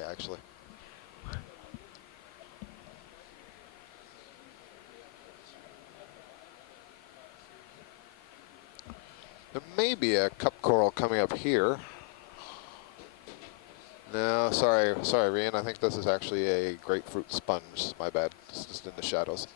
actually. There may be a cup coral coming up here. No, sorry, Rian. I think this is actually a grapefruit sponge. My bad. It's just in the shadows.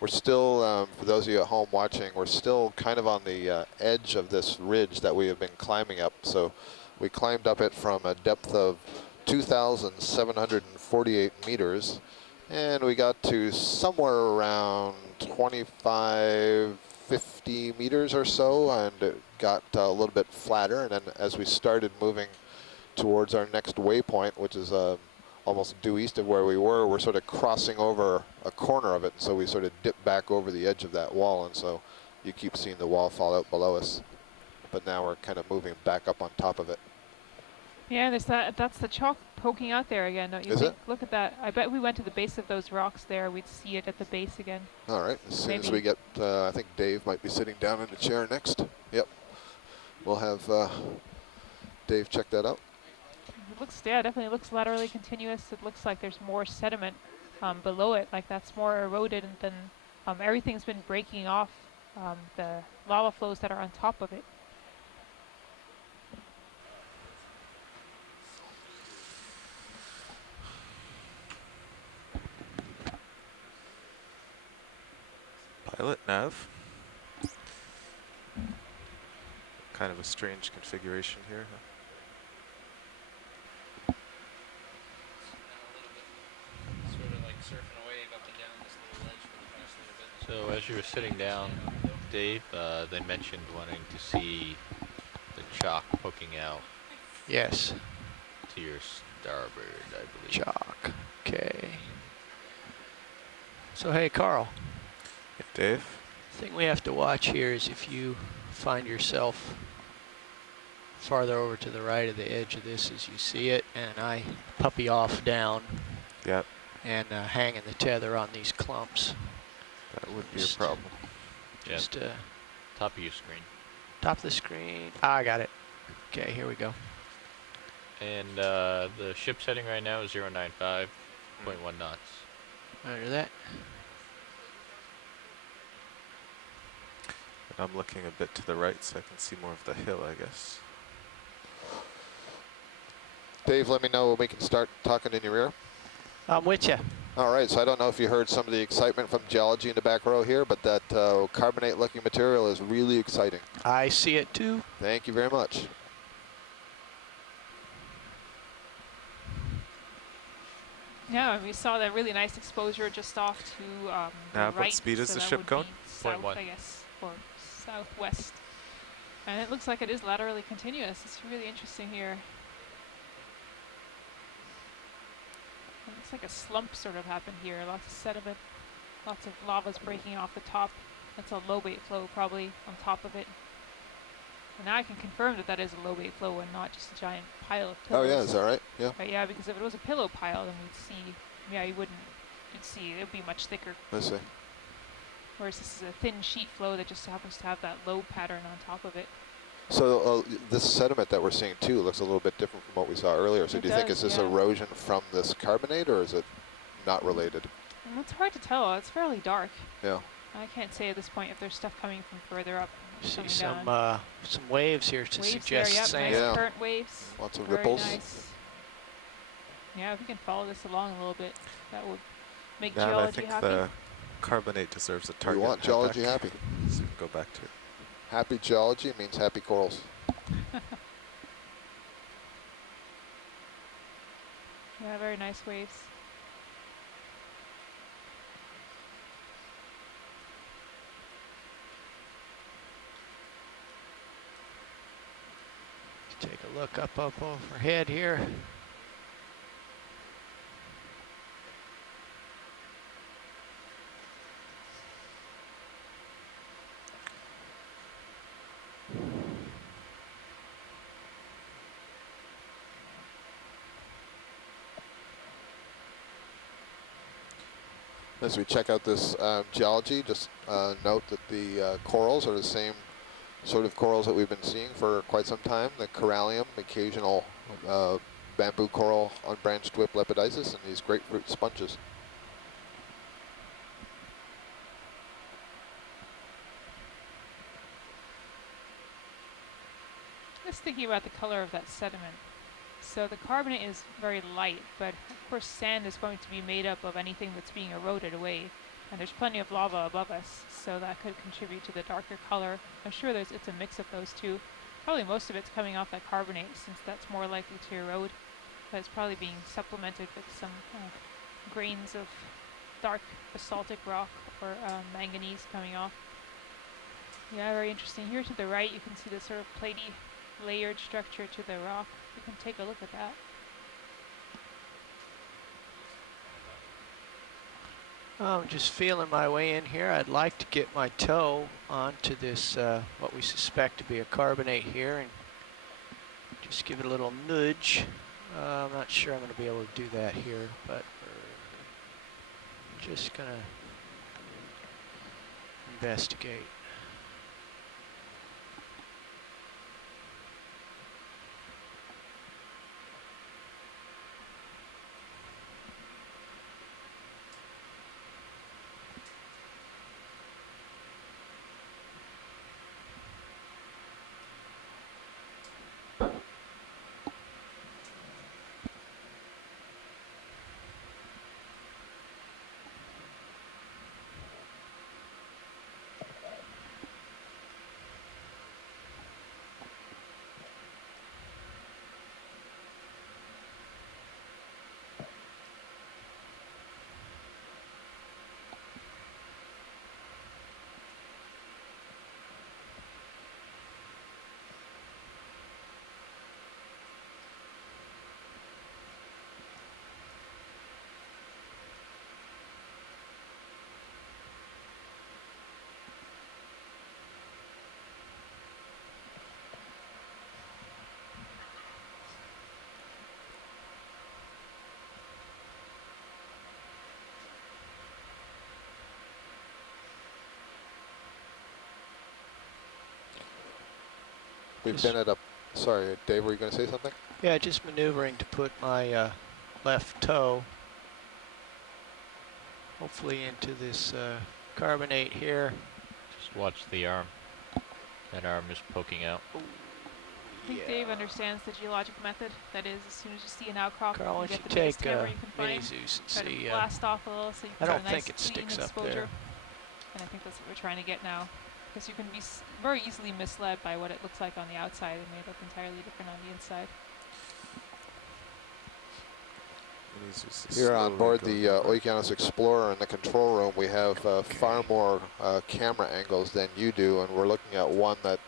We're still, for those of you at home watching, we're still kind of on the edge of this ridge that we have been climbing up. So we climbed up it from a depth of 2,748 meters, and we got to somewhere around 25, 50 meters or so, and it got a little bit flatter. And then as we started moving towards our next waypoint, which is almost due east of where we were, we're sort of crossing over a corner of it, so we sort of dip back over the edge of that wall, and so you keep seeing the wall fall out below us. But now we're kind of moving back up on top of it. Yeah, there's that's the chalk poking out there again, don't you think? Look at that. I bet we went to the base of those rocks there, we'd see it at the base again. All right, as soon as we get, I think Dave might be sitting down in the chair next. Yep. We'll have Dave check that out. It looks, yeah, definitely looks laterally continuous. It looks like there's more sediment below it, like that's more eroded, and then everything's been breaking off the lava flows that are on top of it. Pilot nav. Kind of a strange configuration here. So as you were sitting down, Dave, they mentioned wanting to see the chalk poking out. Yes. To your starboard, I believe. Chalk. Okay. So hey, Carl. Yeah, Dave. The thing we have to watch here is if you find yourself farther over to the right of the edge of this as you see it, and I puppy off down. Yep. And hanging the tether on these clumps. That would be a problem. Just top of your screen. Top of the screen. Ah, I got it. Okay, here we go. And the ship's heading right now is 095.1 knots. Under that. And I'm looking a bit to the right so I can see more of the hill, I guess. Dave, let me know when we can start talking in your ear. I'm with you. All right, so I don't know if you heard some of the excitement from geology in the back row here, but that carbonate-looking material is really exciting. I see it too. Thank you very much. Yeah, we saw that really nice exposure just off to the right. What speed is the ship going? South, I guess, or southwest. And it looks like it is laterally continuous. It's really interesting here. It looks like a slump sort of happened here. Lots of sediment, lots of lavas breaking off the top. That's a lobate flow probably on top of it. And now I can confirm that that is a lobate flow and not just a giant pile of pillows. Oh yeah, is that right? Yeah. But yeah, because if it was a pillow pile, then we'd see, yeah, you'd see, it would be much thicker. I see. Whereas this is a thin sheet flow that just happens to have that lobe pattern on top of it. So this sediment that we're seeing too looks a little bit different from what we saw earlier. So do you think is this erosion from this carbonate, or is it not related? And it's hard to tell. It's fairly dark. Yeah. I can't say at this point if there's stuff coming from further up. See some waves here to waves suggest there, sand. nice current waves. Lots of Very ripples. Nice. Yeah, if we can follow this along a little bit, that would make Yeah, geology I think happy. the carbonate deserves a target. We want geology happy. So we can go back to it. Happy geology means happy corals. Yeah, very nice waves. Take a look up overhead here. As we check out this geology, just note that the corals are the same sort of corals that we've been seeing for quite some time, the Corralium, occasional bamboo coral, unbranched whip lepidisis, and these grapefruit sponges. Just thinking about the color of that sediment. So the carbonate is very light, but of course sand is going to be made up of anything that's being eroded away. And there's plenty of lava above us, so that could contribute to the darker color. I'm sure it's a mix of those two. Probably most of it's coming off that carbonate, since that's more likely to erode. But it's probably being supplemented with some grains of dark basaltic rock or manganese coming off. Yeah, very interesting. Here to the right, you can see the sort of platy layered structure to the rock. You can take a look at that. I'm just feeling my way in here. I'd like to get my toe onto this, what we suspect to be a carbonate here, and just give it a little nudge. I'm not sure I'm going to be able to do that here, but we're just going to investigate. We've been at a, sorry, Dave, were you going to say something? Yeah, just maneuvering to put my left toe, hopefully into this carbonate here. Just watch the arm. That arm is poking out. I think Dave understands the geologic method. That is, as soon as you see an outcrop, Carl, why you don't get you the biggest take hammer you can Mini find. Zeus and Try see. to blast off a little so you I can don't get a think nice it clean sticks up exposure. there. And I think that's what we're trying to get now. Because you can be very easily misled by what it looks like on the outside. It may look entirely different on the inside. Here on board the Okeanos Explorer in the control room, we have far more camera angles than you do, and we're looking at one that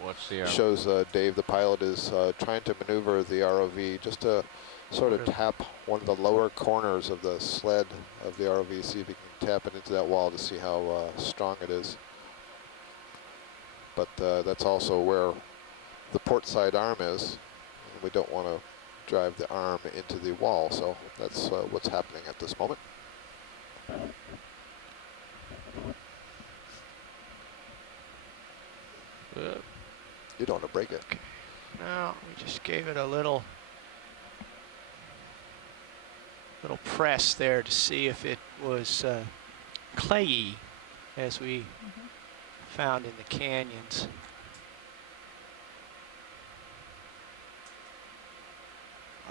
watch the arm. shows Dave, the pilot, is trying to maneuver the ROV just to sort of tap one of the lower corners of the sled of the ROV, see if he can tap it into that wall to see how strong it is. But that's also where the port side arm is. We don't want to drive the arm into the wall, so that's what's happening at this moment. You don't want to break it. No, we just gave it a little press there to see if it was clayey, as we found in the canyons.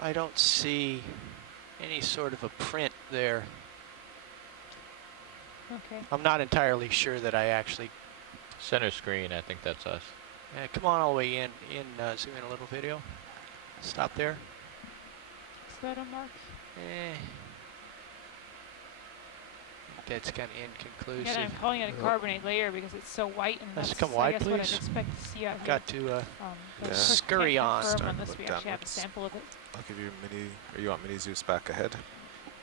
I don't see any sort of a print there. Okay. I'm not entirely sure that I actually... Center screen, I think that's us. come on all the way in, zoom in a little video. Stop there. Is that a mark? That's kind of inconclusive. Again, I'm calling it a carbonate layer because it's so white, and Let's that's come I wide, guess what I'd please. expect to see out here. Got to But scurry can't on. confirm Start unless look we actually have a downwards. sample of it. I'll give you mini, or you want Mini Zeus back ahead?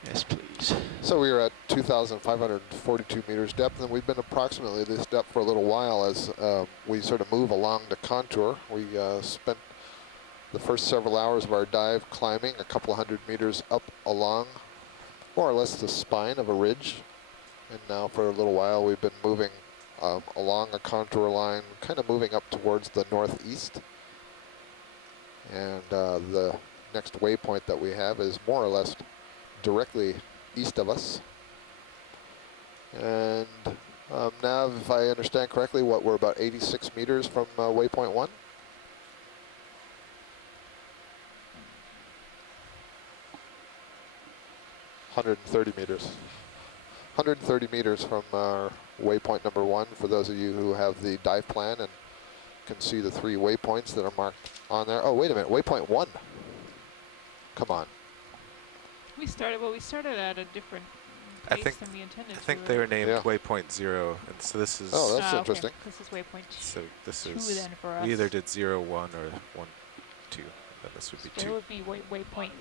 Yes, please. So we are at 2,542 meters depth, and we've been approximately this depth for a little while as we sort of move along the contour. We spent the first several hours of our dive climbing a couple of hundred meters up along more or less the spine of a ridge. And now for a little while we've been moving along a contour line, kind of moving up towards the northeast. And the next waypoint that we have is more or less directly east of us. And Nav, if I understand correctly, we're about 86 meters from waypoint 1? $130 meters. 130 meters from waypoint number 1 for those of you who have the dive plan and can see the 3 waypoints that are marked on there. Oh, wait a minute, waypoint 1. Come on. We started at a different I pace think- than we intended I think to. they were named Yeah. waypoint 0, and so this is. Oh, that's Okay. interesting. This is waypoint So this 2 is. then for us. We either did 0, 1, or 1, 2. Then this would be So it 2. would be waypoint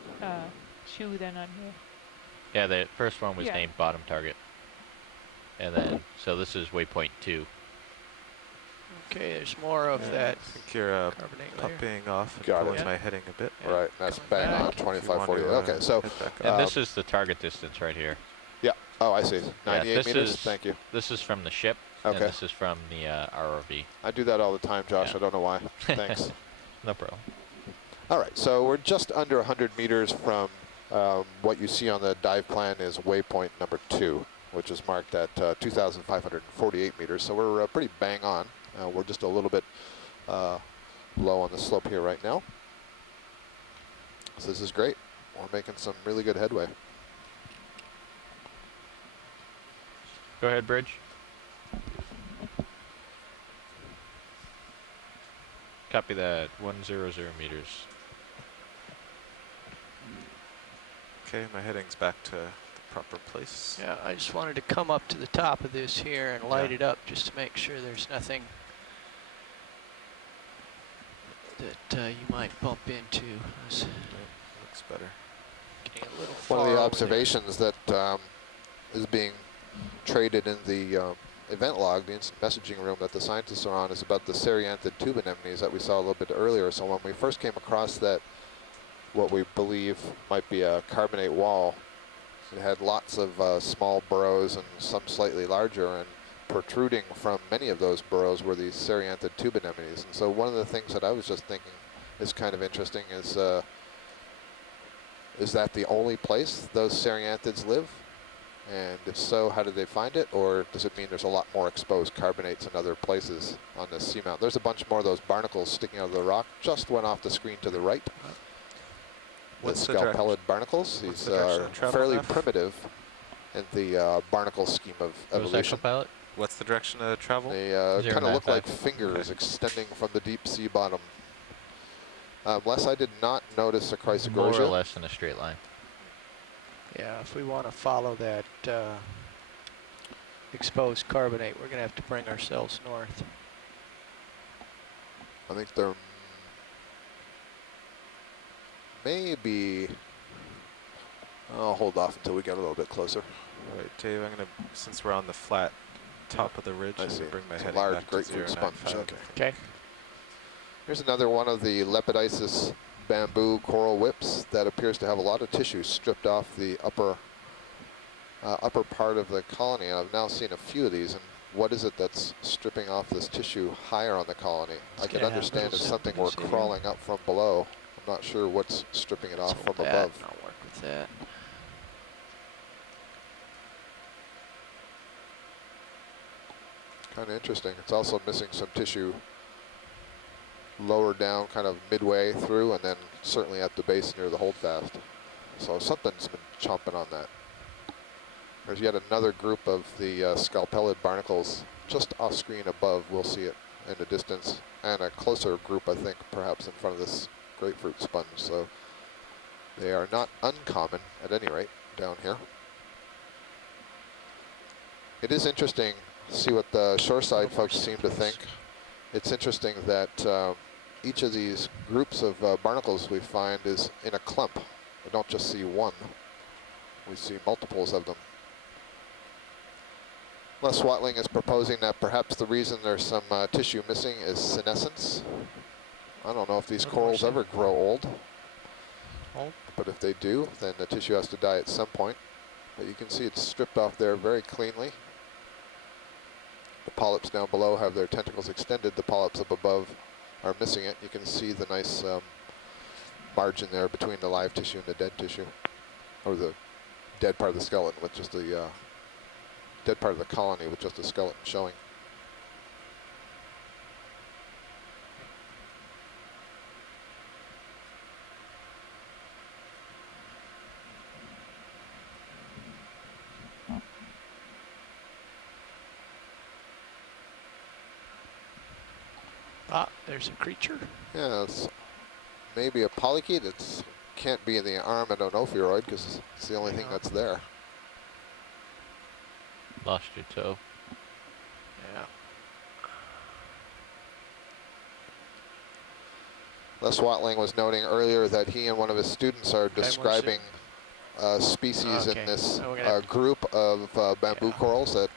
2 then on here. Yeah, the first one was Yeah. named bottom target. And then, so this is waypoint 2. Okay, there's more of Yeah, that I think you're carbonate layer. puppying off and Got it. pulling Yeah. my heading a bit. Yeah. Right, that's Coming bang on, back. If you 25, want 40. to, Okay, so, head back And up. this is the target distance right here. oh, I see, 98 this meters, is- thank you. This is from the ship, and Okay, this is from the ROV. I do that all the time, Josh, Yeah. I don't know why. Thanks. No problem. All right, so we're just under 100 meters from what you see on the dive plan is waypoint number 2, which is marked at 2,548 meters. So we're pretty bang on. We're just a little bit low on the slope here right now. So this is great. We're making some really good headway. Go ahead, Bridge. Copy that. 100 meters. Okay, my heading's back to the proper place. Yeah, I just wanted to come up to the top of this here and light Yeah. it up just to make sure there's nothing that you might bump into. I was Looks better. getting a little far One of the over observations that is being traded in the event log, the instant messaging room that the scientists are on, is about the Serianthid tube anemones that we saw a little bit earlier. So when we first came across that, what we believe might be a carbonate wall, it had lots of small burrows and some slightly larger, and protruding from many of those burrows were these Serianthid tube anemones. And so one of the things that I was just thinking is kind of interesting is that the only place those Serianthids live? And if so, how did they find it? Or does it mean there's a lot more exposed carbonates in other places on this seamount? There's a bunch more of those barnacles sticking out of the rock. Just went off the screen to the right. What's the Scalpellid barnacles. what's These the direction are of travel fairly now? primitive in the barnacle scheme of evolution. Pellet? What's the direction of travel? They 095. kind of look like fingers extending from the deep sea bottom. Les, I did not notice a More or Chrysogorgia. less in a straight line. Yeah, if we want to follow that exposed carbonate, we're going to have to bring ourselves north. I think there may be. I'll hold off until we get a little bit closer. All right, Dave, I'm going to, since we're on the flat top of the ridge, I I'm see. going to bring my It's a heading large back to grapefruit sponge. 095. Okay. Okay. Here's another one of the Lepidisis bamboo coral whips that appears to have a lot of tissue stripped off the upper part of the colony. And I've now seen a few of these. And what is it that's stripping off this tissue higher on the colony? I can Yeah, understand if little something were symptoms here. crawling up from below. I'm not sure what's stripping it off Let's hold from that, above. and I'll work with that. Kind of interesting. It's also missing some tissue lower down, kind of midway through, and then certainly at the base near the holdfast. So something's been chomping on that. There's yet another group of the scalpellid barnacles just off screen above. We'll see it in the distance, and a closer group, I think, perhaps in front of this grapefruit sponge. So they are not uncommon, at any rate, down here. It is interesting to see what the shoreside folks seem to think. It's interesting that each of these groups of barnacles we find is in a clump. We don't just see one. We see multiples of them. Les Watling is proposing that perhaps the reason there's some tissue missing is senescence. I don't know if these corals ever grow old, but if they do, then the tissue has to die at some point. But you can see it's stripped off there very cleanly. The polyps down below have their tentacles extended. The polyps up above are missing it. You can see the nice margin there between the live tissue and the dead tissue, or the dead part of the skeleton with just the dead part of the colony with just the skeleton showing. Ah, there's a creature. Yeah, it's maybe a polychaete. It can't be in the Armadonopheroid because it's the only thing that's there. Lost your toe. Yeah. Les Watling was noting earlier that he and one of his students are describing species Okay, in this so we're gonna have to- group of bamboo Yeah. corals that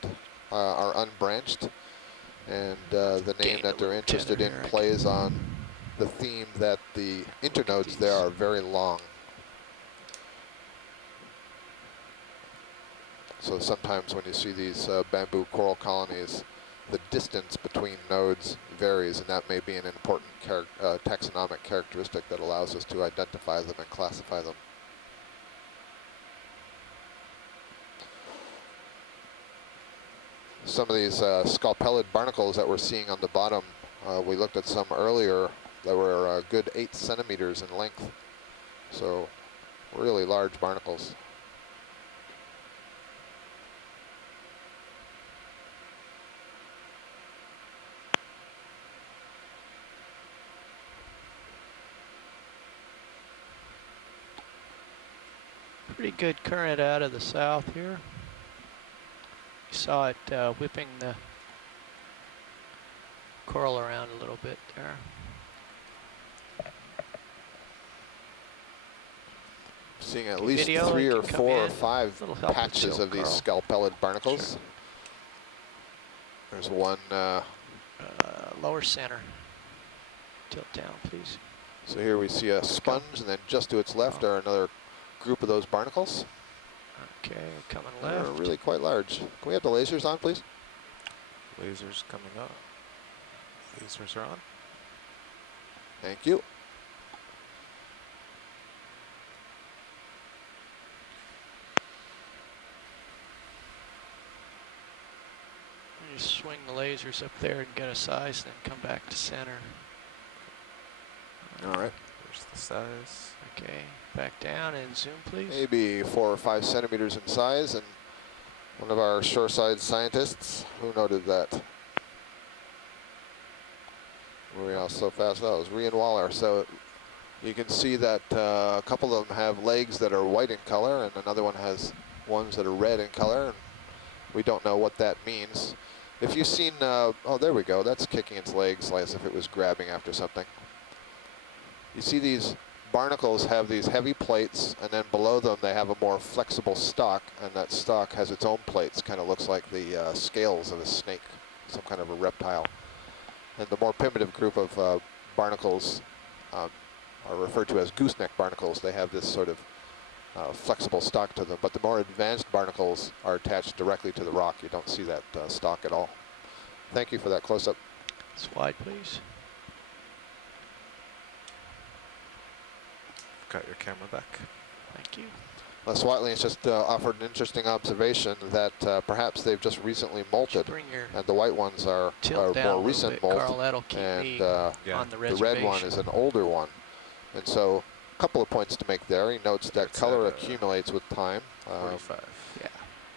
are unbranched. And the name gain that a they're little interested in tether here. plays on the theme that the internodes there these. are very long. So sometimes when you see these bamboo coral colonies, the distance between nodes varies, and that may be an important taxonomic characteristic that allows us to identify them and classify them. Some of these scalpellid barnacles that we're seeing on the bottom, we looked at some earlier that were a good 8 centimeters in length. So really large barnacles. Pretty good current out of the south here. You saw it whipping the coral around a little bit there. Seeing at Okay, least video, 3 like or you come 4 or in, 5 little help with patches silk, of these Carl. scalpellid barnacles. Sure. There's one, Lower center. Tilt down, please. so here we see a sponge, and then just to its left are another group of those barnacles. Okay, coming They're left. really quite large. Can we have the lasers on, please? Lasers coming up. Lasers are on. Thank you. You just swing the lasers up there and get a size, then come back to center. All right. There's the size. Okay, back down and zoom, please. Maybe 4 or 5 centimeters in size, and one of our shoreside scientists, who noted that? Were we all so fast? That was Rian Waller. So you can see that a couple of them have legs that are white in color, and another one has ones that are red in color. And we don't know what that means. If you've seen, oh, there we go. That's kicking its legs like as if it was grabbing after something. You see these barnacles have these heavy plates, and then below them they have a more flexible stalk, and that stalk has its own plates. Kind of looks like the scales of a snake, some kind of a reptile. And the more primitive group of barnacles are referred to as gooseneck barnacles. They have this sort of flexible stalk to them, but the more advanced barnacles are attached directly to the rock. You don't see that stalk at all. Thank you for that close-up. Slide, please. Got your camera back. Thank you. Les Watley has just offered an interesting observation that perhaps they've just recently molted, Bring your and the white ones are tilt down a more little recent bit, molt, Carl. That'll keep and me Yeah. on the the reservation. red one is an older one. And so a couple of points to make there. He notes that It's color at, accumulates with time. 45. Yeah.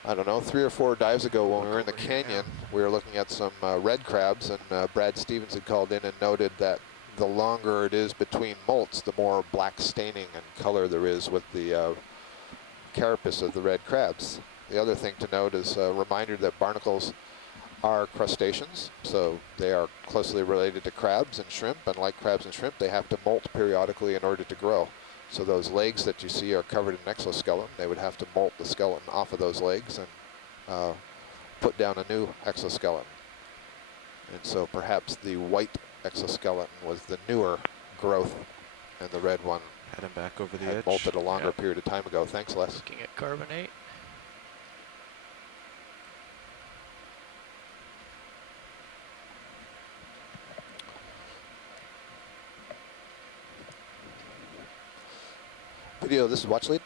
I don't know, 3 or 4 dives ago when we were in the Look over here canyon, we were looking at some red crabs, and Brad Stevens had called in and noted that the longer it is between molts, the more black staining and color there is with the carapace of the red crabs. The other thing to note is a reminder that barnacles are crustaceans, so they are closely related to crabs and shrimp, and like crabs and shrimp, they have to molt periodically in order to grow. So those legs that you see are covered in exoskeleton. They would have to molt the skeleton off of those legs and put down a new exoskeleton. And so perhaps the white exoskeleton was the newer growth, and the red one Heading back over the had edge. molted a longer Yep. period of time ago. Thanks, Les. Looking at carbonate. Video, this is Watch Lead.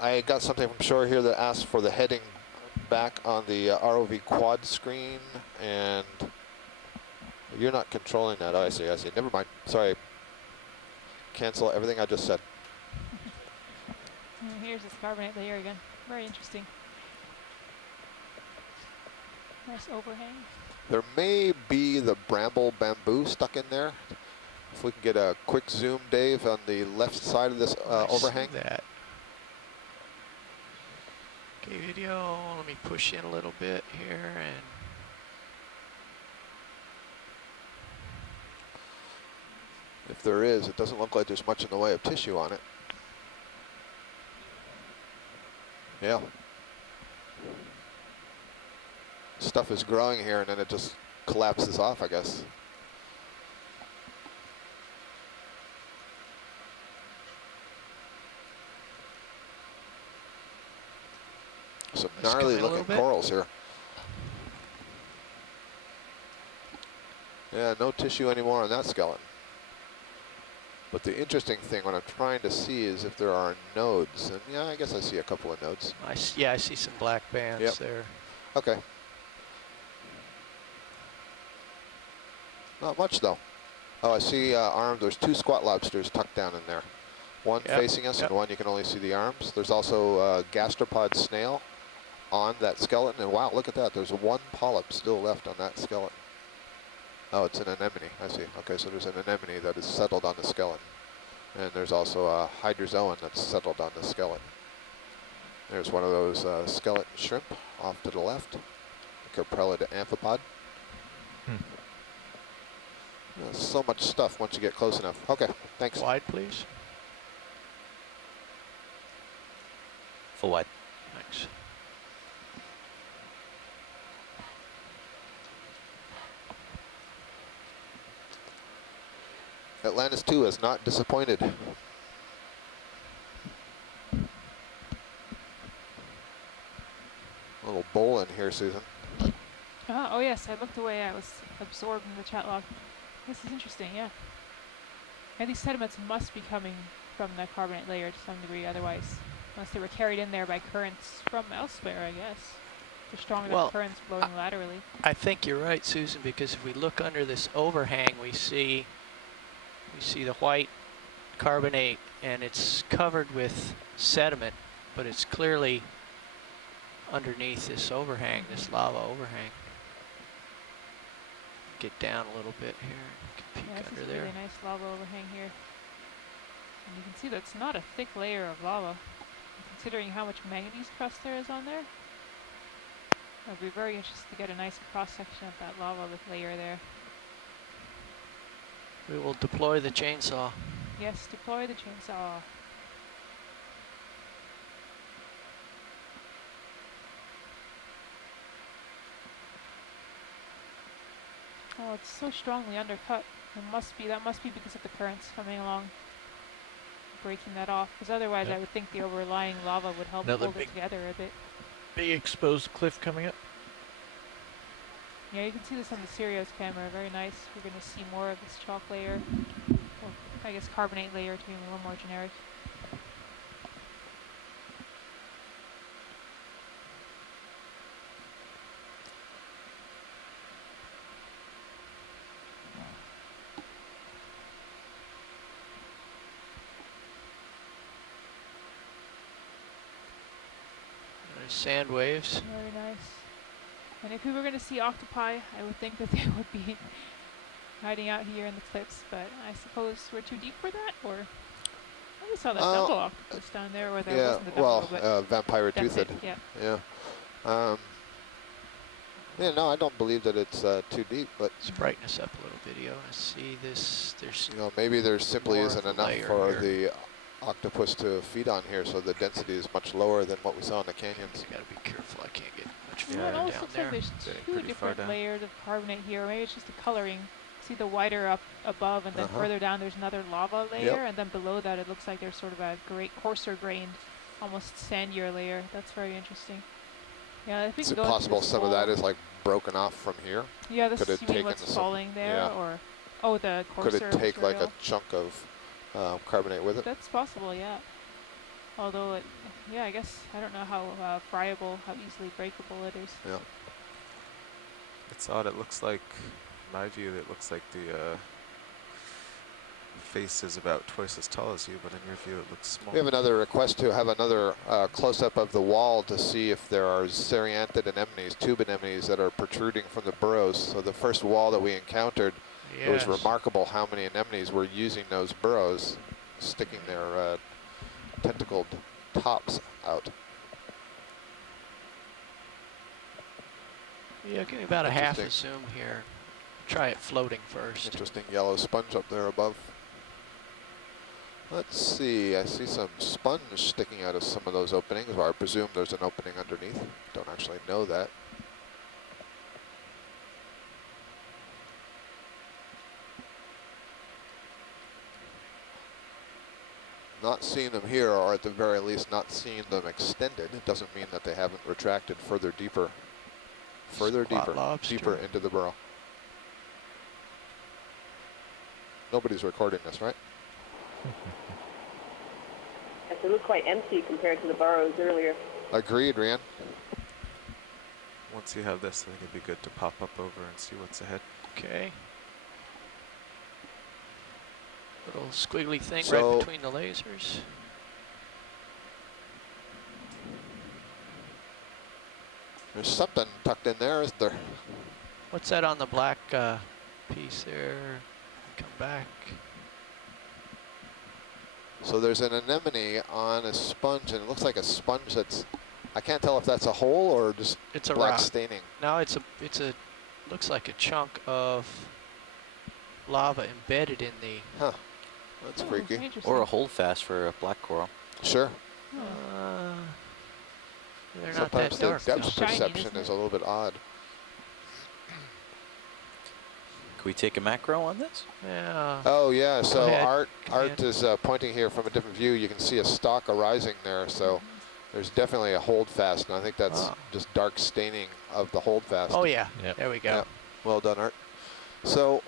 I got something from shore here that asks for the heading back on the ROV quad screen, and you're not controlling that. Oh, I see, I see. Never mind. Sorry. Cancel everything I just said. Here's this carbonate layer again. Very interesting. Nice overhang. There may be the bramble bamboo stuck in there. If we can get a quick zoom, Dave, on the left side of this overhang. See that. Okay, video, let me push in a little bit here and If there is, it doesn't look like there's much in the way of tissue on it. Yeah. Stuff is growing here and then it just collapses off, I guess. Some Let's gnarly come in a looking little bit. corals here. Yeah, no tissue anymore on that skeleton. But the interesting thing, what I'm trying to see is if there are nodes. And yeah, I guess I see a couple of nodes. yeah, I see some black bands Yep. there. Okay. Not much though. Oh, I see arms. There's 2 squat lobsters tucked down in there. One Yep, facing us yep. and one you can only see the arms. There's also a gastropod snail on that skeleton. And wow, look at that. There's 1 polyp still left on that skeleton. Oh, it's an anemone. I see. Okay, so there's an anemone that is settled on the skeleton. And there's also a hydrozoan that's settled on the skeleton. There's one of those skeleton shrimp off to the left. Corralium amphipod. There's so much stuff once you get close enough. Okay, thanks. Wide, please. Full wide. Thanks. Atlantis 2 has not disappointed. A little bowl in here, Susan. Oh yes, I looked away. I was absorbed in the chat log. This is interesting, yeah. And these sediments must be coming from the carbonate layer to some degree, otherwise, unless they were carried in there by currents from elsewhere, I guess. The strong enough Well, currents blowing laterally. I think you're right, Susan, because if we look under this overhang, we see the white carbonate, and it's covered with sediment, but it's clearly underneath this overhang, this lava overhang. Get down a little bit here. Peek Yeah, this under is a there. really nice lava overhang here. And you can see that's not a thick layer of lava. Considering how much manganese crust there is on there, I'd be very interested to get a nice cross-section of that lava layer there. We will deploy the chainsaw. Yes, deploy the chainsaw. Oh, it's so strongly undercut. That must be because of the currents coming along, breaking that off. Because otherwise, Yep. I would think the overlying lava would help Another hold it big- together a bit. Big exposed cliff coming up. Yeah, you can see this on the Sirius camera. Very nice. We're going to see more of this chalk layer, or I guess carbonate layer to be a little more generic. There's sand waves. Very nice. And if we were going to see octopi, I would think that they would be hiding out here in the cliffs, but I suppose we're too deep for that, or I saw that Dumbo octopus down there, or there Yeah, wasn't the Dumbo, well, but vampire that's it, toothed. yeah. Yeah. Yeah, no, I don't believe that it's too deep, but Let's brighten this up a little video. I see this. There's you know, maybe there simply more isn't of a enough layer for here. the octopus to feed on here, so the density is much lower than what we saw in the canyons. Gotta be careful. I can't get much Yeah, further it almost down looks there. like there's Getting two pretty far different down. layers of carbonate here. Maybe it's just the coloring. See the whiter up above, and then Uh-huh. further down there's another lava layer, Yep. and then below that it looks like there's sort of a coarser grained, almost sandier layer. That's very interesting. Yeah, if we Is can it go into possible this some of that whole- is like broken off from here? Yeah, this could is have you mean taken what's some- falling there, yeah. or Oh, the Could coarser it take like a material. chunk of carbonate with it? That's possible, yeah. Although it, yeah, I guess I don't know how friable, how easily breakable it is. Yeah. It's odd. It looks like, in my view, it looks like the face is about twice as tall as you, but in your view, it looks small. We have another request to have another close-up of the wall to see if there are Serianthid anemones, tube anemones that are protruding from the burrows. So the first wall that we encountered, it was remarkable how many anemones were using those burrows, sticking their tentacled tops out. Yeah, give me about a half a Interesting. zoom here. Try it floating first. Interesting yellow sponge up there above. Let's see, I see some sponge sticking out of some of those openings, or I presume there's an opening underneath. Don't actually know that. Not seeing them here, or at the very least not seeing them extended. It doesn't mean that they haven't retracted further deeper. Further Squat deeper, lobster. deeper into the burrow. Nobody's recording this, right? Yes, they look quite empty compared to the burrows earlier. Agreed, Rian. Once you have this, I think it'd be good to pop up over and see what's ahead. Okay. Little squiggly thing So- right between the lasers. There's something tucked in there, isn't there? What's that on the black piece there? Come back. So there's an anemone on a sponge, and it looks like a sponge that's, I can't tell if that's a hole or just It's a black rock. staining. No, it's a looks like a chunk of lava embedded in the Huh, that's freaky. Interesting. Or a holdfast for a black coral. Sure. They're not Sometimes that the dark. depth no. Shiny, perception isn't is it? a little bit odd. Can we take a macro on this? Yeah. Oh yeah, so ahead. Art Go Art ahead. is pointing here from a different view. You can see a stalk arising there, so there's definitely a holdfast, and I think that's Oh. just dark staining of the holdfast. Oh yeah. Yep. There we go. Yep. Well done, Art. So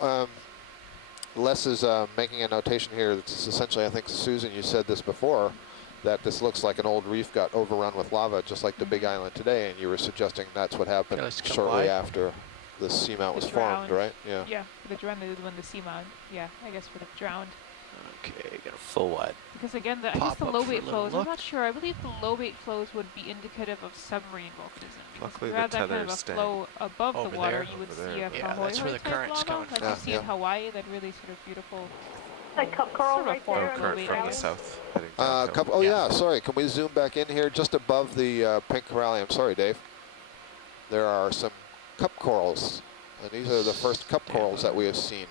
Les is making a notation here that's essentially, I think, Susan, you said this before, that this looks like an old reef got overrun with lava, just like the Big Island today, and you were suggesting that's what happened Okay, let's come shortly wide. after the seamount was formed, drowned. right? Yeah. Yeah, for the drowned, when the seamount. Yeah, I guess for the drowned. Okay, got Full wide. Because again, I guess Pop the up low for a weight little flows, I'm look. not sure. I believe the low weight flows would be indicative of submarine volcanism. Because Luckily if you the had that kind of a tether's staying flow above over the water, there. you would Over there. see a Yeah, that's where the Concoil current's type coming lava, from. like you see Yeah. in Hawaii, that really sort of beautiful. That cup coral Sort of a right form there. of on current the Current from I the guess. south, heading downhill. Oh yeah, sorry. Can we zoom back in here just above the pink corallium? Sorry, Dave. There are some cup corals, and these are the first cup corals that we have seen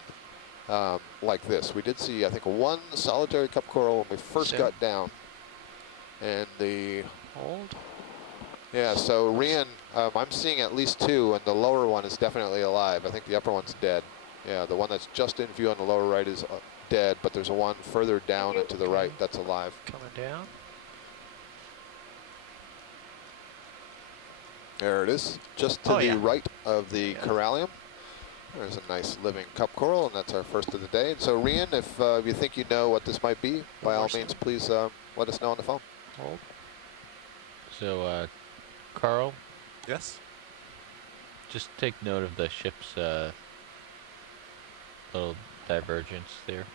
like this. We did see, I think, one solitary cup coral when we first Zoom. got down. And the, Hold. yeah, so Rian, I'm seeing at least two, and the lower one is definitely alive. I think the upper one's dead. Yeah, the one that's just in view on the lower right is dead, but there's one further down and to the right that's alive. Coming down. There it is, just to Oh, the yeah. right of the Yeah. Corralium. There's a nice living cup coral, and that's our first of the day. And so, Rian, if you think you know what this might be, by all More means, zoom. please let us know on the phone. Hold. So, Carl, Yes? just take note of the ship's little divergence there.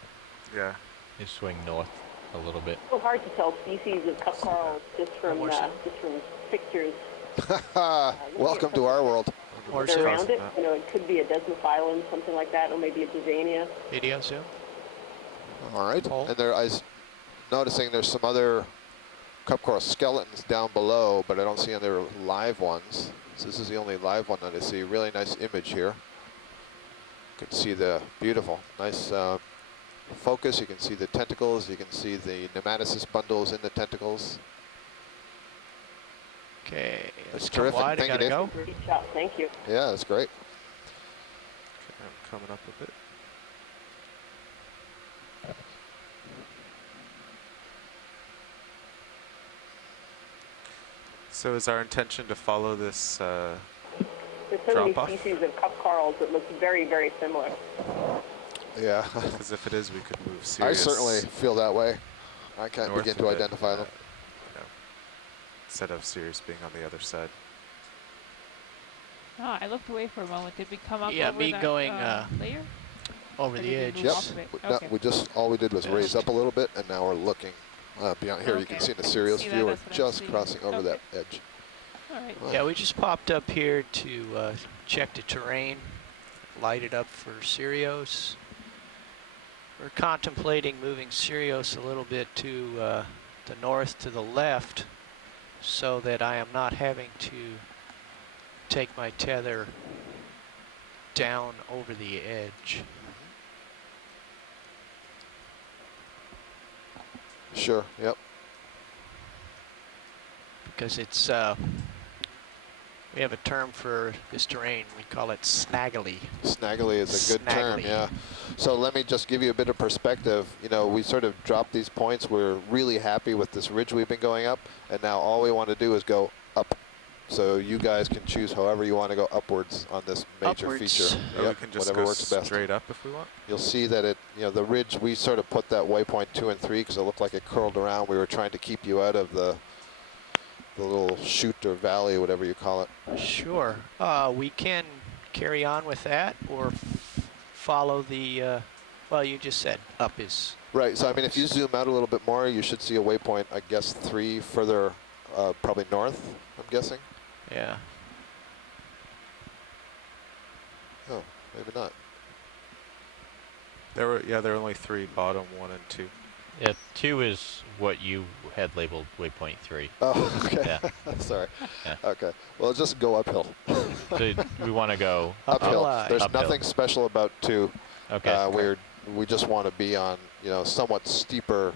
Yeah. You swing north a little bit. It's so hard to tell species of cup corals just from More zoom. pictures. Welcome to our world. More They're zoom. around it. You know, it could be a desmophyllum, something like that, or maybe a Dusania. Video zoom. All right, Hold. and there, I was noticing there's some other cup coral skeletons down below, but I don't see any other live ones. So this is the only live one that I see. Really nice image here. You can see the beautiful, nice focus. You can see the tentacles. You can see the nematocyst bundles in the tentacles. Okay, let's That's come terrific. wide. I Thank you, gotta Dave. go. Great shot. Thank you. Yeah, that's great. Okay, I'm coming up a bit. So is our intention to follow this? There's so many Drop off? species of cup corals that look very, very similar. Yeah. Because if it is, we could move I serious. certainly feel that way. I can't north begin of to it, identify them. You know, instead of Sirius being on the other side. Oh, I looked away for a moment. Did we come up Yeah, over me that going layer? over Or the did we edge. move Yep. off of it? No, Okay. we just, all we did was raise Best. up a little bit, and now we're looking beyond here. You Okay. can see in the Sirius See that, view, we're that's what I'm just seeing. crossing over Okay. that edge. All right. Yeah, we just popped up here to check the terrain, light it up for Sirius. We're contemplating moving Sirius a little bit to the north to the left so that I am not having to take my tether down over the edge. Sure, yep. Because it's, we have a term for this terrain, we call it snaggly. Snaggly is a good term, Snaggly. yeah. So let me just give you a bit of perspective. You know, we sort of dropped these points. We're really happy with this ridge we've been going up, and now all we want to do is go up. So you guys can choose however you want to go upwards on this major Upwards. feature. Or Yep, we can just whatever go works best. straight up if we want. You'll see that it, you know, the ridge, we sort of put that waypoint 2 and 3 because it looked like it curled around. We were trying to keep you out of the little chute or valley, whatever you call it. Sure. We can carry on with that or follow the, well, you just said up is. Right, so I mean, if you zoom out a little bit more, you should see a waypoint, I guess 3 further, probably north, I'm guessing. Yeah. Oh, maybe not. There were only 3, bottom 1 and 2. Yeah, 2 is what you had labeled waypoint 3. Oh, okay. Yeah. Sorry. Yeah. Okay. Well, just go uphill. So we want to go Uphill. Uphill. There's Uphill. nothing special about 2. Okay. We just want to be on, you know, somewhat steeper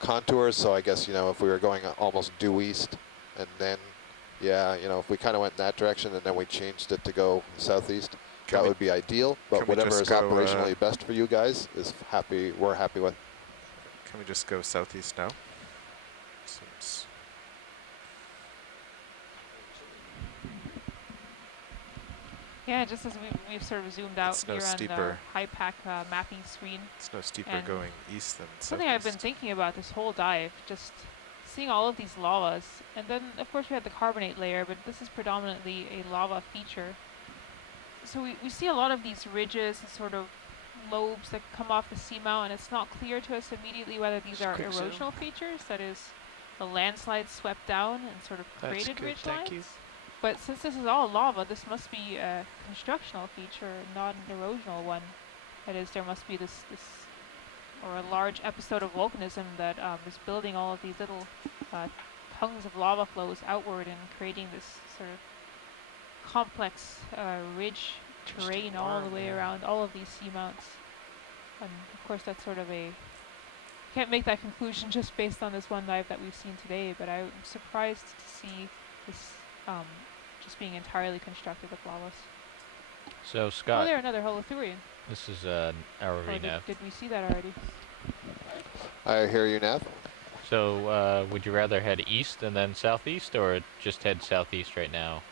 contours. So I guess, you know, if we were going almost due east, and then, yeah, you know, if we kind of went in that direction and then we changed it to go southeast, Can that we- would be ideal. But can we whatever just is go, operationally best for you guys is we're happy with. Can we just go southeast now? Seems Yeah, just as we've sort of zoomed out It's no here on our steeper. high-pack mapping screen. it's no steeper And going east than Something I've been southeast. thinking about this whole dive, just seeing all of these lavas, and then of course we have the carbonate layer, but this is predominantly a lava feature. So we see a lot of these ridges and sort of lobes that come off the seamount, and it's not clear to us immediately whether these Just are quick zoom. erosional features, that is, the landslide swept down and sort of That's created good, ridge thank you. lines. But since this is all lava, this must be a constructional feature, not an erosional one. That is, there must be this or a large episode of volcanism that is building all of these little tongues of lava flows outward and creating this sort of complex ridge terrain Interesting all the arm way there. around all of these seamounts. And of course that's sort of can't make that conclusion just based on this one dive that we've seen today, but I'm surprised to see this just being entirely constructed with lavas. So Oh, Scott, there, another Holothurian. this is our Or nav. did we see that already? I hear you, Nav. So would you rather head east and then southeast, or just head southeast right now?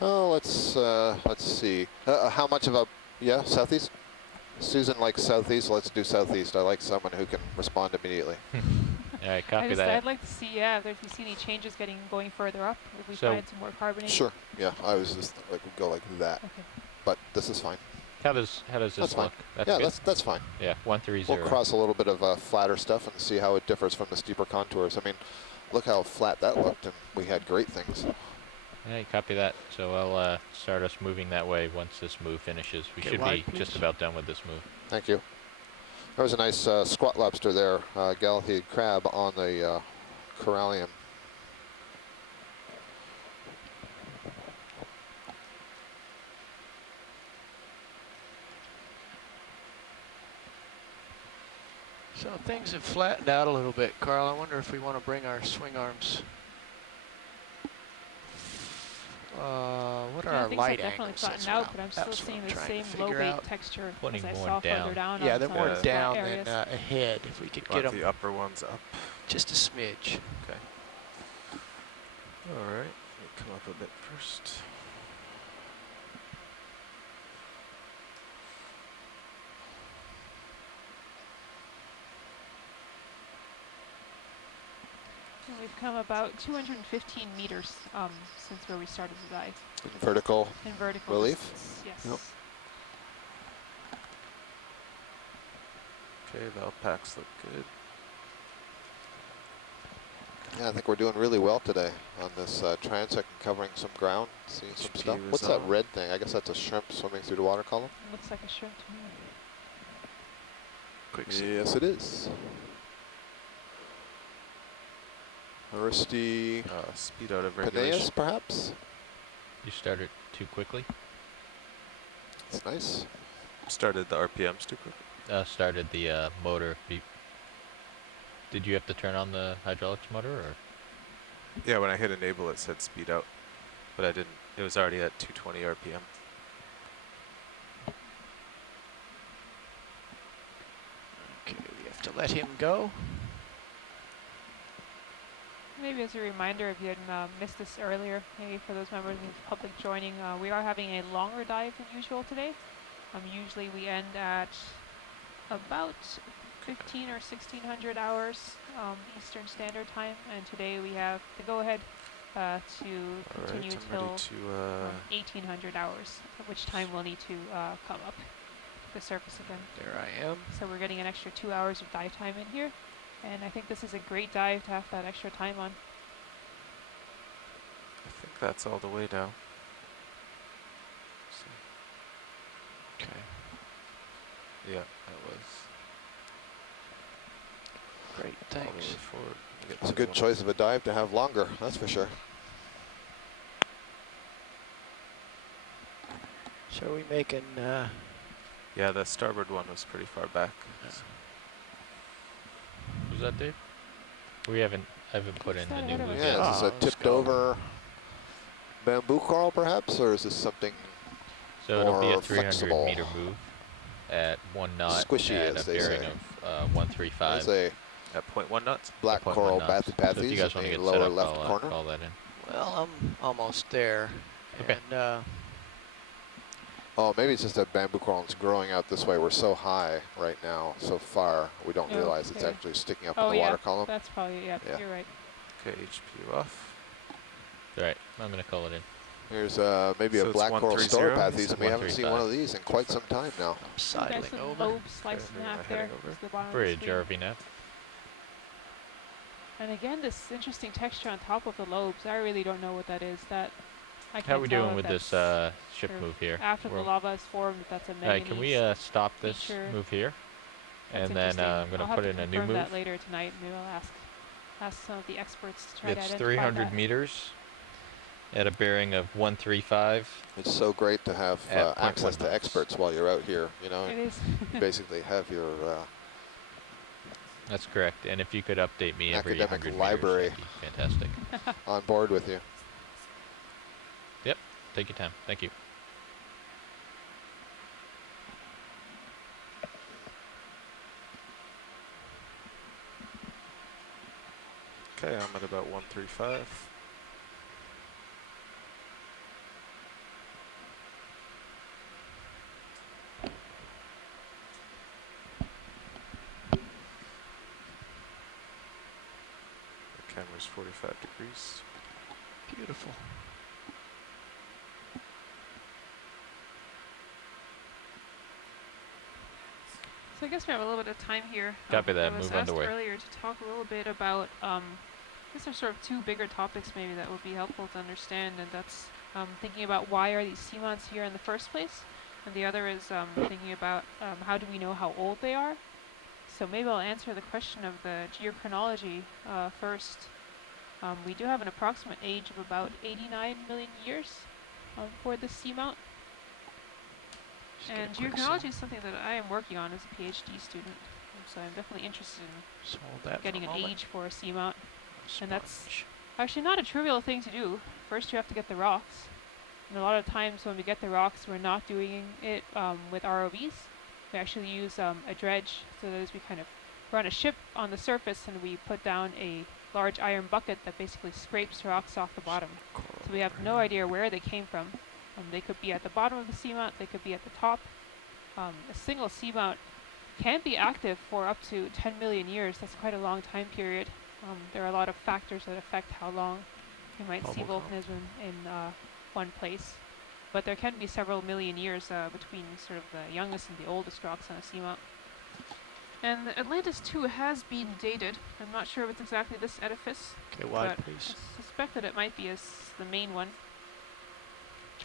Oh, let's see. How much of a, yeah, southeast? Susan likes southeast, let's do southeast. I like someone who can respond immediately. All right, copy that. I'd like to see, yeah, if we see any changes going further up, if we So- find some more carbonate. Sure, yeah, I was just like, go like that, Okay. but this is fine. How does this That's fine. look? That's Yeah, good. that's fine. Yeah, 130. We'll cross a little bit of flatter stuff and see how it differs from the steeper contours. I mean, look how flat that looked, and we had great things. Hey, copy that. So I'll start us moving that way once this move finishes. We Get should wide, be just please. about done with this move. Thank you. There was a nice squat lobster there, Galahad crab on the Corralium. So things have flattened out a little bit, Carl. I wonder if we want to bring our swing arms. What are Yeah, our things light have definitely angles? flattened That's out, what but I'm that's still what seeing I'm the trying same to low figure weight out. texture Putting as I more saw down. further down. Yeah, on they're some more of the flat down areas. than ahead. If we could Want get them the upper ones up. just a smidge. Okay. All right. Let me come up a bit first. We've come about 215 meters since where we started the dive. Vertical In vertical relief? distance, yes. Yep. Okay, the Alpacs look good. Yeah, I think we're doing really well today on this transect and covering some ground, seeing some HP stuff. was What's that on. red thing? I guess that's a shrimp swimming through the water column. It looks like a shrimp to me. Quick see. Yes, it is. Aristi Speed out of Peneus, regulation. perhaps? You started too quickly. It's nice. Started the RPMs too quick. Started the motor. Did you have to turn on the hydraulics motor, or? Yeah, when I hit enable, it said speed out, but I didn't. It was already at 220 RPM. Okay, we have to let him go. Maybe as a reminder, if you had missed this earlier, maybe for those members of the public joining, we are having a longer dive than usual today. Usually we end at about 15 or 1600 hours Eastern Standard Time, and today we have the go-ahead to continue Alright, I'm ready till to 1800 hours, at which time we'll need to come up to the surface again. There I am. So we're getting an extra 2 hours of dive time in here, and I think this is a great dive to have that extra time on. I think that's all the way down. Okay. Yeah, that was Great, all the way thanks. forward. Get It's a to good one. choice of a dive to have longer, that's for sure. So are we making, Yeah, the starboard one was pretty far back. So Was that Dave? I haven't put in Is the that new ahead of move us? yet. Yeah, is this a let's tipped go. over bamboo coral perhaps, or is this something So it'll be a more 300 flexible? meter move at 1 knot Squishy, at as a they bearing say. of 135. There's a at 0.1 knots. black Point coral one knots. So if bathypathes you guys in want to the get lower set up, left I'll corner. call that in. well, I'm almost there. Okay. And Oh, maybe it's just a bamboo coral that's growing out this way. We're so high right now, so far, we don't realize it's Okay. actually sticking up Oh in the yeah, water column. that's probably, yeah, you're right. Okay, HPU off. All right, I'm going to call it in. Here's maybe So a it's black coral 130? storopathes, and we haven't seen 135. one of these in quite some time now. I'm Nice sidling little over. lobe sliced in Okay, half am I there. heading over? To the bottom Bridge, of the screen. RV nav. And again, this interesting texture on top of the lobes. I really don't know what that is. That I can't How are we tell doing if with this that's ship sort of move here? after the We're- lava is formed. If that's a All right, manganese. can we stop this feature. move here? That's And then interesting. I'm going I'll to have put to in a new confirm that that later tonight. Maybe I'll ask some of the experts to try to It's identify 300 that. meters at a bearing of 135. It's so great to have At 0.1 access to knots. experts while you're out here, you know, It and is. basically have your That's correct. And if you could update me every Academic 100 library. meters, that'd be fantastic. on board with you. Take your time. Thank you. Okay, I'm at about 135. The camera's 45 degrees. Beautiful. So I guess we have a little bit of time here. Copy that. I was Move asked underway. earlier to talk a little bit about, these are sort of two bigger topics maybe that would be helpful to understand, and that's thinking about why are these seamounts here in the first place, and the other is thinking about how do we know how old they are. So maybe I'll answer the question of the geochronology first. We do have an approximate age of about 89 million years for the seamount. Just get a And quick geochronology is something that I am working on as a PhD student, so I'm definitely interested in So hold that getting for an a moment. age for a seamount. And that's Sponge. actually not a trivial thing to do. First you have to get the rocks. And a lot of times when we get the rocks, we're not doing it with ROVs. We actually use a dredge, so that is we kind of run a ship on the surface and we put down a large iron bucket that basically scrapes rocks off the bottom. So we have no idea where they came from. They could be at the bottom of the seamount, they could be at the top. A single seamount can be active for up to 10 million years. That's quite a long time period. There are a lot of factors that affect how long you might see Bubble volcanism in one place. But there can be several million years between sort of the youngest and the oldest rocks on a seamount. And Atlantis too has been dated. I'm not sure if it's exactly this edifice, Okay, wide, but please. I suspect that it might be as the main one.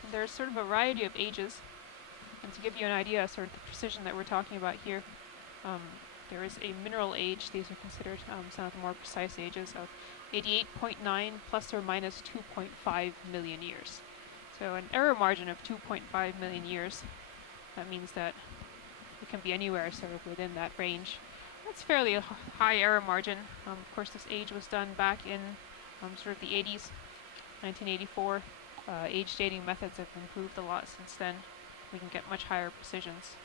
And there's sort of a variety of ages. And to give you an idea, sort of the precision that we're talking about here, there is a mineral age. These are considered some of the more precise ages of 88.9 plus or minus 2.5 million years. So an error margin of 2.5 million years. That means that it can be anywhere sort of within that range. That's fairly a high error margin. Of course, this age was done back in sort of the 80s, 1984. Age dating methods have improved a lot since then. We can get much higher precisions.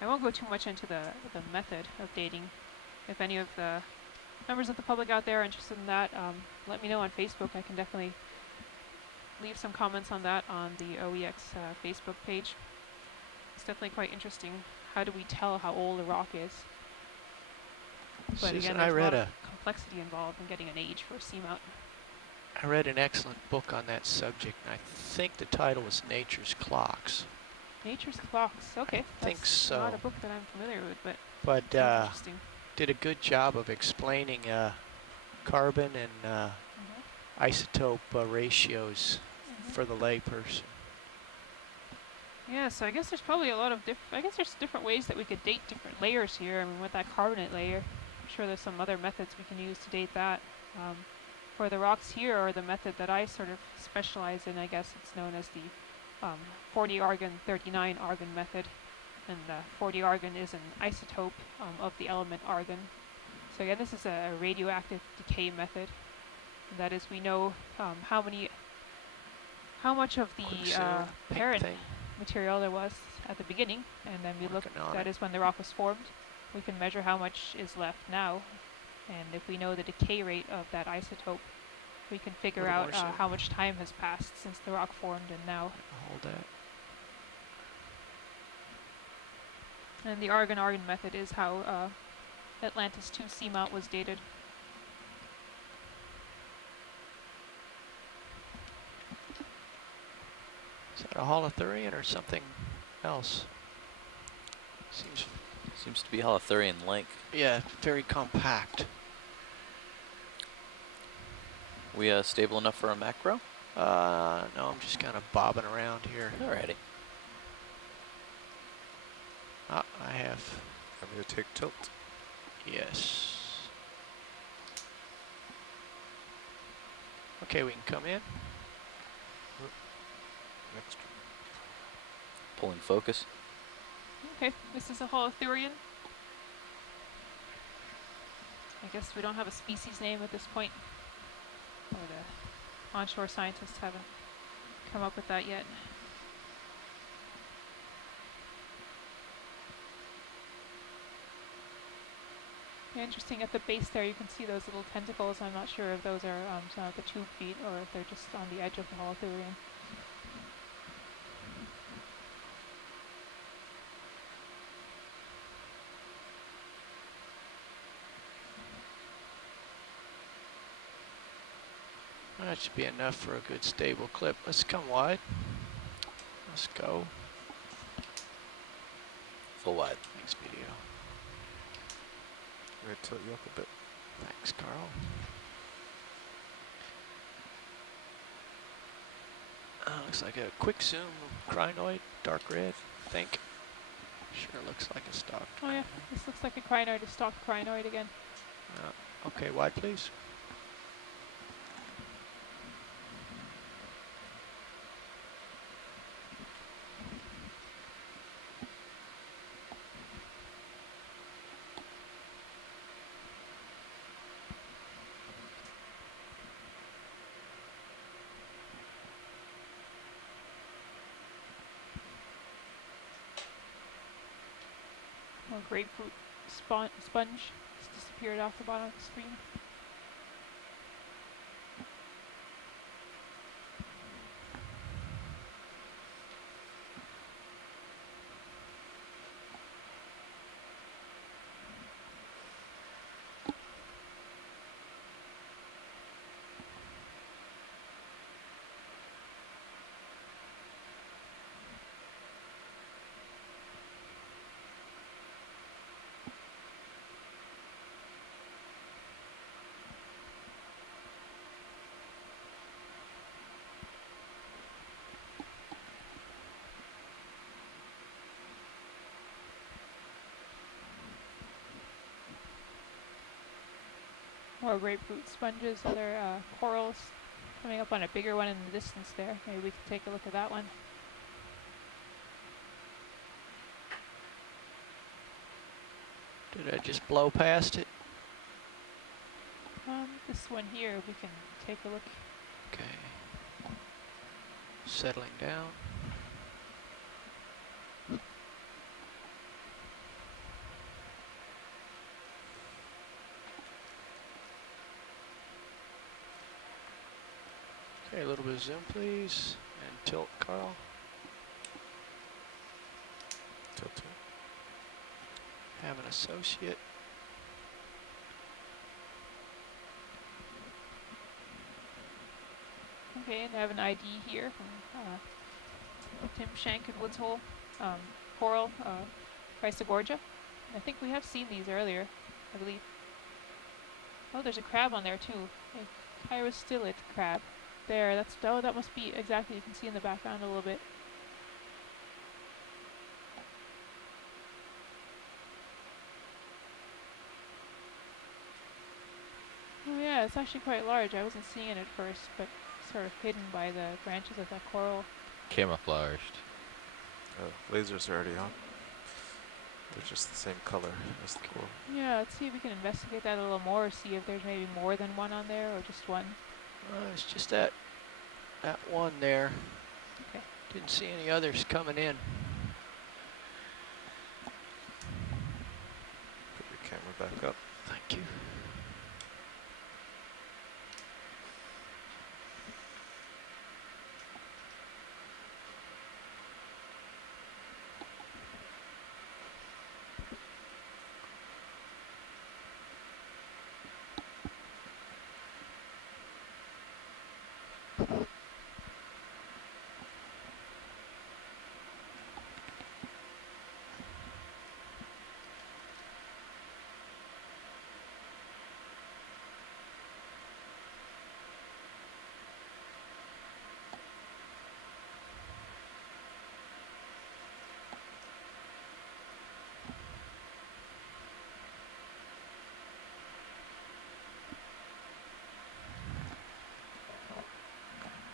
I won't go too much into the method of dating. If any of the members of the public out there are interested in that, let me know on Facebook. I can definitely leave some comments on that on the OEX Facebook page. It's definitely quite interesting. How do we tell how old a rock is? But Susan, again, I there's a read lot of complexity involved in getting an age for a seamount. I read an excellent book on that subject, and I think the title was Nature's Clocks. Nature's Clocks. Okay, I think that's so. not a book that I'm familiar with, but But sounds interesting. did a good job of explaining carbon and isotope ratios for the layperson. Yeah, so I guess there's probably a lot of there's different ways that we could date different layers here. I mean, with that carbonate layer, I'm sure there's some other methods we can use to date that. For the rocks here, or the method that I sort of specialize in, I guess it's known as the 40 argon, 39 argon method. And 40 argon is an isotope of the element argon. So again, this is a radioactive decay method. And that is, we know how much of the parent material there was at the beginning, and then we look, that is when the rock was formed. We can measure how much is left now, and if we know the decay rate of that isotope, we can figure out how much time has passed since the rock formed and now. Hold that. And the argon-argon method is how Atlantis 2 seamount was dated. Is that a Holothurian or something else? Seems to be Holothurian-like. Yeah, very compact. We stable enough for a macro? No, I'm just kind of bobbing around here. Alrighty. I have. I'm going to take tilt. Yes. Okay, we can come in. Next. Pulling focus. Okay, this is a Holothurian. I guess we don't have a species name at this point. Or the onshore scientists haven't come up with that yet. Yeah, interesting, at the base there you can see those little tentacles. I'm not sure if those are some of the tube feet or if they're just on the edge of the Holothurian. That should be enough for a good stable clip. Let's come wide. Let's go. Full wide. Thanks, video. I'm going to tilt you up a bit. Thanks, Carl. Looks like a quick zoom crinoid, dark red, I think. Sure looks like a stock. Oh yeah, this looks like a crinoid, a stock crinoid again. Okay, wide please. Oh, grapefruit sponge just disappeared off the bottom of the screen. More grapefruit sponges, other corals coming up on a bigger one in the distance there. Maybe we can take a look at that one. Did I just blow past it? This one here, we can take a look. Okay. Settling down. Okay, a little bit of zoom, please. And tilt, Carl. Tilting. Have an associate. Okay, and I have an ID here from Tim Shank at Woods Hole. Coral, Chrysogorgia. I think we have seen these earlier, I believe. Oh, there's a crab on there too. A Chirostylid crab. There, that must be exactly, you can see in the background a little bit. Oh yeah, it's actually quite large. I wasn't seeing it at first, but sort of hidden by the branches of that coral. Camouflaged. Oh, lasers are already on. They're just the same color as the coral. Yeah, let's see if we can investigate that a little more, see if there's maybe more than one on there or just one. It's just that one there. Okay. Didn't see any others coming in. Put your camera back up. Thank you.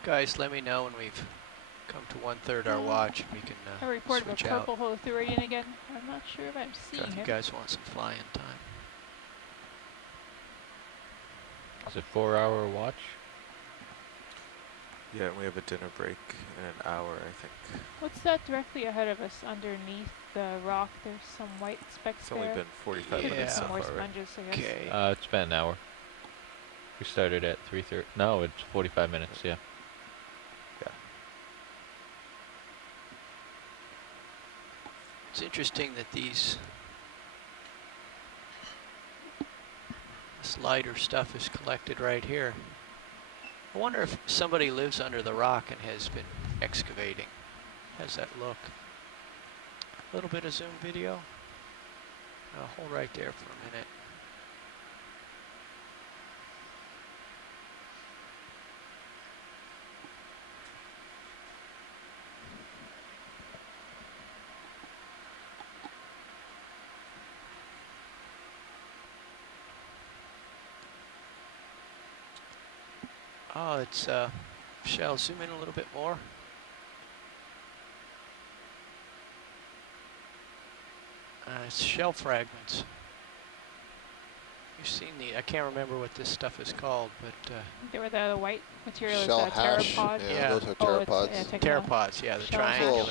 Guys, let me know when we've come to 1/3 our watch and we can I reported a switch out. purple Holothurian again. I'm not sure if I'm seeing If you him. guys want some flying time. Is it 4-hour watch? Yeah, and we have a dinner break in an hour, I think. What's that directly ahead of us underneath the rock? There's some white specks It's there. only been 45 Yeah. minutes so Some more far, right? sponges, I guess. Okay. It's been an hour. We started at 3:30. No, it's 45 minutes, yeah. It's interesting that this lighter stuff is collected right here. I wonder if somebody lives under the rock and has been excavating. How's that look? A little bit of zoom video. Hold right there for a minute. Oh, it's, shall zoom in a little bit more. It's shell fragments. You've seen I can't remember what this stuff is called, but They were the white material. Shell is hash. pteropod. Yeah, those are Oh, it's, pteropods. pteropods, yeah, the Shell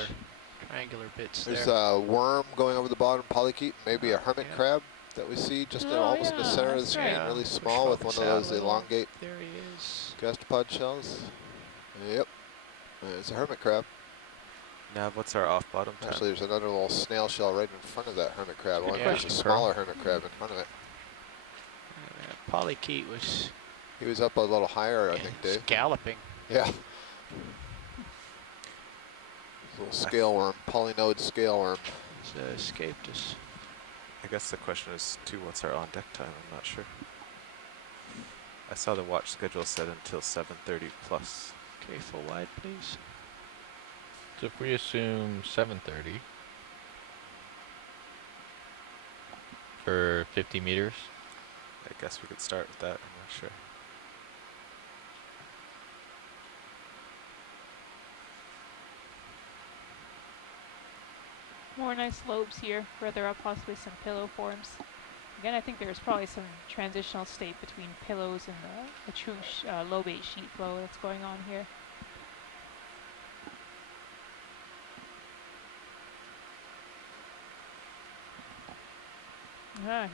triangular bits There's there. a worm going over the bottom, polychaete, maybe a hermit Yeah. crab that we see just Oh, almost in the yeah, center of the that's screen, right. really Push small with one focus of out a those little. elongate There he is. gastropod shells. Yep, there's a hermit crab. Nav, what's our off-bottom time? Actually, there's another little snail shell right in front of that hermit crab. I Good wonder if there's a question, smaller hermit crab in front of it. Polychaete was He was up a little higher, I think, Dave. galloping. Yeah. Little scale worm, polynode scale worm. It's, escaped us. I guess the question is, too, what's our on-deck time? I'm not sure. I saw the watch schedule said until 7:30 plus. Okay, full wide, please. So if we assume 7:30 for 50 meters, I guess we could start with that. I'm not sure. More nice lobes here, further up possibly some pillow forms. Again, I think there's probably some transitional state between pillows and the true lobate sheet flow that's going on here.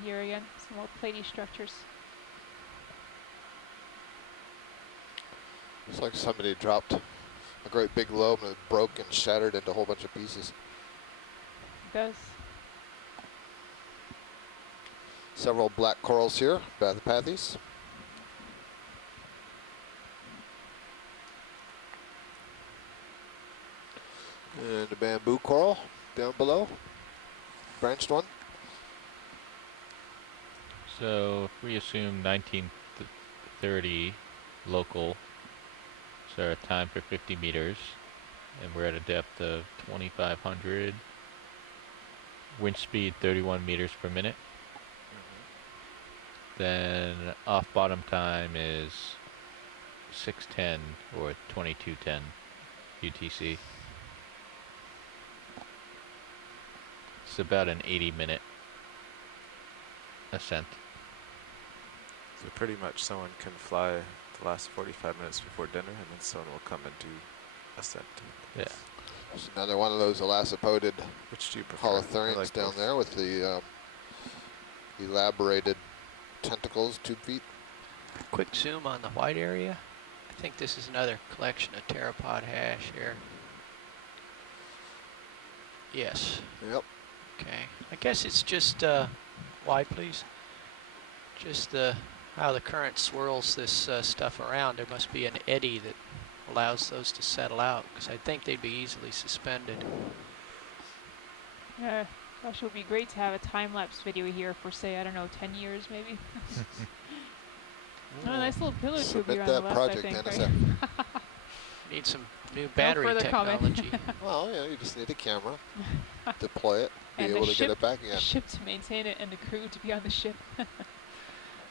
Here again, some more platy structures. It's like somebody dropped a great big lobe and it broke and shattered into a whole bunch of pieces. It does. Several black corals here, Bathopathes. And a bamboo coral down below, branched one. So if we assume 1930 local, so our time for 50 meters, and we're at a depth of 2,500, wind speed 31 meters per minute, then off bottom time is 6:10 or 22:10 UTC. It's about an 80-minute ascent. So pretty much someone can fly the last 45 minutes before dinner, and then someone will come and do ascent. Yeah. There's another one of those elasapoded Which do you prefer? holothurians I like down both. there with the elaborated tentacles, tube feet. Quick zoom on the white area. I think this is another collection of pteropod hash here. Yes. Yep. Okay. I guess it's just wide, please. Just how the current swirls this stuff around. There must be an eddy that allows those to settle out, because I think they'd be easily suspended. Yeah, gosh, it would be great to have a time-lapse video here for, say, I don't know, 10 years maybe. Oh, nice little pillow tube Submit here on the that left, project, I think, NSF. right? Need some new battery further comment. technology. Well, you know, you just need a camera, deploy it, be And able the to get ship, it back the again. ship to maintain it and the crew to be on the ship.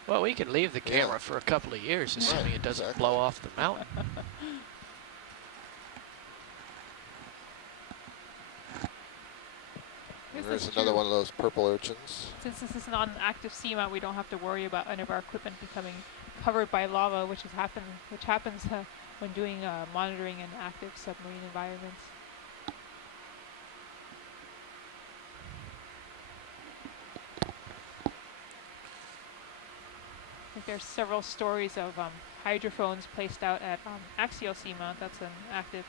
Well, we could leave the Yeah. camera for a couple of years, assuming Right, it doesn't exactly. blow off the mountain. Guess There's that's another true. one of those purple urchins. Since this is not an active seamount, we don't have to worry about any of our equipment becoming covered by lava, which happens when doing monitoring in active submarine environments. I think there's several stories of hydrophones placed out at Axial Seamount. That's an active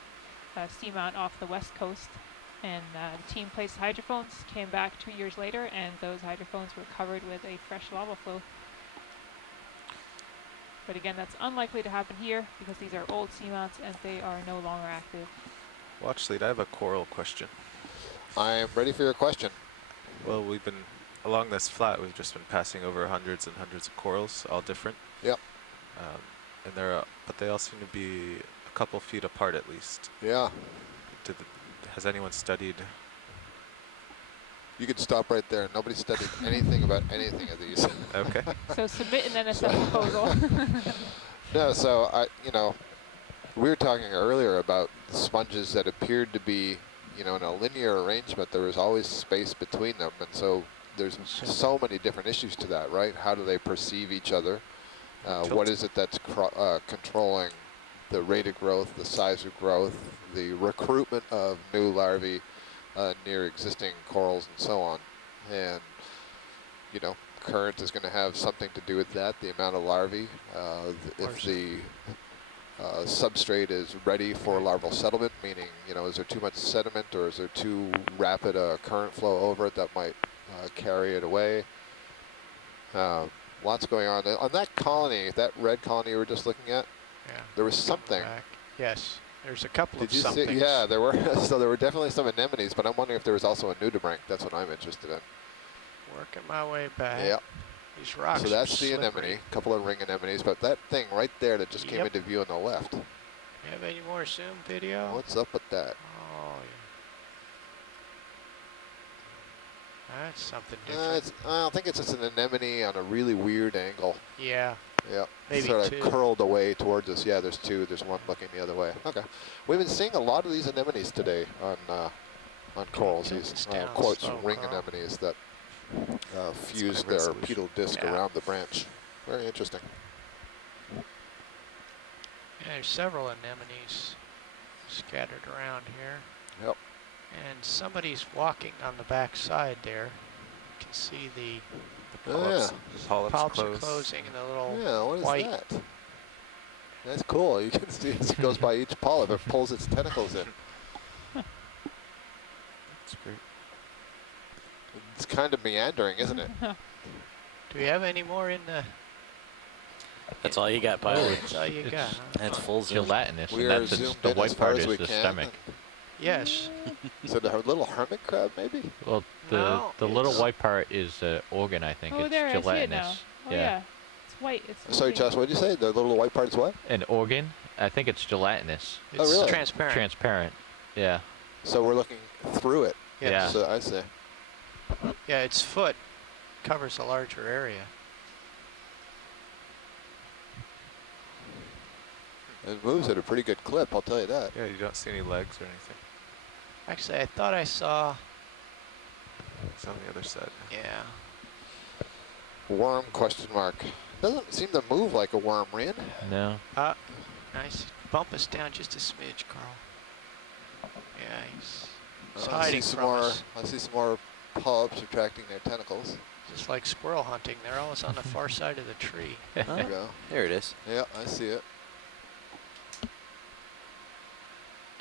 seamount off the west coast. And the team placed hydrophones, came back 2 years later, and those hydrophones were covered with a fresh lava flow. But again, that's unlikely to happen here because these are old seamounts and they are no longer active. Watch lead, I have a coral question. I'm ready for your question. Well, we've been, along this flat, we've just been passing over hundreds and hundreds of corals, all different. Yep. And but they all seem to be a couple feet apart at least. Yeah. Has anyone studied? You could stop right there. Nobody studied anything about anything of these. Okay. So submit an NSF proposal. No, so we were talking earlier about the sponges that appeared to be, in a linear arrangement. There was always space between them, and so there's so many different issues to that, right? How do they perceive each other? What is it that's controlling the rate of growth, the size of growth, the recruitment of new larvae near existing corals and so on? And, current is going to have something to do with that, the amount of larvae. If the substrate is ready for larval settlement, meaning, is there too much sediment or is there too rapid a current flow over it that might carry it away? Lots going on. On that colony, that red colony we were just looking at, Yeah. there was something. Back. Yes. There's a couple Did of you see? somethings. Yeah, there were. So there were definitely some anemones, but I'm wondering if there was also a nudibranch. That's what I'm interested in. Working my way back. Yeah. These rocks So that's are the slippery. anemone, a couple of ring anemones, but that thing right there that just came Yep. into view on the left. You have any more zoom video? What's up with that? Oh, yeah. That's something different. I don't think it's just an anemone on a really weird angle. Yeah. Yeah, Maybe sort of two. curled away towards us. Yeah, there's two. There's one looking the other way. Okay, we've been seeing a lot of these anemones today on corals. tilt These this down quotes slow, ring Carl. anemones that fuse my their resolution. pedal disc Yeah. around the branch. Very interesting. Yeah, there's several anemones scattered around here. Yep. And somebody's walking on the back side there. You can see the Oh, Polyps polyps are close. closing and the little yeah. What is white. that? That's cool. You can see as it goes by each polyp, it pulls its tentacles in. That's great. It's kind of meandering, isn't it? Do we have any more in the... That's all you got, pilot. That's all you It's got, huh? That's full zoom. Gelatinous, We and are that's it's zoomed the in as white far part as is we the can. stomach. Yes. So the little hermit crab, maybe? Well, No, the little it's- white part is organ, I think. Oh, it's there, I see it gelatinous. now. Oh, yeah. It's white. It's Sorry, moving. Josh, what did you say? The little white part's what? An organ? I think it's gelatinous. It's really? transparent. Transparent. Yeah. So we're looking through it. Yes. Yeah. So I see. Yeah, its foot covers a larger area. It moves at a pretty good clip, I'll tell you that. Yeah, you don't see any legs or anything. Actually, I thought I saw... It's on the other side. Yeah. Worm, question mark. Doesn't seem to move like a worm, Rian. No. Nice. Bump us down just a smidge, Carl. Yeah, he's I hiding see some from more. us. I see some more polyps retracting their tentacles. Just like squirrel hunting. They're always on the far side of the tree. There you go. There it is. Yeah, I see it.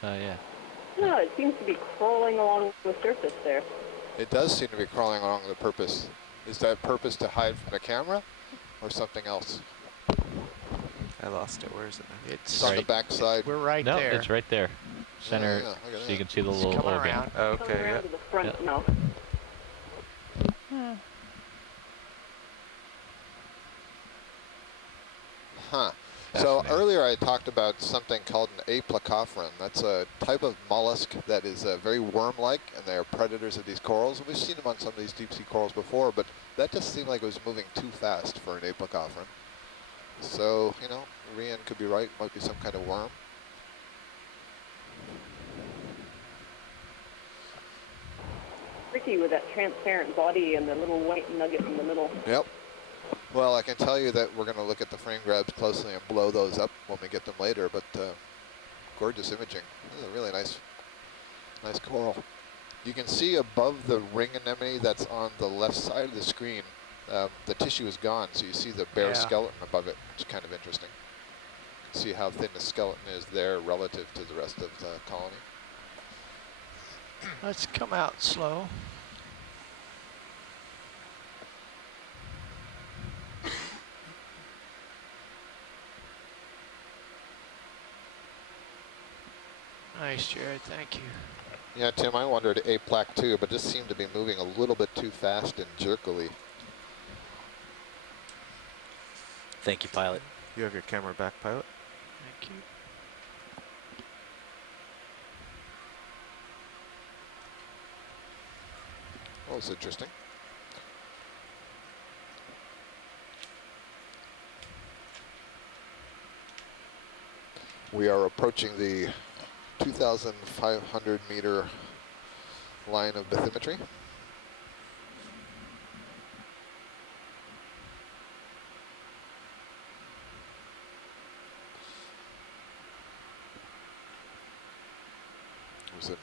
Yeah. No, it seems to be crawling along the surface there. It does seem to be crawling along the purpose. Is that purpose to hide from the camera or something else? I lost it. Where is it now? It's on the Right. back side. We're right No, there. it's right there. Center, yeah, look at so you that. can see the It's little coming organ. around. Oh, Coming okay, around yeah. to the front Yeah. now. Huh. So Fascinating. earlier I talked about something called an Aplicofron. That's a type of mollusk that is very worm-like, and they are predators of these corals. And we've seen them on some of these deep-sea corals before, but that just seemed like it was moving too fast for an Aplicofron. So, you know, Rian could be right. Might be some kind of worm. Tricky with that transparent body and the little white nugget in the middle. Yep. Well, I can tell you that we're going to look at the frame grabs closely and blow those up when we get them later, but gorgeous imaging. This is a really nice coral. You can see above the ring anemone that's on the left side of the screen, the tissue is gone, so you see the bare Yeah. skeleton above it, which is kind of interesting. See how thin the skeleton is there relative to the rest of the colony. Let's come out slow. Nice, Jared. Thank you. Yeah, Tim, I wondered A-plaque too, but just seemed to be moving a little bit too fast and jerkily. Thank you, pilot. You have your camera back, pilot? Thank you. That was interesting. We are approaching the 2,500 meter line of bathymetry. There's an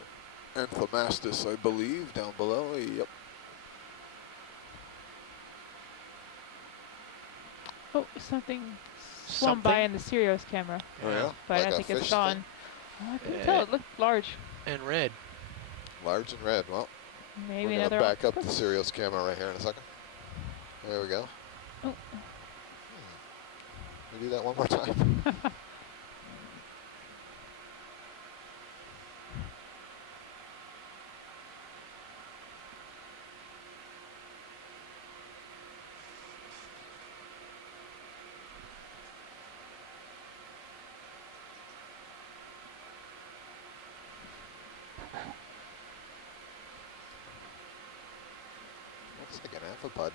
Anthomastus, I believe, down below. Yep. Oh, something swam by Something? in the Sirius camera, Oh yeah. but I Like don't a think it's fish gone. thing? Oh, I couldn't tell. It looked large. And red. Large and red. Well, Maybe we're another. gonna back up the Sirius camera right here in a second. There we go. Oh. We do that one more time. Looks like an amphipod.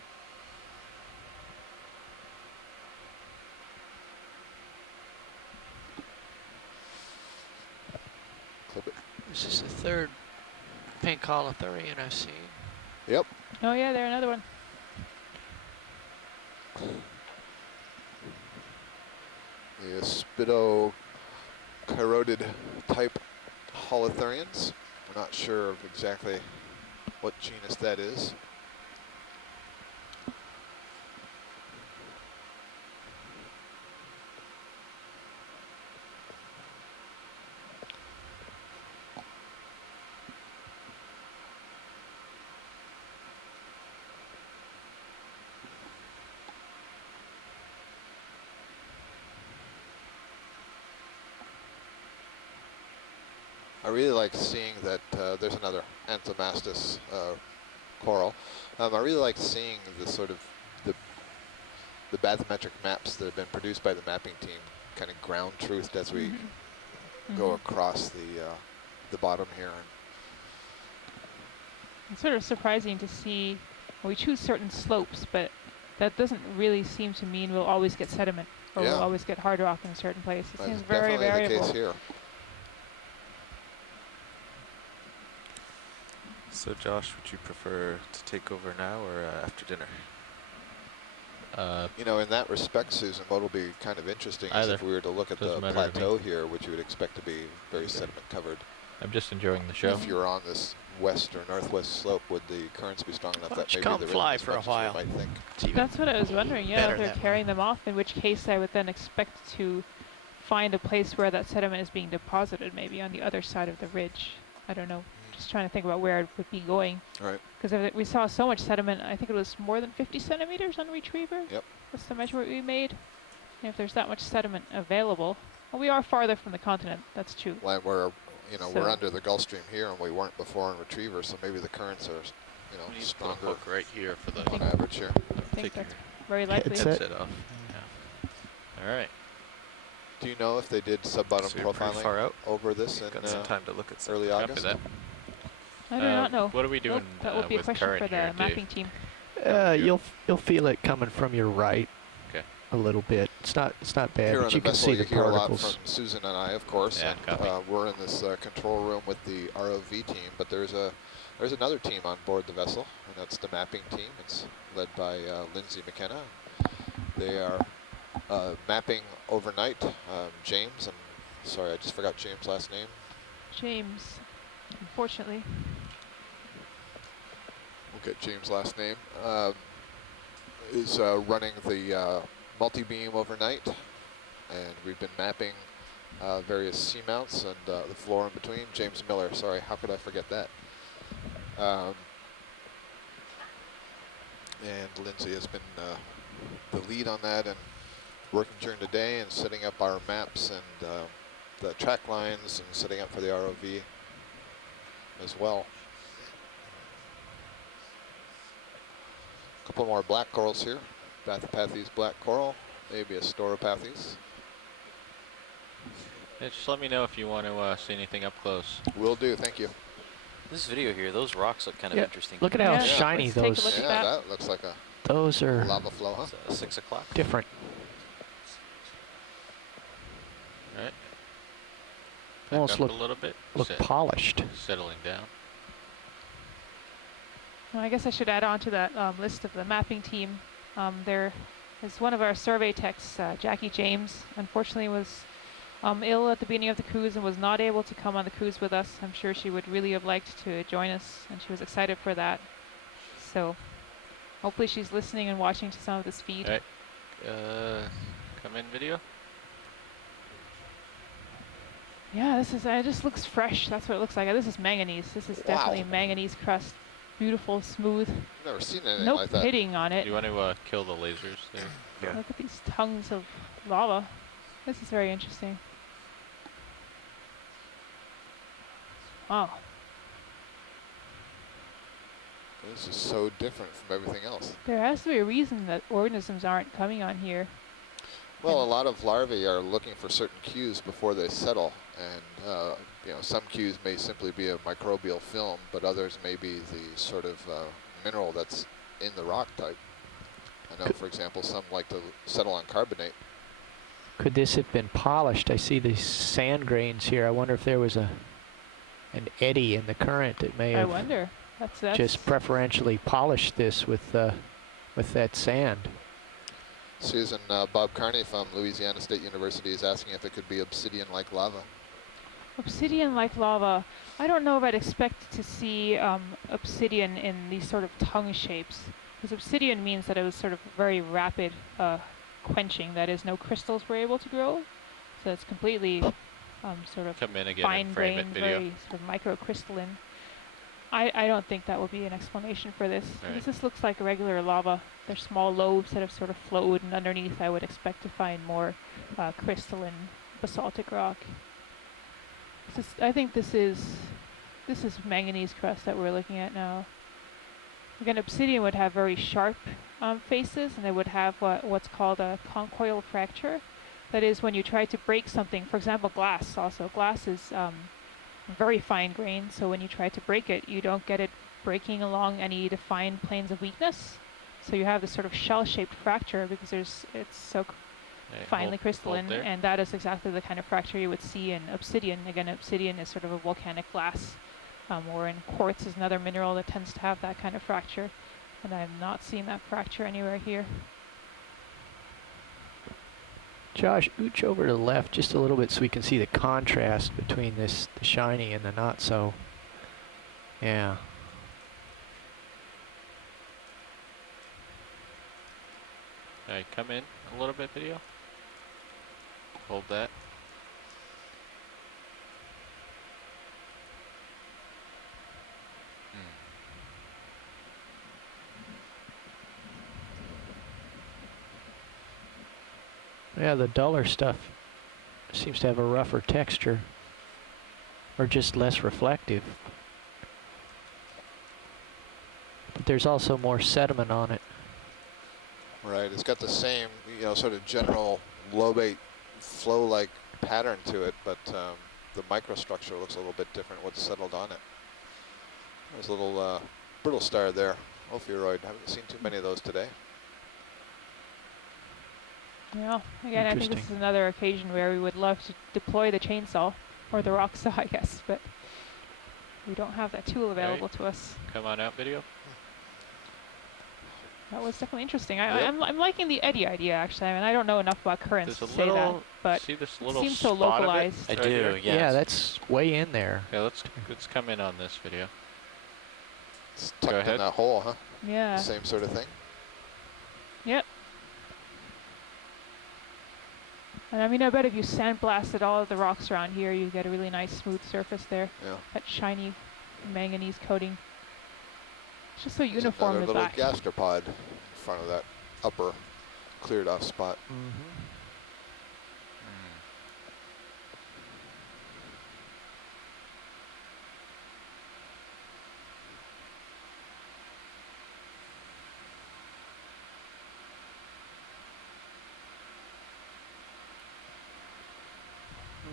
Clip it. This is the third pink Holothurian I've seen. Yep. Oh yeah, there another one. The Spido corroded type Holothurians. We're not sure of exactly what genus that is. I really like seeing that there's another Anthomastus coral. I really like seeing the sort of the bathymetric maps that have been produced by the mapping team, kind of ground truthed as we go across the bottom here. It's sort of surprising to see. We choose certain slopes, but that doesn't really seem to mean we'll always get sediment or Yeah. we'll always get hard rock in a certain place. It That's seems very definitely variable. the case here. So Josh, would you prefer to take over now or after dinner? You know, in that respect, Susan, what will be kind of interesting is Either. if we were to look at the Doesn't matter to me. plateau here, which you would expect to be very sediment covered. I'm just enjoying the show. If you're on this west or northwest slope, would the currents be strong enough Why that don't you maybe come there fly isn't for a as much as while? we might think? It's even That's what I was wondering, yeah, better if they're that way. carrying them off, in which case I would then expect to find a place where that sediment is being deposited, maybe on the other side of the ridge. I don't know. Just trying to think about where it would be going. All right. Because we saw so much sediment, I think it was more than 50 centimeters on Retriever. Yep. That's the measurement we made. And if there's that much sediment available, well, we are farther from the continent, that's true. When we're, you know, So- we're under the Gulf Stream here, and we weren't before in Retriever, so maybe the currents are, you know, stronger right here for the on average here. I think that's very likely. Headset. headset off. All right. Do you know if they did sub-bottom So you're pretty profiling far out. over this in Got some time to look at some. early Copy August? that. I do not know. What are we doing Nope, that will be a with question current for the here, Dave? mapping team. You'll feel it coming from your right. Okay. A little bit. It's not bad, Here on but the you can vessel, see you the hear a lot particles. from Susan and I, of course. Yeah, and, copy. we're in this control room with the ROV team, but there's another team on board the vessel, and that's the mapping team. It's led by Lindsay McKenna. They are mapping overnight. James, I'm sorry, I just forgot James' last name. James, unfortunately. We'll get James' last name. Is running the multi-beam overnight, and we've been mapping various seamounts and the floor in between. James Miller, sorry, how could I forget that? And Lindsay has been the lead on that and working during the day and setting up our maps and the track lines and setting up for the ROV as well. A couple more black corals here. Bathypathes black coral, maybe a Stauropathes. Yeah, just let me know if you want to see anything up close. Will do, thank you. This video here, those rocks look kind of Yeah, interesting. Look at how Yeah, shiny let's take a those. look at Yeah, that. that looks like a Those are lava flow, huh? It's, 6 o'clock. different. All right. Back Almost up look a little bit. look polished. Settling down. Well, I guess I should add on to that list of the mapping team. There is one of our survey techs, Jackie James, unfortunately was ill at the beginning of the cruise and was not able to come on the cruise with us. I'm sure she would really have liked to join us, and she was excited for that. So hopefully she's listening and watching to some of this feed. All right. Come in video. Yeah, this is, it just looks fresh. That's what it looks like. This is manganese. This is definitely Wow. manganese crust. Beautiful, smooth, I've never seen anything no like that. pitting on it. Do you want to kill the lasers there? Yeah. Look at these tongues of lava. This is very interesting. Wow. This is so different from everything else. There has to be a reason that organisms aren't coming on here. Well, a lot of larvae are looking for certain cues before they settle, and you know, some cues may simply be a microbial film, but others may be the sort of mineral that's in the rock type. I know, for example, some like to settle on carbonate. Could this have been polished? I see these sand grains here. I wonder if there was an eddy in the current that may I have wonder. That's just preferentially polished this with that sand. Susan, Bob Carney from Louisiana State University is asking if it could be obsidian-like lava. Obsidian-like lava. I don't know if I'd expect to see obsidian in these sort of tongue shapes. Because obsidian means that it was sort of very rapid quenching. That is, no crystals were able to grow. So it's completely sort of Come in again fine and frame it grained, video. very sort of microcrystalline. I don't think that will be an explanation for this. Right. This looks like regular lava. There's small lobes that have sort of flowed, and underneath I would expect to find more crystalline basaltic rock. I think this is manganese crust that we're looking at now. Again, obsidian would have very sharp faces, and they would have what's called a concoil fracture. That is, when you try to break something, for example, glass also. Glass is very fine grained, so when you try to break it, you don't get it breaking along any defined planes of weakness. So you have this sort of shell-shaped fracture because it's so Okay, finely hold crystalline, there. and that is exactly the kind of fracture you would see in obsidian. Again, obsidian is sort of a volcanic glass, or in quartz is another mineral that tends to have that kind of fracture, and I'm not seeing that fracture anywhere here. Josh, ooch over to the left just a little bit so we can see the contrast between the shiny and the not so. Yeah. Alright, come in a little bit, video. Hold that. Yeah, the duller stuff seems to have a rougher texture, or just less reflective. But there's also more sediment on it. Right, it's got the same, sort of general lobate flow-like pattern to it, but the microstructure looks a little bit different, what's settled on it. There's a little brittle star there, Ophiuroid. Haven't seen too many of those today. Yeah, again, I think this is another occasion where we would love to deploy the chainsaw, or the rock saw, I guess, but we don't have that tool available to us. Come on out, video. That was definitely interesting. Yep. I'm liking the eddy idea, actually. I mean, I don't know enough about currents There's a to say that, little, but see this it little seems so spot of it localized. I right do, here? yes. Yeah, that's way in there. Yeah, let's come in on this video. It's Go tucked in ahead. that hole, huh? Yeah. Same sort of thing. Yep. And I mean, I bet if you sandblasted all of the rocks around here, you get a really nice smooth surface there. Yeah. That shiny manganese coating. It's just so There's uniform another with little that. gastropod in front of that upper cleared off spot.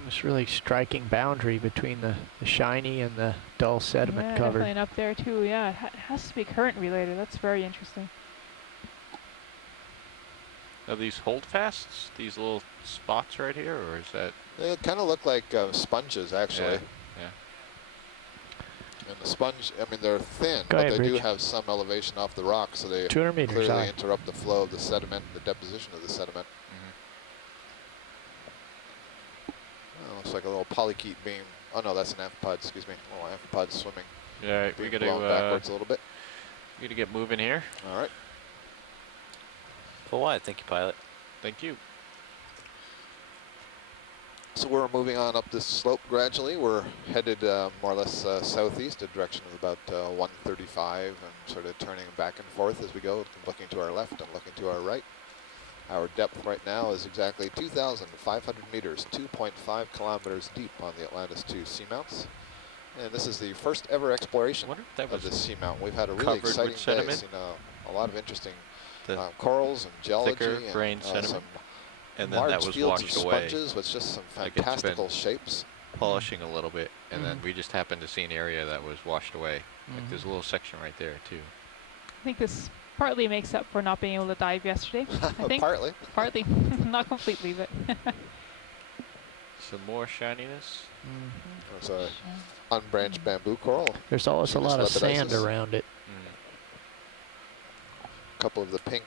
This really striking boundary between the shiny and the dull sediment Yeah, covered. definitely, and up there too. Yeah, it has to be current related. That's very interesting. Are these holdfasts? These little spots right here, or is that? They kind of look like sponges, actually. Yeah. And the sponge, I mean, they're thin, Go but ahead, they do Rich. have some elevation off the rock, so they 200 meters clearly high. interrupt the flow of the sediment and the deposition of the sediment. Looks like a little polychaete beam. Oh no, that's an amphipod, excuse me. A little amphipod swimming. Yeah, right, we Being gotta blown backwards a little bit. we gotta get moving here. All right. Full wide, thank you, pilot. Thank you. So we're moving on up this slope gradually. We're headed more or less southeast, a direction of about 135, and sort of turning back and forth as we go, looking to our left and looking to our right. Our depth right now is exactly 2,500 meters, 2.5 kilometers deep on the Atlantis 2 seamounts. And this is the first ever exploration I wonder if that of was this seamount. We've had a really covered with exciting day, sediment? seen a lot of interesting the corals and geology thicker and grained sediment, some and then large that was fields washed of away, sponges with just some Like it's been fantastical shapes. polishing a little bit, and then we just happened to see an area that was washed away. Like Mhm. there's a little section right there too. I think this partly makes up for not being able to dive yesterday. I think Partly. partly, not completely, but Some more shininess. There's a unbranched bamboo coral. There's always a lot of sand Lepidisis. around it. A couple of the pink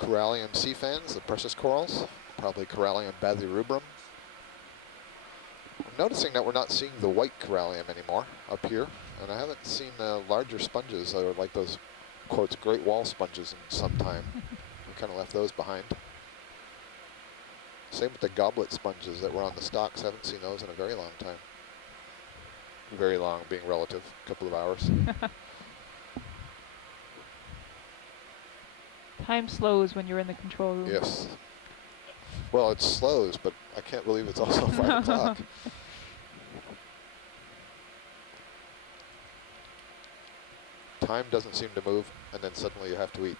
Corralium sea fans, the precious corals, probably Corralium bathyrubrum. I'm noticing that we're not seeing the white Corralium anymore up here, and I haven't seen larger sponges that are like those, quotes, great wall sponges in some time. We kind of left those behind. Same with the goblet sponges that were on the stocks. Haven't seen those in a very long time. Very long being relative, a couple of hours. time slows when you're in the control room. Yes. Well, it slows, but I can't believe it's also 5 o'clock. Time doesn't seem to move, and then suddenly you have to eat.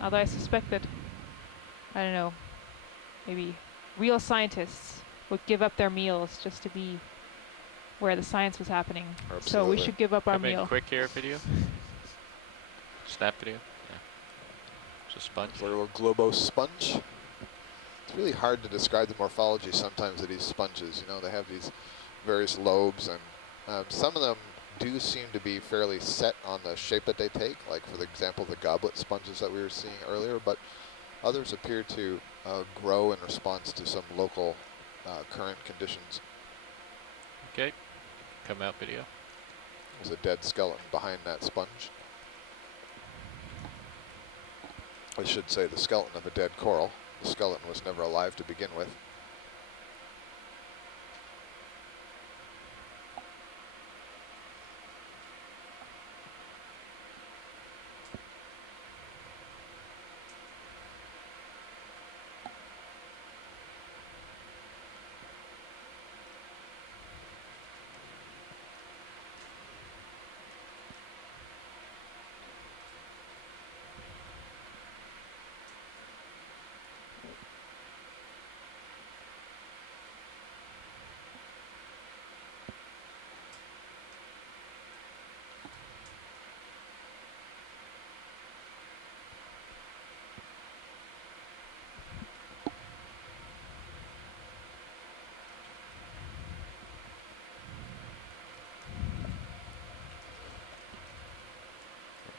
Although I suspect that, I don't know, maybe real scientists would give up their meals just to be where the science was happening. So we Absolutely. should give up our Come in meal. quick here video. Snap video. Yeah. It's a sponge. It's a little globose sponge. It's really hard to describe the morphology sometimes of these sponges. You know, they have these various lobes, and some of them do seem to be fairly set on the shape that they take, like for example the goblet sponges that we were seeing earlier, but others appear to grow in response to some local current conditions. Okay. Come out video. There's a dead skeleton behind that sponge. I should say the skeleton of a dead coral. The skeleton was never alive to begin with.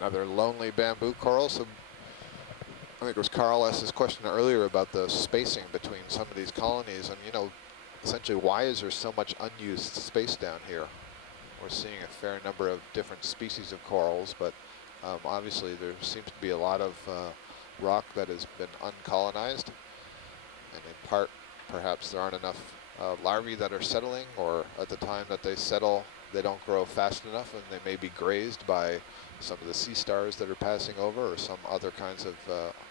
Another lonely bamboo coral. So I think it was Carl asked this question earlier about the spacing between some of these colonies, and you know, essentially why is there so much unused space down here? We're seeing a fair number of different species of corals, but obviously there seems to be a lot of rock that has been uncolonized, and in part perhaps there aren't enough larvae that are settling, or at the time that they settle they don't grow fast enough and they may be grazed by some of the sea stars that are passing over or some other kinds of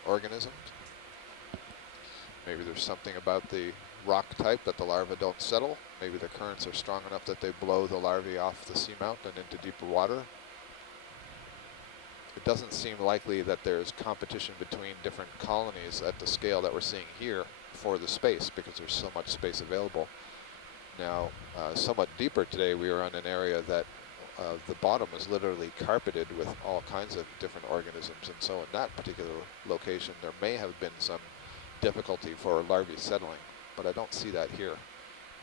organisms. Maybe there's something about the rock type that the larvae don't settle. Maybe the currents are strong enough that they blow the larvae off the seamount and into deeper water. It doesn't seem likely that there's competition between different colonies at the scale that we're seeing here for the space, because there's so much space available. Now, somewhat deeper today, we were on an area that the bottom is literally carpeted with all kinds of different organisms, and so in that particular location, there may have been some difficulty for larvae settling, but I don't see that here.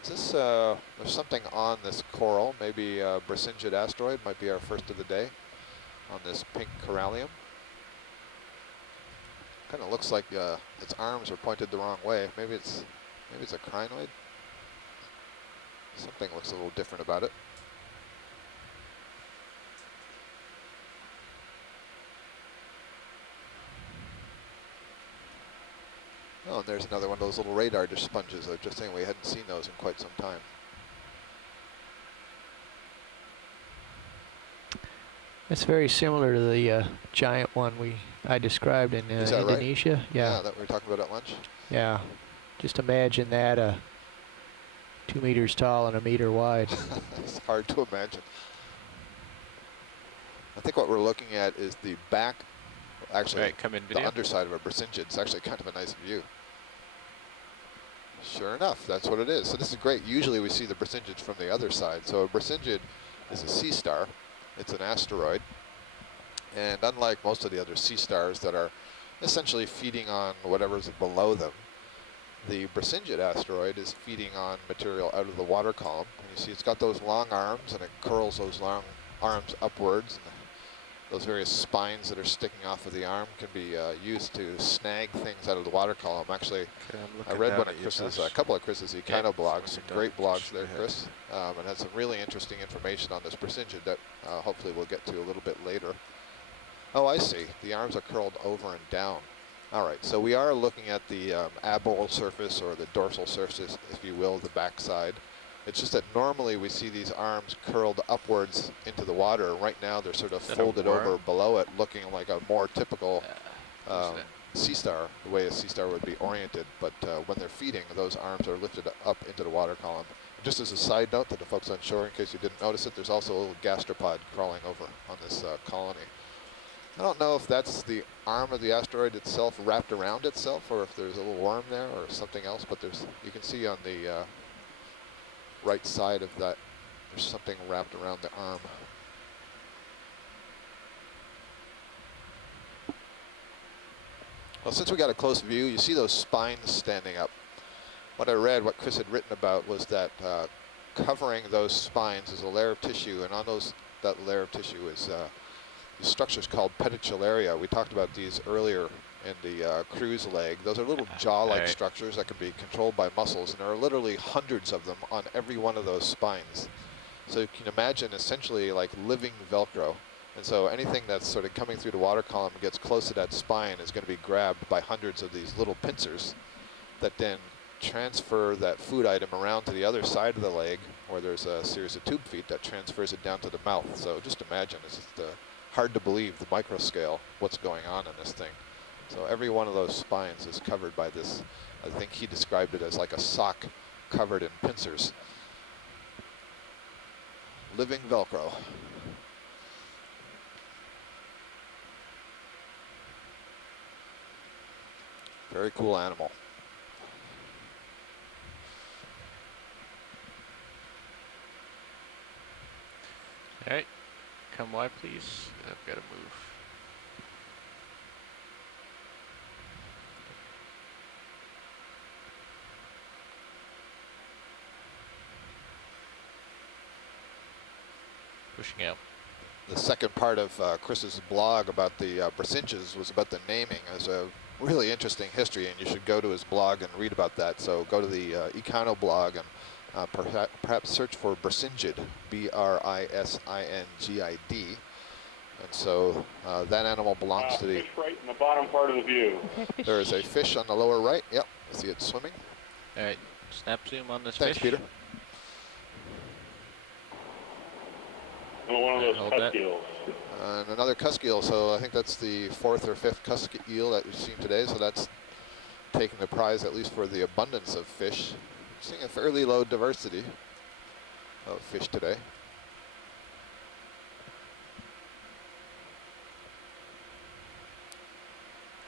Is this, there's something on this coral, maybe a Bracingid asteroid, might be our first of the day, on this pink Corralium. Kind of looks like its arms are pointed the wrong way. Maybe it's a crinoid. Something looks a little different about it. Oh, and there's another one of those little radar dish sponges. I was just saying we hadn't seen those in quite some time. It's very similar to the giant one I described in Is that right? Indonesia. Yeah. That we were talking about at lunch. Yeah. Just imagine that 2 meters tall and 1 meter wide. It's hard to imagine. I think what we're looking at is the back, actually Right, come in the video. underside of a Bracingid. It's actually kind of a nice view. Sure enough, that's what it is. So this is great. Usually we see the Brisingid from the other side. So a Brisingid is a sea star. It's an asteroid. And unlike most of the other sea stars that are essentially feeding on whatever's below them, the Brisingid asteroid is feeding on material out of the water column. And you see it's got those long arms, and it curls those long arms upwards. And those various spines that are sticking off of the arm can be used to snag things out of the water column. Actually, I read one of Chris's, a couple of Chris's Econo blogs, some great blogs there, Chris, and had some really interesting information on this Brisingid that hopefully we'll get to a little bit later. Oh, I see. The arms are curled over and down. All right, so we are looking at the aboral surface, or the dorsal surface, if you will, the backside. It's just that normally we see these arms curled upwards into the water. Right now they're sort of folded over below it, looking like a more typical sea star, the way a sea star would be oriented. But when they're feeding, those arms are lifted up into the water column. Just as a side note to the folks on shore, in case you didn't notice it, there's also a little gastropod crawling over on this colony. I don't know if that's the arm of the asteroid itself wrapped around itself, or if there's a little worm there or something else, but there's, you can see on the right side of that, there's something wrapped around the arm. Well, since we got a close view, you see those spines standing up. What I read, what Chris had written about, was that covering those spines is a layer of tissue, and on that layer of tissue is these structures called pedicularia. We talked about these earlier in the cruise leg. Those are little jaw-like structures that can be controlled by muscles, and there are literally hundreds of them on every one of those spines. So you can imagine essentially like living Velcro. And so anything that's sort of coming through the water column and gets close to that spine is going to be grabbed by hundreds of these little pincers that then transfer that food item around to the other side of the leg, where there's a series of tube feet that transfers it down to the mouth. So just imagine, it's just hard to believe the micro scale, what's going on in this thing. So every one of those spines is covered by this. I think he described it as like a sock covered in pincers. Living Velcro. Very cool animal. All right, come wide, please. I've got to move. Pushing out. The second part of Chris's blog about the Brisinges was about the naming. As a really interesting history, and you should go to his blog and read about that. So go to the Econo blog and perhaps search for Brisingid, B-R-I-S-I-N-G-I-D. And so that animal belongs to the... Fish right in the bottom part of the view. Okay, There is a fish on the lower right. Yep, see it swimming. All right, snap zoom on this Thanks, fish. Peter. One of those Hold that. cusk eels. And another cusk eel, so I think that's the 4th or 5th cusk eel that we've seen today, so that's taking the prize at least for the abundance of fish. Seeing a fairly low diversity of fish today.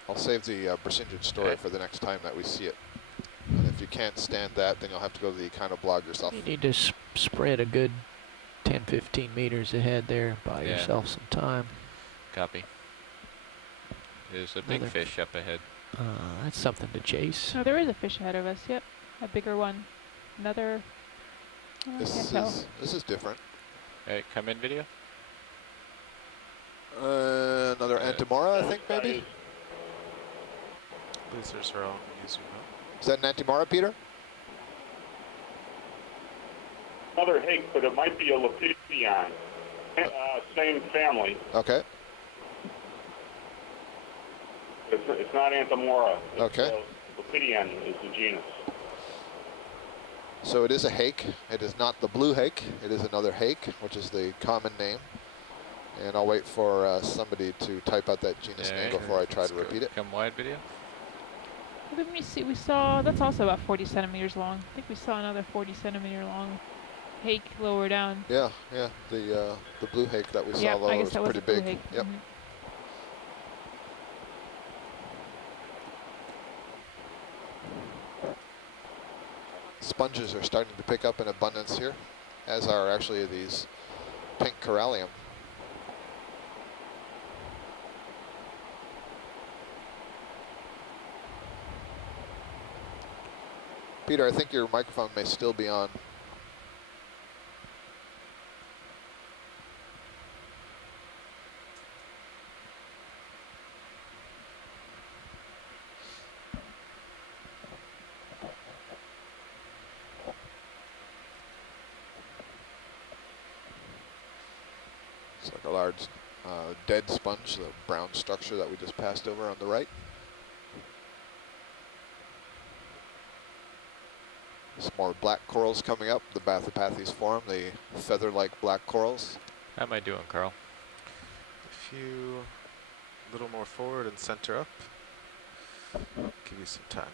I'll save the Brisingid story for the next time that we see it. And if you can't stand that, then you'll have to go to the Econo blog yourself. You need to spread a good 10, 15 meters ahead there. Buy yourself some time. Copy. There's a big fish up ahead. That's something to chase. Oh, there is a fish ahead of us. Yep, a bigger one. Another. Oh, I can't tell. This is different. All right, come in video. Another Antimora, I think, maybe? Lasers are all using them. Is that an Antimora, Peter? Another hake, but it might be a Lepidyon. Same family. Okay. It's not Antimora. Okay. Lepidyon is the genus. So it is a hake. It is not the blue hake. It is another hake, which is the common name. And I'll wait for somebody to type out that genus name before I try to repeat it. Come wide video. Let me see. We saw that's also about 40 centimeters long. I think we saw another 40 centimeter long hake lower down. Yeah, yeah. The blue hake that we saw I lower guess was that was pretty a blue big. hake. Yep. Mhm. sponges are starting to pick up in abundance here, as are actually these pink Corralium. Peter, I think your microphone may still be on. It's like a large dead sponge, the brown structure that we just passed over on the right. Some more black corals coming up, the Bathypathes form, the feather-like black corals. How am I doing, Carl? If you a little more forward and center up, give you some time.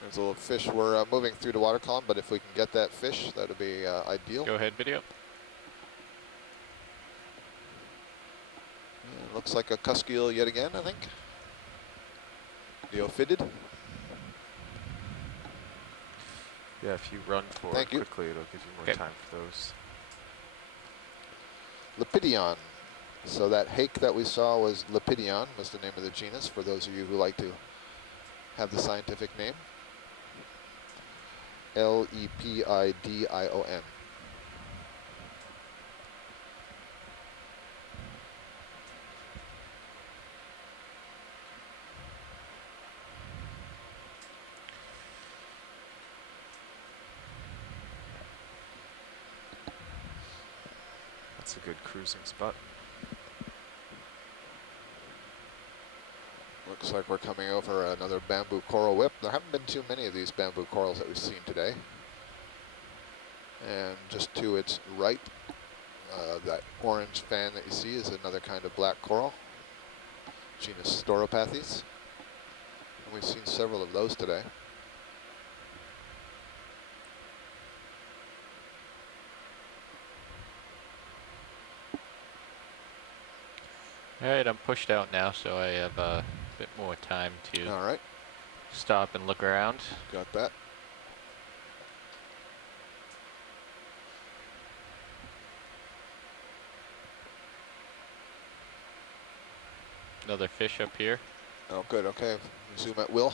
There's a little fish. We're moving through the water column, but if we can get that fish, that would be ideal. Go ahead, video. Looks like a cusk eel yet again, I think. The Ophidid. Yeah, if you run forward Thank you. quickly, it'll give you more time for those. Lepidion. So that hake that we saw was Lepidion, was the name of the genus, for those of you who like to have the scientific name. Lepidion. That's a good cruising spot. Looks like we're coming over another bamboo coral whip. There haven't been too many of these bamboo corals that we've seen today. And just to its right, that orange fan that you see is another kind of black coral, genus Pteropods. And we've seen several of those today. All right, I'm pushed out now, so I have a bit more time to All right, stop and look around. got that. Another fish up here. Oh, good. Okay, zoom at will.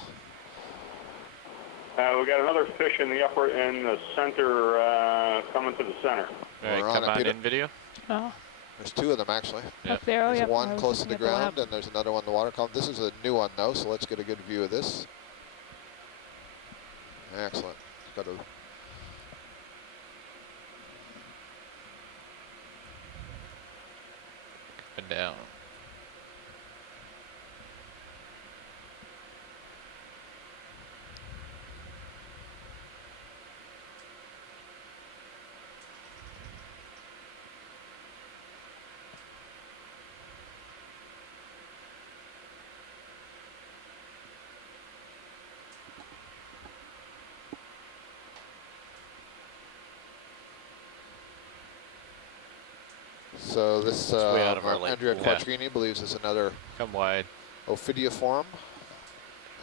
We got another fish in the center, coming to the center. All right, We're on come it, on Peter. in, video. Oh, There's two of them actually. Yep. up there. Oh, There's yep. I one was close to looking the at lab. ground, and there's another one in the water column. This is a new one though, so let's get a good view of this. Excellent. Got a Up and down. So this way out of our lake Andrea pool. Quattrini believes is another Come wide. Ophidioform,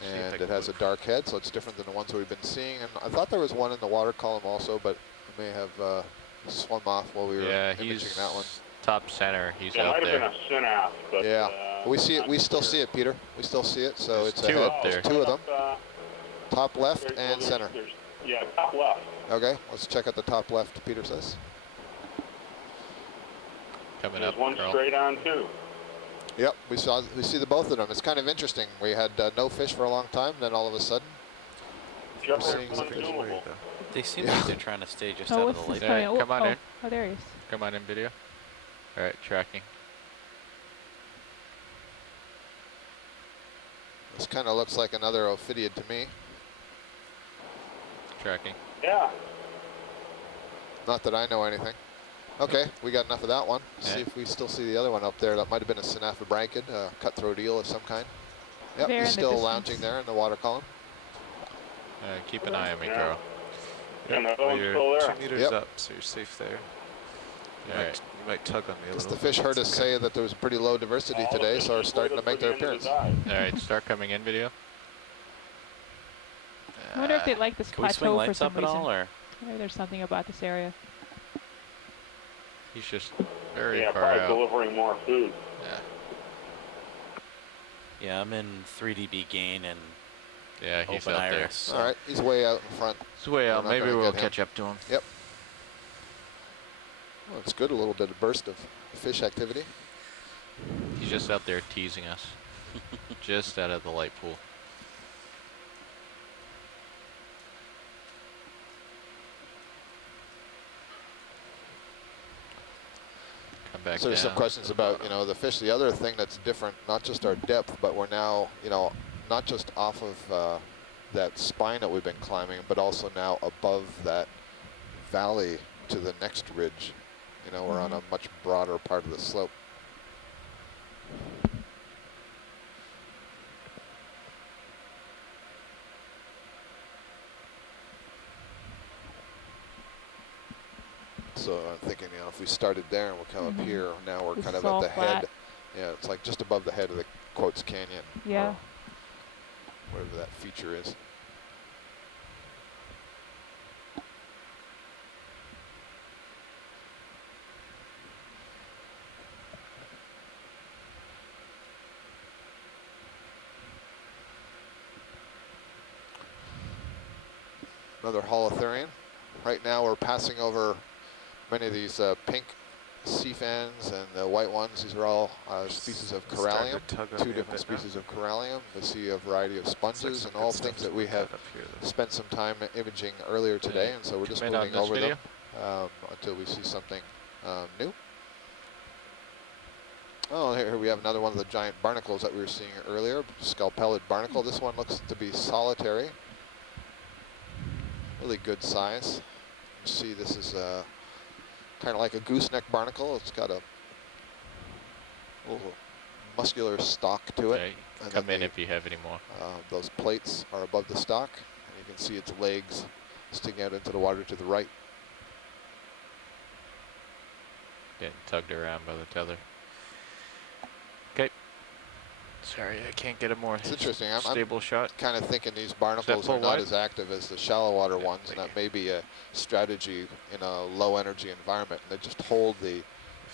See if and they it can has a move. dark head, so it's different than the ones we've been seeing. And I thought there was one in the water column also, but I may have swum off while we were Yeah, imaging he's that one. top center. He's It out might have been there. a synapse, but Yeah, we see it. not We still clear. see it, Peter. We still see it. So There's it's two ahead. up there. There's two of them, top There's- left well, and there's- center. Yeah, top left. Okay, let's check out the top left. Peter says. Coming There's up, one Carl. straight on too. Yep, we see the both of them. It's kind of interesting. We had no fish for a long time, then all of a sudden, Just seeing as some Which way, undoable. though? They seem Yeah. like they're trying to stay just Oh, out of what's the this lake. coming? Alright, come on in. Oh, there he is. Come on in, video. All right, tracking. this kind of looks like another Ophidiid to me. Tracking. Yeah. Not that I know anything. Okay, we got enough of that one. See Alright. if we still see the other one up there. That might have been a Synaphobranchid, a cutthroat eel of some kind. Yep, There he's in the still distance. lounging there in the water column. Keep an eye on me, Yeah. Carl. And the other Well, one's you're still there. 2 meters Yep. up, so you're safe there. You All might right. You might tug on me a Because little. the fish heard us say that there was pretty low diversity today, so are starting to make their appearance. Alright, start coming in video. I wonder if they like this Can we swing plateau for lights some up at reason. all, or? Maybe there's something about this area. He's just very Yeah, far probably out. delivering more food. Yeah. Yeah, I'm in 3dB gain and Yeah, he's open out there. iris. So All right, he's way out in front. It's way We're out. not Maybe gonna we'll get him. catch up to him. Yep. Well, it's good, a little bit of burst of fish activity. He's just out there teasing us. Just out of the light pool. Come back So there's some down. questions about, you know, the fish. The other thing that's different, not just our depth, but we're now, you know, not just off of that spine that we've been climbing, but also now above that valley to the next ridge. You know, we're on a much broader part of the slope. So I'm thinking, you know, if we started there and we come up here, now we're This kind is of at all the head. flat. Yeah, it's like just above the head of the Quotes Canyon. Yeah. Or whatever that feature is. Another Holothurian. Right now we're passing over many of these pink sea fans and the white ones. These are all species of Corralium, two different species of Corralium. We see a variety of sponges and all things that we have spent some time imaging earlier today, and so we're just Comment on moving this over video? them until we see something new. Oh, here we have another one of the giant barnacles that we were seeing earlier, skull pellet barnacle. This one looks to be solitary. Really good size. You see, this is kind of like a gooseneck barnacle. It's got a little muscular stalk to it. Okay, And come then in if you have any more. those plates are above the stalk, and you can see its legs sticking out into the water to the right. Getting tugged around by the tether. Okay. Sorry, I can't get a more It's interesting. I'm stable shot. kind of thinking these barnacles pull are not wide? as active as the shallow water Yeah, ones, and thank that may be a strategy in a low energy environment. They just hold the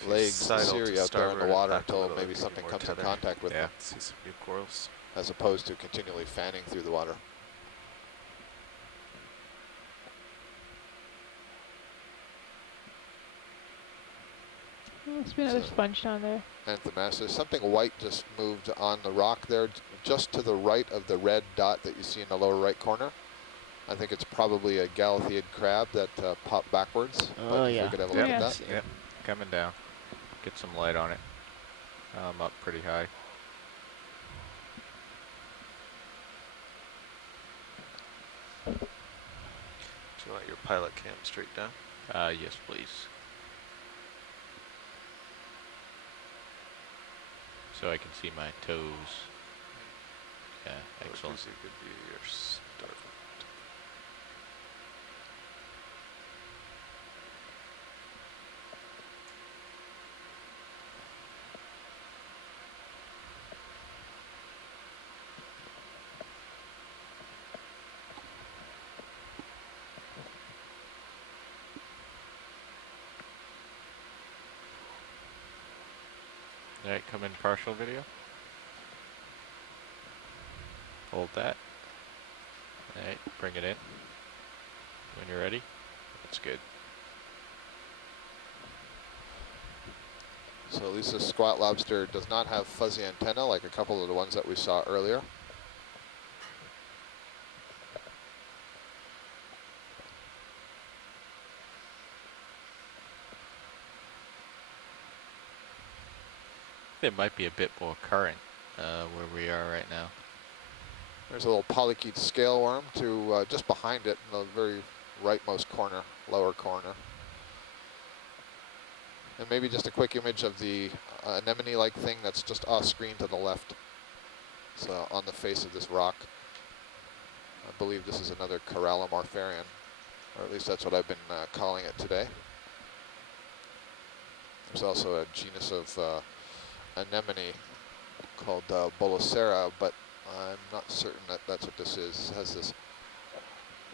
legs, the Siri out there in the water until maybe something comes in contact with Yeah, them, see some new corals. as opposed to continually fanning through the water. Must be another So- sponge down there. Anthemass. There's something white just moved on the rock there, just to the right of the red dot that you see in the lower right corner. I think it's probably a Galatheid crab that popped backwards. Oh, if yeah. we could have a look Yeah. at that. Yep, coming down. Get some light on it. I'm up pretty high. Do you want your pilot cam straight down? Yes, please. So I can see my toes. Yeah, excellent. Gives you a good view of your start. All right, come in partial video. Hold that. All right, bring it in. When you're ready. That's good. So at least this squat lobster does not have fuzzy antenna like a couple of the ones that we saw earlier. There might be a bit more current where we are right now. There's a little polychaete scale worm to just behind it in the very rightmost corner, lower corner. And maybe just a quick image of the anemone-like thing that's just off screen to the left. So on the face of this rock. I believe this is another Corralium, or at least that's what I've been calling it today. There's also a genus of anemone called Bolocera, but I'm not certain that that's what this is. It has this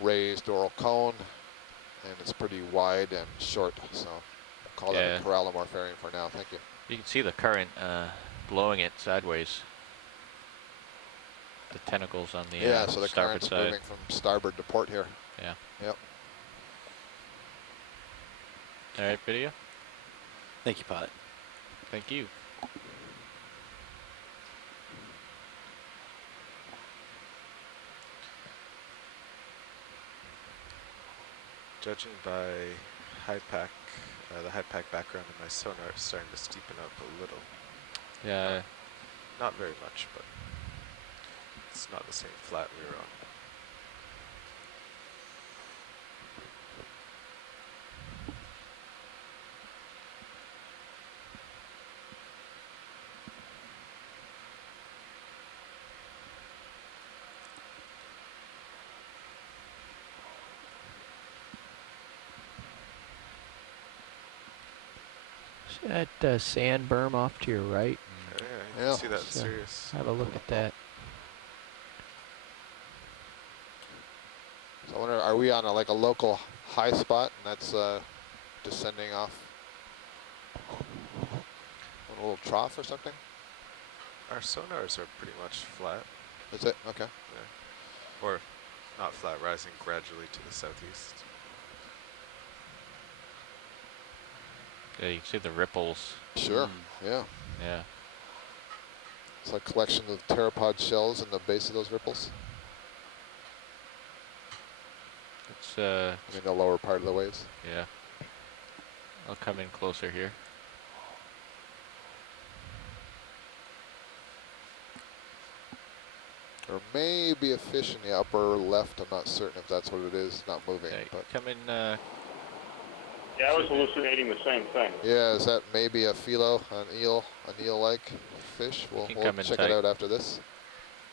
raised oral cone, and it's pretty wide and short, so I'll call that a Corallimorpharium for now. Thank you. You can see the current blowing it sideways. The tentacles on the So the starboard current's side. moving from starboard to port here. Yeah. Yep. All right, video. Thank you, Pilot. Thank you. Judging by high pack, the high pack background in my sonar is starting to steepen up a little. Yeah. Not very much, but it's not the same flat we were on. See that sand berm off to your right? Yeah, you Yeah. can see that in So, Sirius. Have a look at that. So I wonder, are we on like a local high spot, and that's descending off a little trough or something? Our sonars are pretty much flat, Is it? Okay. or not flat, rising gradually to the southeast. Yeah, you can see the ripples. Sure. Yeah. Yeah. It's like a collection of pteropod shells in the base of those ripples. It's I mean, the lower part of the waves. yeah. I'll come in closer here. There may be a fish in the upper left. I'm not certain if that's what it is. It's not moving, Yeah, but come in. Yeah, I was hallucinating the same thing. yeah, is that maybe a philo, an eel-like fish? We'll can come in check tight. it out after this.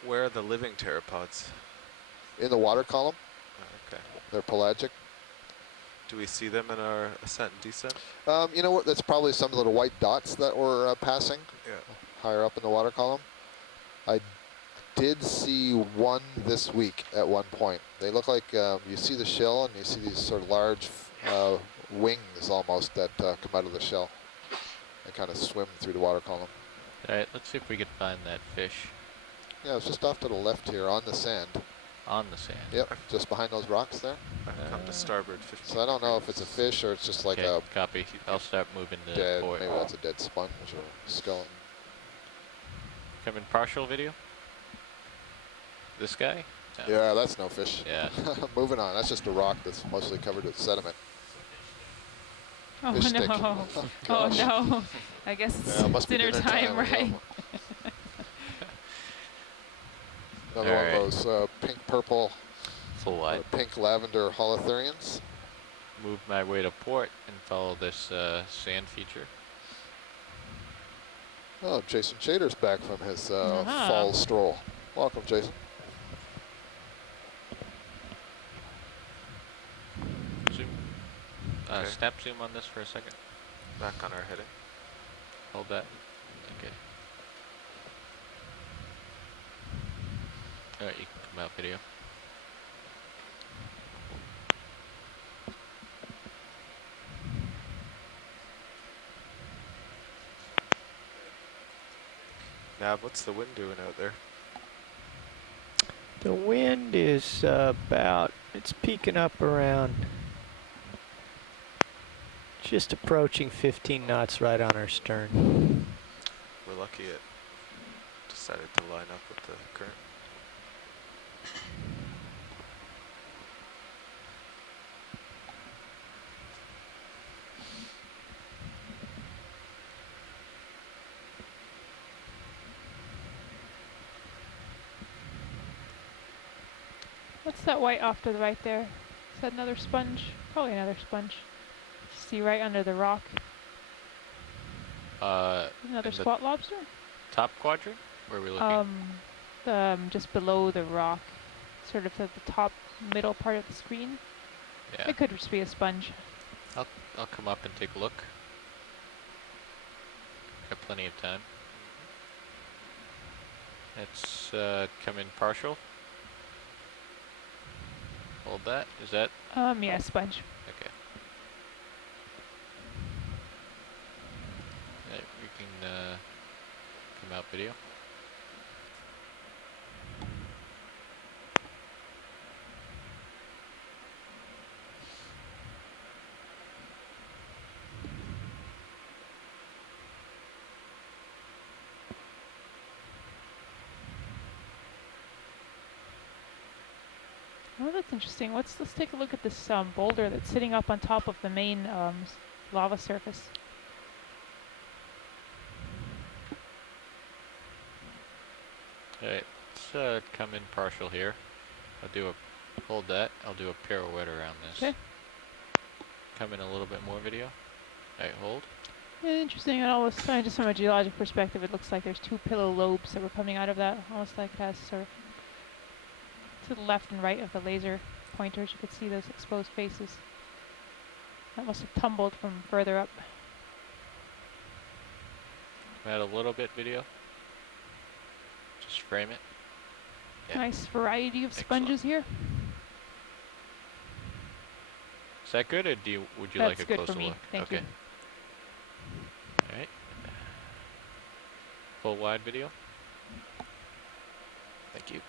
Where are the living pteropods? In the water column, Okay. they're pelagic. Do we see them in our ascent and descent? You know what? That's probably some of the little white dots that were passing Yeah. higher up in the water column. I did see one this week at one point. They look like you see the shell, and you see these sort of large wings almost that come out of the shell and kind of swim through the water column. All right, let's see if we can find that fish Yeah, it's just off to the left here on the sand. on the sand. Yep, just behind those rocks there. I've come to starboard 15 So I don't know if it's a fish or it's just like Okay, copy. I'll start moving a the dead, port. maybe that's a dead sponge or skeleton. Come in partial video. This guy? No. Yeah, that's no fish. Yeah. Moving on, that's just a rock that's mostly covered with sediment. Oh Fish no. stick. Oh Gosh. no. I guess it's Yeah, it must be dinner time, we go. right? Another All one right. of those pink-purple Full or wide. pink lavender holothurians. Move my way to port and follow this sand feature. Oh, Jason Chater's back from his Uh-huh. fall stroll. Welcome, Jason. Zoom. Okay. Snap zoom on this for a second. back on our heading. Hold that. Okay. All right, you can come out video. Nav, what's the wind doing out there? The wind is it's peaking up around just approaching 15 knots right on our stern. We're lucky it decided to line up with the current. What's that white off to the right there? Is that another sponge? Probably another sponge. See right under the rock. Another in the spot lobster? top quadrant? Where are we looking? Just below the rock, sort of at the top middle part of the screen. Yeah. It could just be a sponge. I'll come up and take a look. Got plenty of time. Let's come in partial. Hold that. Is that Yeah, sponge. okay? Right, we can come out video. Oh, that's interesting. Let's take a look at this boulder that's sitting up on top of the main lava surface. Alright, let's come in partial here. Hold that. I'll do a pirouette around this. Okay. Come in a little bit more video. Alright, hold. Yeah, interesting. And almost, just from a geologic perspective, it looks like there's two pillow lobes that were coming out of that. Almost like it has sort of to the left and right of the laser pointers. You could see those exposed faces. That must have tumbled from further up. Add a little bit video. Just frame it. Yeah. Nice variety of sponges here. Is that good, or would you like That's a good closer for me. look? Thank okay. you. All right. Full wide video. Thank you.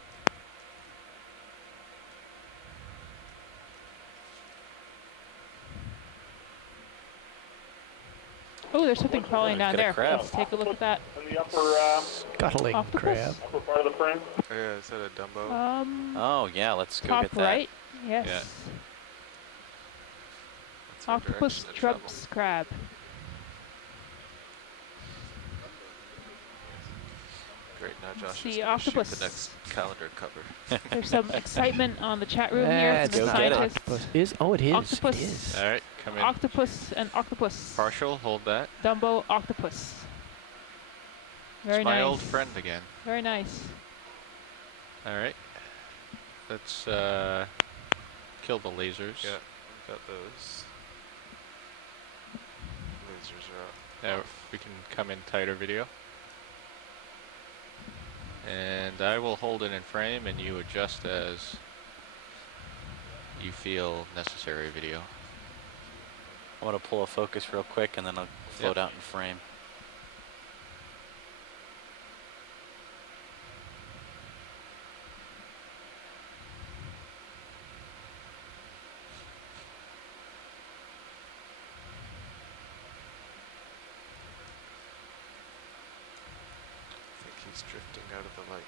Oh, there's something crawling down Got a there. crab. Let's take a look at that. In the upper, Scuttling Octopus? crab. upper part of the frame. Oh, yeah, is that a Dumbo? Oh, yeah, let's go Top get that. right. Yes. Yeah. That's our Octopus direction of travel. trubs crab. Great, now Josh The is gonna shoot octopus. the next calendar cover. There's some excitement on the chat room here Let's from the go get it. scientists. Oh, it is. Octopus. It is. All right, come in. Octopus and octopus. Partial, hold that. Dumbo octopus. Very It's my nice. old friend again. Very nice. All right. Let's kill the lasers. Yeah, we've got those. Lasers are Now we can come in tighter video. And I will hold it in frame and you adjust as you feel necessary video. I'm going to pull a focus real quick and then I'll float out in frame. I think he's drifting out of the light.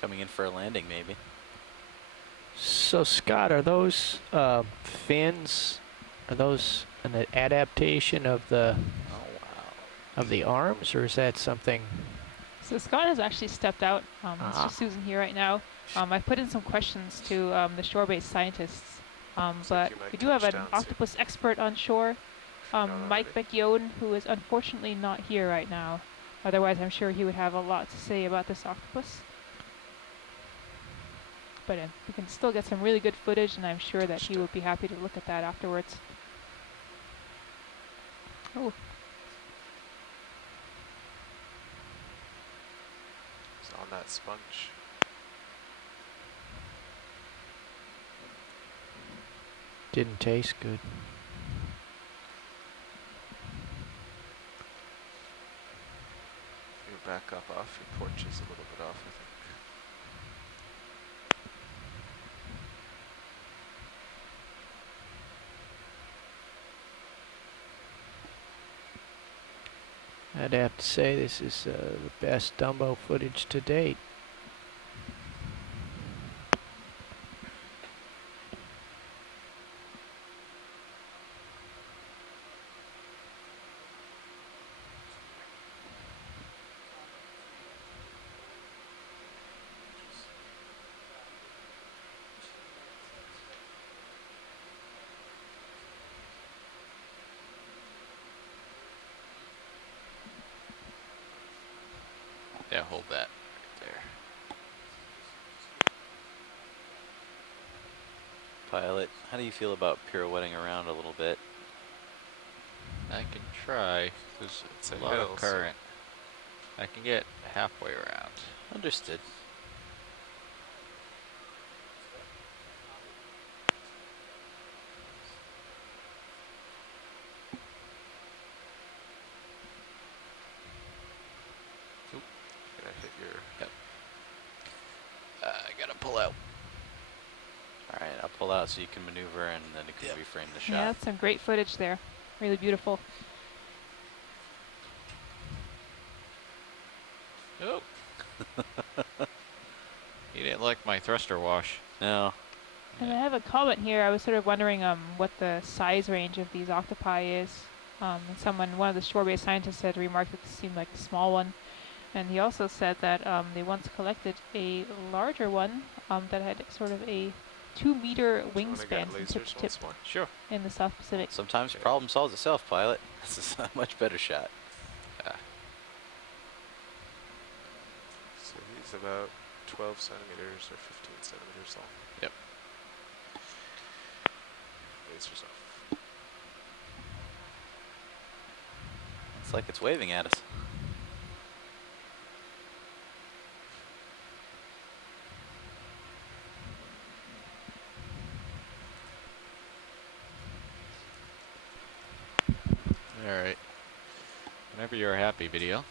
Coming in for a landing, maybe. So, Scott, are those fins? Are those an adaptation of the Oh, wow. arms, or is that something? So Scott has actually stepped out. It's just Susan here right now. I put in some questions to the shore-based scientists, Looks but like you might we do have an touch down soon. octopus expert on shore, Mike Becchione, who is unfortunately not here right now. Otherwise, I'm sure he would have a lot to say about this octopus. But we can still get some really good footage, and I'm sure that he would be happy to look at that afterwards. Oh, It's on that sponge. Didn't taste good. Your back up off, your porch is a little bit off, I think. I'd have to say this is the best Dumbo footage to date. Yeah, hold that right there. Pilot, how do you feel about pirouetting around a little bit? I can try. There's It's a a lot hill, of so- current. I can get halfway around. Understood. Gonna hit your. I gotta pull out. All right, I'll pull out so you can maneuver, and then you can reframe the shot. Yeah, that's some great footage there. Really beautiful. Oh. You didn't like my thruster wash. No. And I have a comment here. I was sort of wondering what the size range of these octopi is. And one of the shore-based scientists had remarked that this seemed like a small one. And he also said that they once collected a larger one that had sort of a 2-meter wingspan from tip to tip More. Sure. in the South Pacific. Sometimes problem solves itself, Pilot. This is a much better shot. So he's about 12 centimeters or 15 centimeters long. Yep. Lasers off. It's like it's waving at us. Alright. Whenever you're happy, video.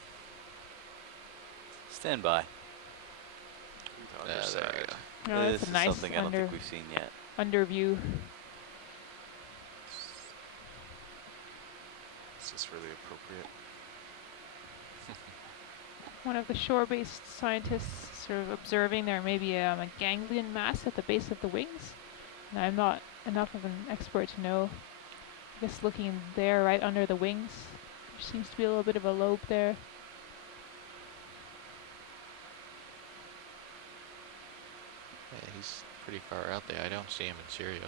Stand by. The There we underside. go. No, This that's a is nice something I don't think we've seen yet. under view. This is really appropriate. One of the shore-based scientists sort of observing there may be a ganglion mass at the base of the wings. And I'm not enough of an expert to know. I guess looking there right under the wings, there seems to be a little bit of a lobe there. Yeah, he's pretty far out there. I don't see him in Sirius.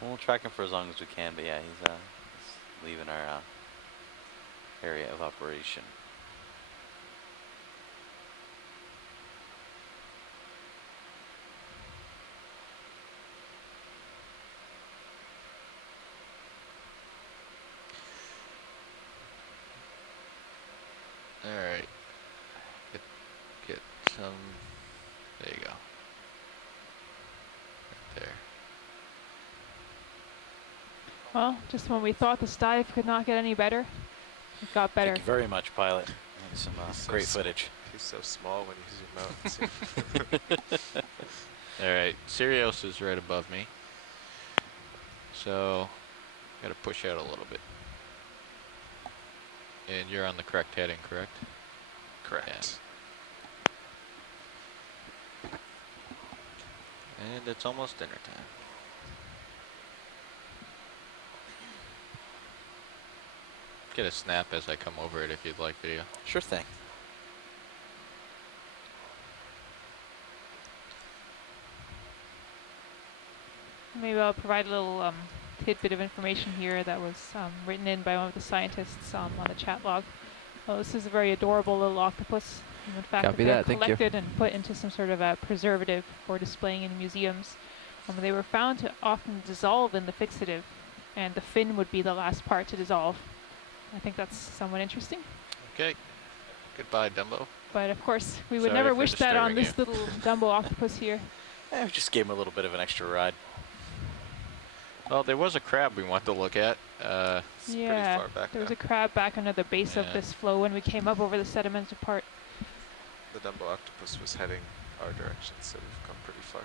We'll track him for as long as we can, but yeah, he's leaving our area of operation. Alright. Get some. There you go. Right there. Well, just when we thought this dive could not get any better, it got better. Thank you very much, Pilot. And some So great s- footage. He's so small when you zoom out. And see. Alright, Sirius is right above me. So, gotta push out a little bit. And you're on the correct heading, correct? Correct. And it's almost dinner time. Get a snap as I come over it if you'd like, video. Sure thing. Maybe I'll provide a little tidbit of information here that was written in by one of the scientists on the chat log. Well, this is a very adorable little octopus. And in fact, Copy they're that, thank you. collected and put into some sort of a preservative for displaying in museums. They were found to often dissolve in the fixative, and the fin would be the last part to dissolve. I think that's somewhat interesting. Okay. Goodbye, Dumbo. But of course, we would Sorry never for wish that on disturbing this little Dumbo octopus here. We just gave him a little bit of an extra ride. Well, there was a crab we want to look at. It's Yeah, pretty far back there was now. a crab back under the base of Yeah. this flow when we came up over the sedimentary part. The Dumbo Octopus was heading our direction, so we've come pretty far.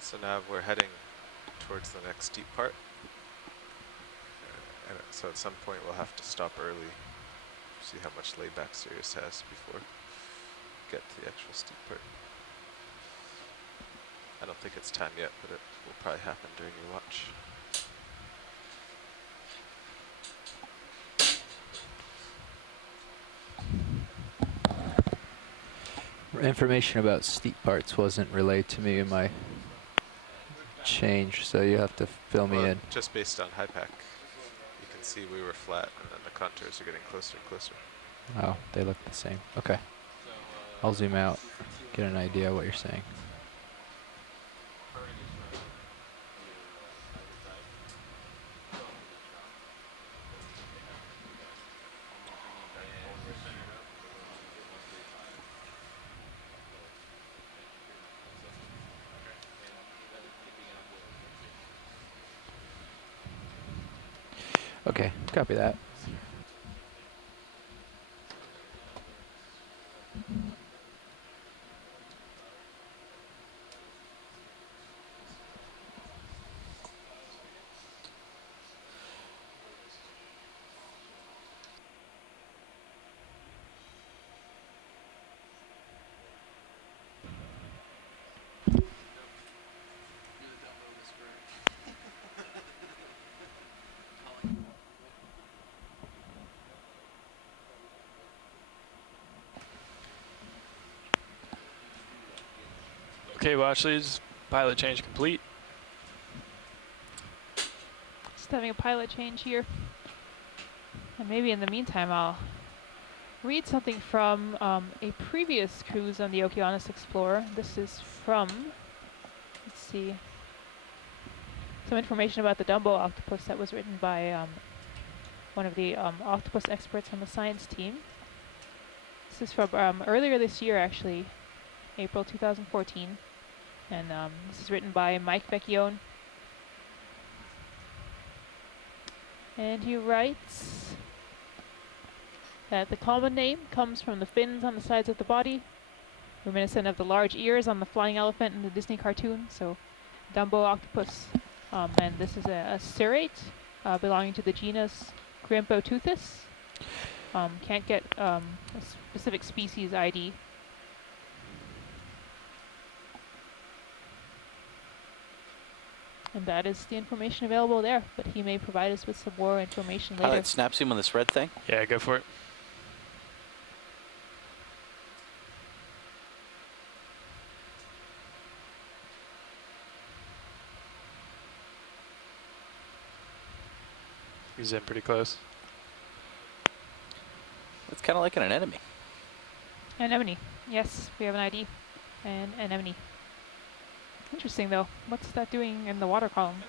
So now we're heading towards the next steep part. And so at some point we'll have to stop early, see how much layback Sirius has before we get to the actual steep part. I don't think it's time yet, but it will probably happen during your watch. Information about steep parts wasn't relayed to me in my change, so you have to fill me Well, in. just based on high pack, you can see we were flat, and then the contours are getting closer and closer. Oh, they look the same. Okay. I'll zoom out, get an idea of what you're saying. Okay, copy that. Okay, watch leads. Pilot change complete. Just having a pilot change here. And maybe in the meantime, I'll read something from a previous cruise on the Okeanos Explorer. This is from, let's see, some information about the Dumbo Octopus that was written by one of the octopus experts on the science team. This is from earlier this year, actually, April 2014. And this is written by Mike Vecchione. And he writes that the common name comes from the fins on the sides of the body, reminiscent of the large ears on the flying elephant in the Disney cartoon, so Dumbo Octopus. And this is a cirrate belonging to the genus Grimpoteuthis. Can't get a specific species ID. And that is the information available there, but he may provide us with some more information later. Pilot snap zoom on this red thing. Yeah, go for it. He's in pretty close. It's kind of like an anemone. Anemone. Yes, we have an ID. And anemone. Interesting though. What's that doing in the water column?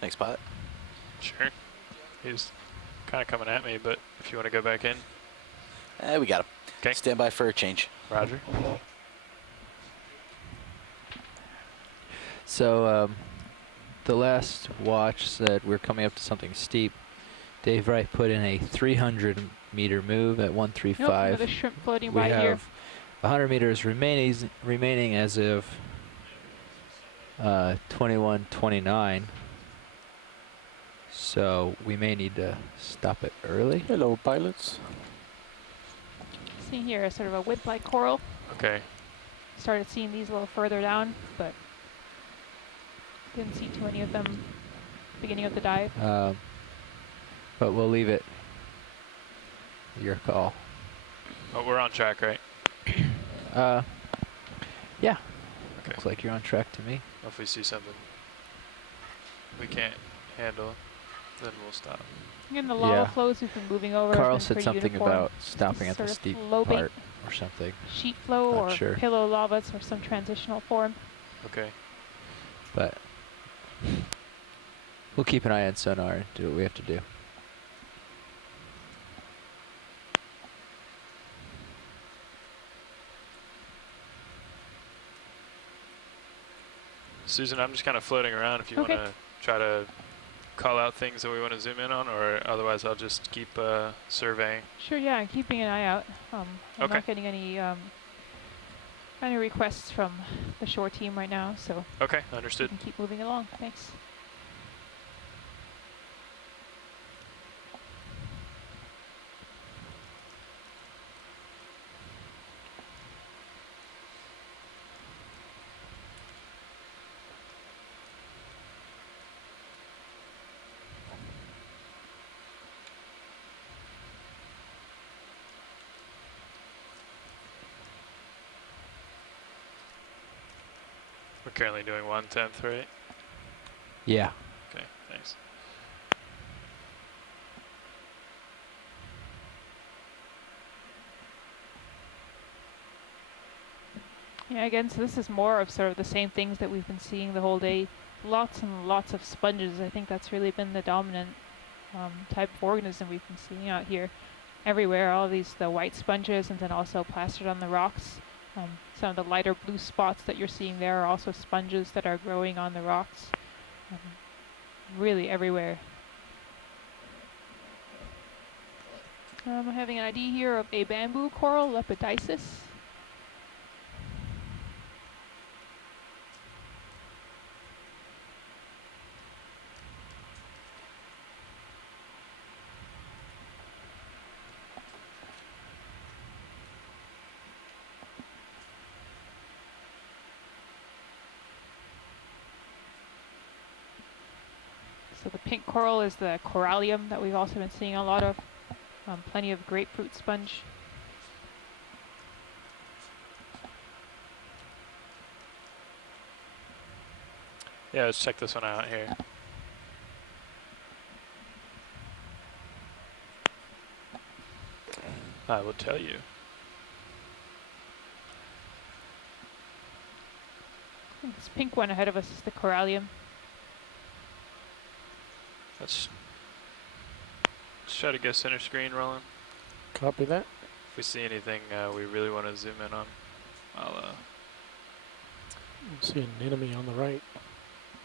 Thanks, pilot. Sure. He's kind of coming at me, but if you want to go back in. We got him. Okay. Stand by for a change. Roger. So, the last watch said we're coming up to something steep. Dave Wright put in a 300-meter move at 135. Nope, another shrimp floating We by here. have 100 meters remaining as of 21:29. So we may need to stop it early. Hello, pilots. Seeing here sort of a whip-like coral. Okay. Started seeing these a little further down, but didn't see too many of them beginning of the dive. But we'll leave it. Your call. Oh, we're on track, right? Yeah. Okay. Looks like you're on track to me. If we see something we can't handle, then we'll stop. Again, the lava Yeah. flows we've been moving over. Carl has been said pretty something uniform. about stopping at the Sort of steep flow bait. part or something. Sheet flow Not or sure. pillow lavas or some transitional form. Okay. But we'll keep an eye on sonar and do what we have to do. Susan, I'm just kind of floating around if you Okay. want to try to call out things that we want to zoom in on, or otherwise I'll just keep surveying. Sure, yeah, I'm keeping an eye out. I'm Okay. not getting any requests from the shore team right now, so Okay, we understood. can keep moving along. Thanks. We're currently doing 1/10, right? Yeah. Okay, thanks. Yeah, again, so this is more of sort of the same things that we've been seeing the whole day. Lots and lots of sponges. I think that's really been the dominant type of organism we've been seeing out here. Everywhere, all these, the white sponges, and then also plastered on the rocks. Some of the lighter blue spots that you're seeing there are also sponges that are growing on the rocks. Really everywhere. I'm having an ID here of a bamboo coral, Lepidopsis. So the pink coral is the Corralium that we've also been seeing a lot of. Plenty of grapefruit sponge. Yeah, let's check this one out here. I will tell you. I think this pink one ahead of us is the Corralium. Let's try to go center screen, Roland. Copy that. If we see anything we really want to zoom in on, I'll See an enemy on the right.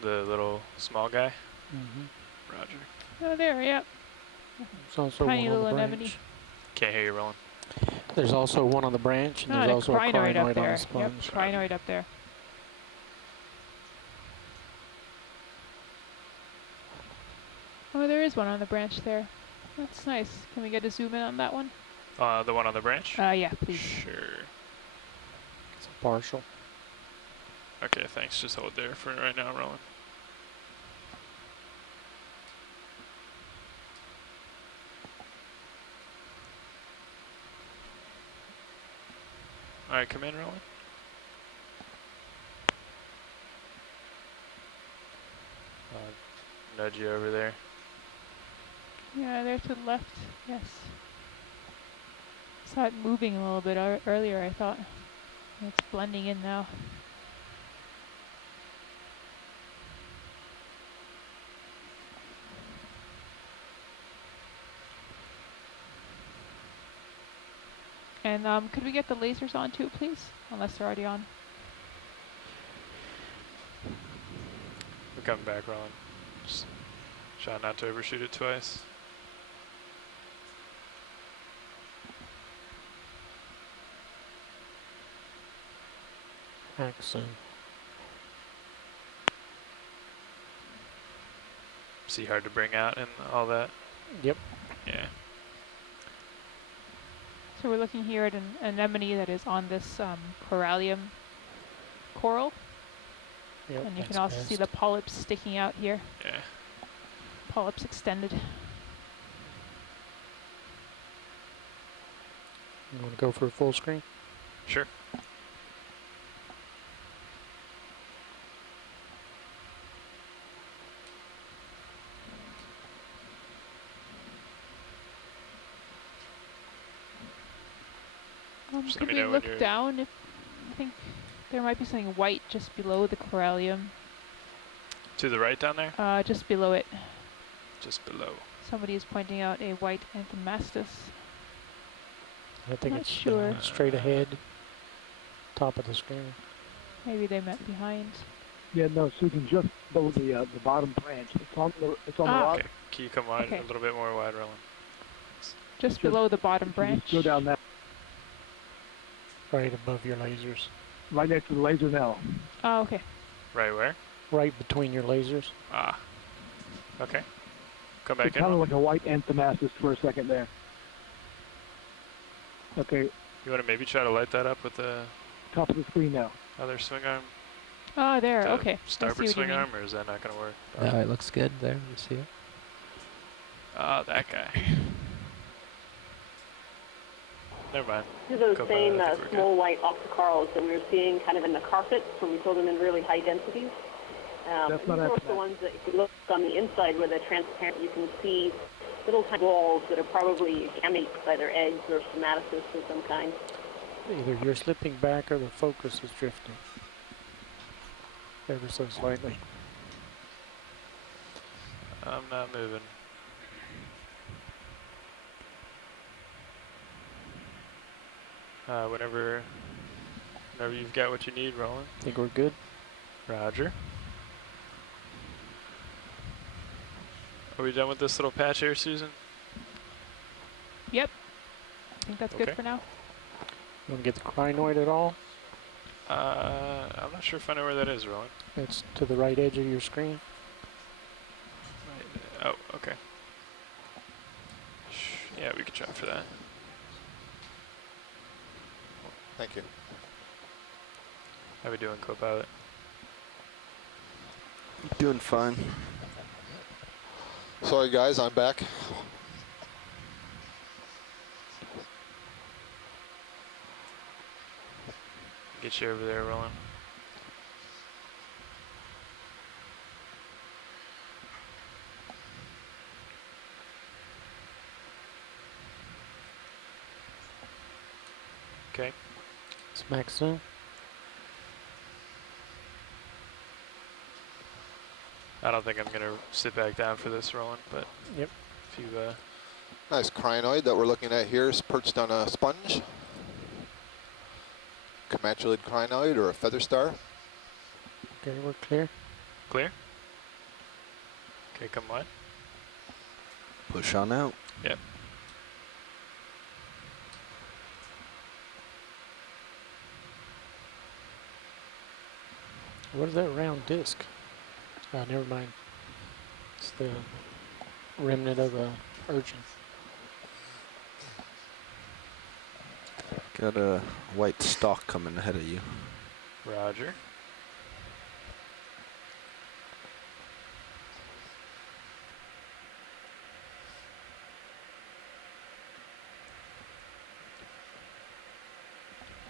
the little small guy. Mm-hmm. Roger. Oh, there, yeah. There's also Tiny one on little the anemone. branch. Can't hear you, Roland. There's also one on the branch, and Ah, there's the also a crinoid crinoid up on there. the Yep, sponge. crinoid up there. Oh, there is one on the branch there. That's nice. Can we get a zoom in on that one? The one on the branch? Yeah, please. Sure. It's a partial. Okay, thanks. Just hold there for right now, Roland. Alright, come in, Roland. Nudge you over there. Yeah, there to the left. Yes. Saw it moving a little bit earlier, I thought. It's blending in now. And could we get the lasers on too, please? Unless they're already on. We're coming back, Roland. Just try not to overshoot it twice. Accent. See, hard to bring out and all that. Yep. Yeah. So we're looking here at an anemone that is on this Corralium coral. Yep, And you that's can also see best. the polyps sticking out here. Yeah. Polyps extended. You want to go for a full screen? Sure. Just let Could me we know when look you're- down if I think there might be something white just below the Corralium. To the right down there? Just below it. Just below. Somebody is pointing out a white Anthomastus. I think Not it's sure. straight ahead, top of the screen. Maybe they met behind. Yeah, no, Susan, just below the bottom branch. It's on the rock. Okay. Can you come wide Okay. a little bit more wide, Roland? Just below the bottom You branch. just go down that, Right above your lasers. right next to the laser now. Oh, okay. Right where? Right between your lasers. Ah. Okay. Come back It's in. kind of Roland. like a white Anthomastus for a second there. Okay, You want to maybe try to light that up with the top of the screen now. other swing arm? Oh, there. The Okay. I see starboard what you swing mean. arm, or is that not going to work? No, it looks good there. You see it? Ah, that guy. Never mind. These are Go those for same that, I think we're small white octocorals that we were seeing kind of in the carpets where we saw them in really high densities. That's These not are also the Atlantis. ones that if you look on the inside where they're transparent, you can see little tiny balls that are probably gametes, either eggs or somatocysts of some kind. Either you're slipping back or the focus is drifting. Ever so slightly. I'm not moving. Whenever you've got what you need, Roland. Think we're good? Roger. Are we done with this little patch here, Susan? Yep. I think that's good Okay. for now. You want to get the crinoid at all? I'm not sure if I know where that is, Roland. It's to the right edge of your screen. Oh, okay. Yeah, we could try for that. Thank you. How we doing, co-pilot? Doing fine. Sorry guys, I'm back. Get you over there, Roland. Okay. Smack soon. I don't think I'm gonna sit back down for this, Roland, but Yep. if you Nice crinoid that we're looking at here is perched on a sponge. Comatulid crinoid or a feather star. Okay, we're clear. clear? Okay, come on. Push on out. Yep. What is that round disc? Never mind. It's the remnant of a urchin. Got a white stalk coming ahead of you. Roger.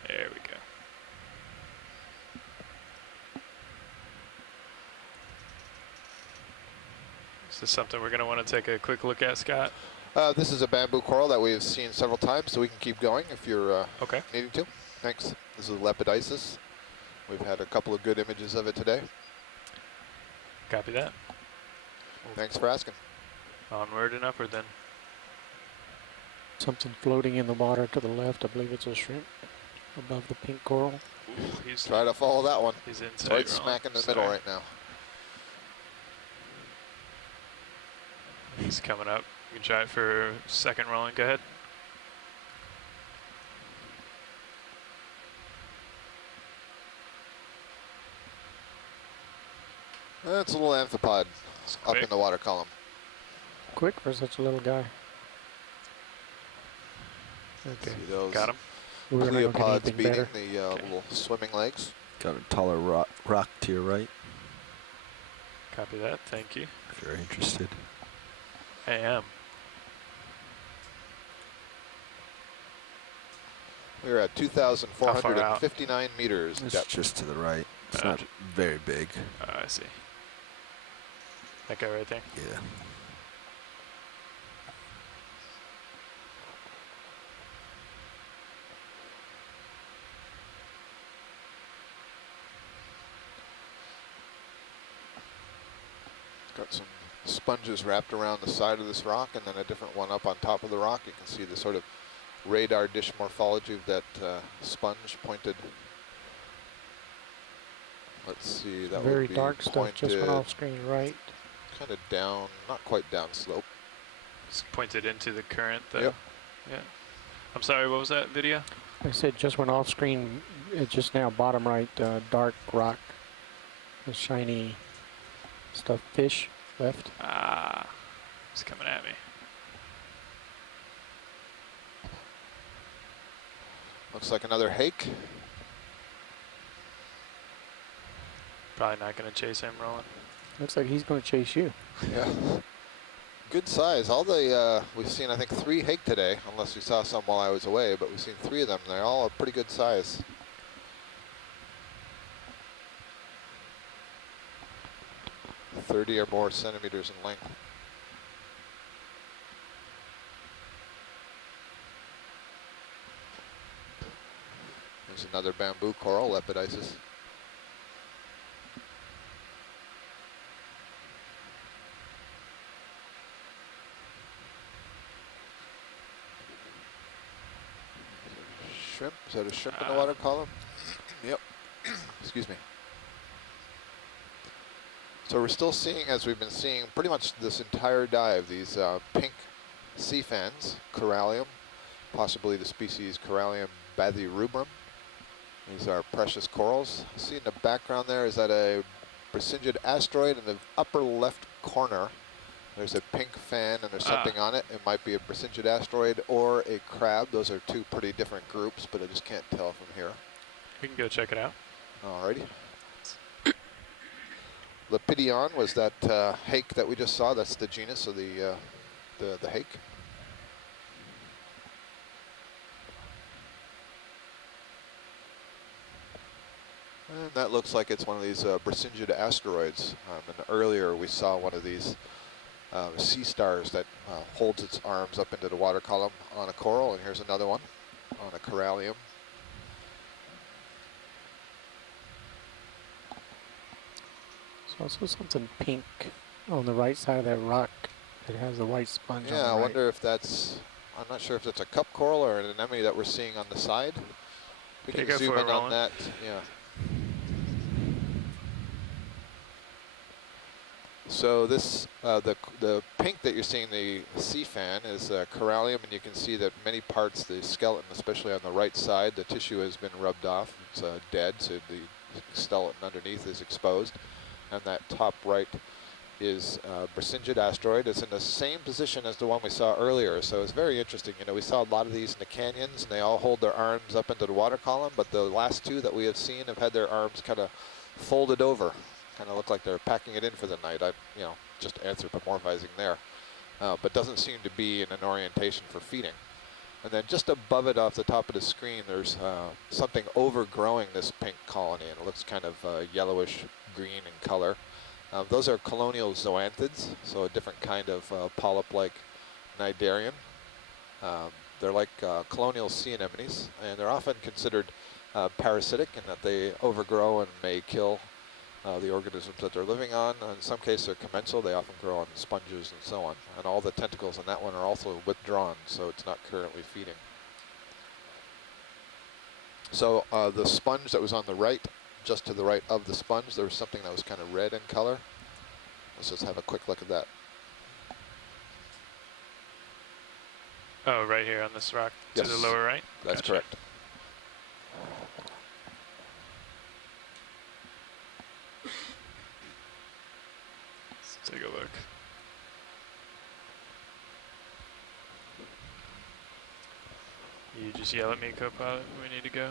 There we go. Is this something we're going to want to take a quick look at, Scott? This is a bamboo coral that we've seen several times, so we can keep going if you're Okay. needing to. Thanks. This is Lepidisis. We've had a couple of good images of it today. Copy that. Thanks for asking. Onward and upward then. Something floating in the water to the left. I believe it's a shrimp above the pink coral. Ooh, he's Try to follow that one. He's in It's right smack in the middle right now. He's coming up. You can try it for second rolling. Go ahead. That's a little amphipod It's up quick. in the water column. Quick for such a little guy. Okay. See those Got him. We're not gonna get pleopods anything beating better. the little swimming legs. Got a taller rock to your right, Copy that. Thank you. if you're interested. I am. We're at 2,459 meters It's depth. just to the right. It's Uh, not very big. I see. That guy right there. Yeah. Got some sponges wrapped around the side of this rock and then a different one up on top of the rock. You can see the sort of radar dish morphology of that sponge pointed. Let's see, that Very would be dark stuff just went pointed off screen right. kind of down, not quite down slope. It's pointed into the current. Though. Yep. Yeah. I'm sorry. What was that video? I said just went off screen. It just now bottom right, dark rock, the shiny stuff, fish left. Ah, he's coming at me. Looks like another hake. Probably not going to chase him, Roland. Looks like he's going to chase you. Yeah. Good size. All the we've seen, I think, 3 hake today, unless we saw some while I was away, but we've seen 3 of them. They're all a pretty good size. 30 or more centimeters in length. There's another bamboo coral, Lepidisis. Shrimp? Is that a shrimp in the water column? Yep. Excuse me. So we're still seeing, as we've been seeing pretty much this entire dive, these pink sea fans, Corralium, possibly the species Corralium bathyrubrum. These are precious corals. See in the background there, is that a Brisingid asteroid? In the upper left corner, there's a pink fan and there's something on it. It might be a Brisingid asteroid or a crab. Those are two pretty different groups, but I just can't tell from here. We can go check it out. Alrighty. Lepidion was that hake that we just saw. That's the genus of the hake. And that looks like it's one of these Brisingid asteroids. And earlier we saw one of these sea stars that holds its arms up into the water column on a coral, and here's another one on a Corralium. There's also something pink on the right side of that rock that has the white sponge on the Yeah, I right. wonder if that's, I'm not sure if that's a cup coral or an anemone that we're seeing on the side. We Okay, can go zoom for it, in on Roland. that, yeah. So this, the pink that you're seeing, the sea fan, is Corralium, and you can see that many parts, the skeleton, especially on the right side, the tissue has been rubbed off. It's dead, so the skeleton underneath is exposed. And that top right is Brisingid asteroid. It's in the same position as the one we saw earlier, so it's very interesting. You know, we saw a lot of these in the canyons, and they all hold their arms up into the water column, but the last two that we have seen have had their arms kind of folded over. Kind of look like they're packing it in for the night. Just anthropomorphizing there, but doesn't seem to be in an orientation for feeding. And then just above it, off the top of the screen, there's something overgrowing this pink colony, and it looks kind of yellowish green in color. Those are Colonial Zoanthids, so a different kind of polyp-like cnidarian. They're like colonial sea anemones, and they're often considered parasitic in that they overgrow and may kill the organisms that they're living on. In some cases, they're commensal. They often grow on sponges and so on. And all the tentacles on that one are also withdrawn, so it's not currently feeding. So the sponge that was on the right, just to the right of the sponge, there was something that was kind of red in color. Let's just have a quick look at that. Oh, right here on this rock Yes. to the lower right? That's Gotcha. correct. Let's take a look. You just yell at me, co-pilot, when we need to go.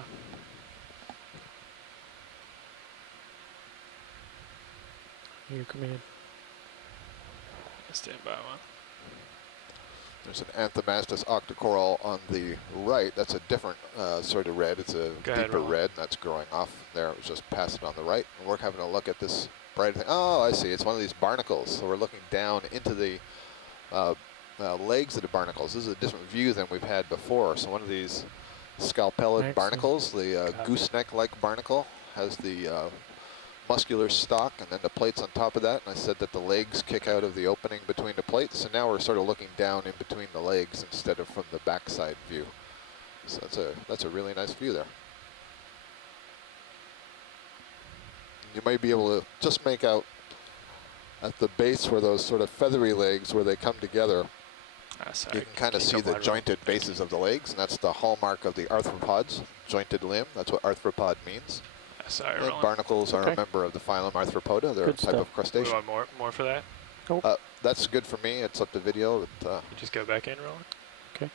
Your command. Stand by one. There's an Anthomastus octocoral on the right. That's a different sort of red. It's a Go ahead, deeper Roland. red, and that's growing off there. It was just passing on the right. And we're having a look at this bright thing. Oh, I see. It's one of these barnacles. So we're looking down into the legs of the barnacles. This is a different view than we've had before. So one of these scalpellid Excellent. barnacles, the gooseneck-like barnacle, has the muscular stalk and then the plates on top of that. And I said that the legs kick out of the opening between the plates. So now we're sort of looking down in between the legs instead of from the backside view. So that's a really nice view there. You might be able to just make out at the base where those sort of feathery legs, where they come together, you can kind of see the jointed bases of the legs, and that's the hallmark of the arthropods, jointed limb. That's what arthropod means. Sorry, And Roland. barnacles are a member of the phylum Arthropoda. They're Good a type stuff. of We crustacean. want more for that? That's good for me. It's up to video. But, You just go back in, Roland? Okay.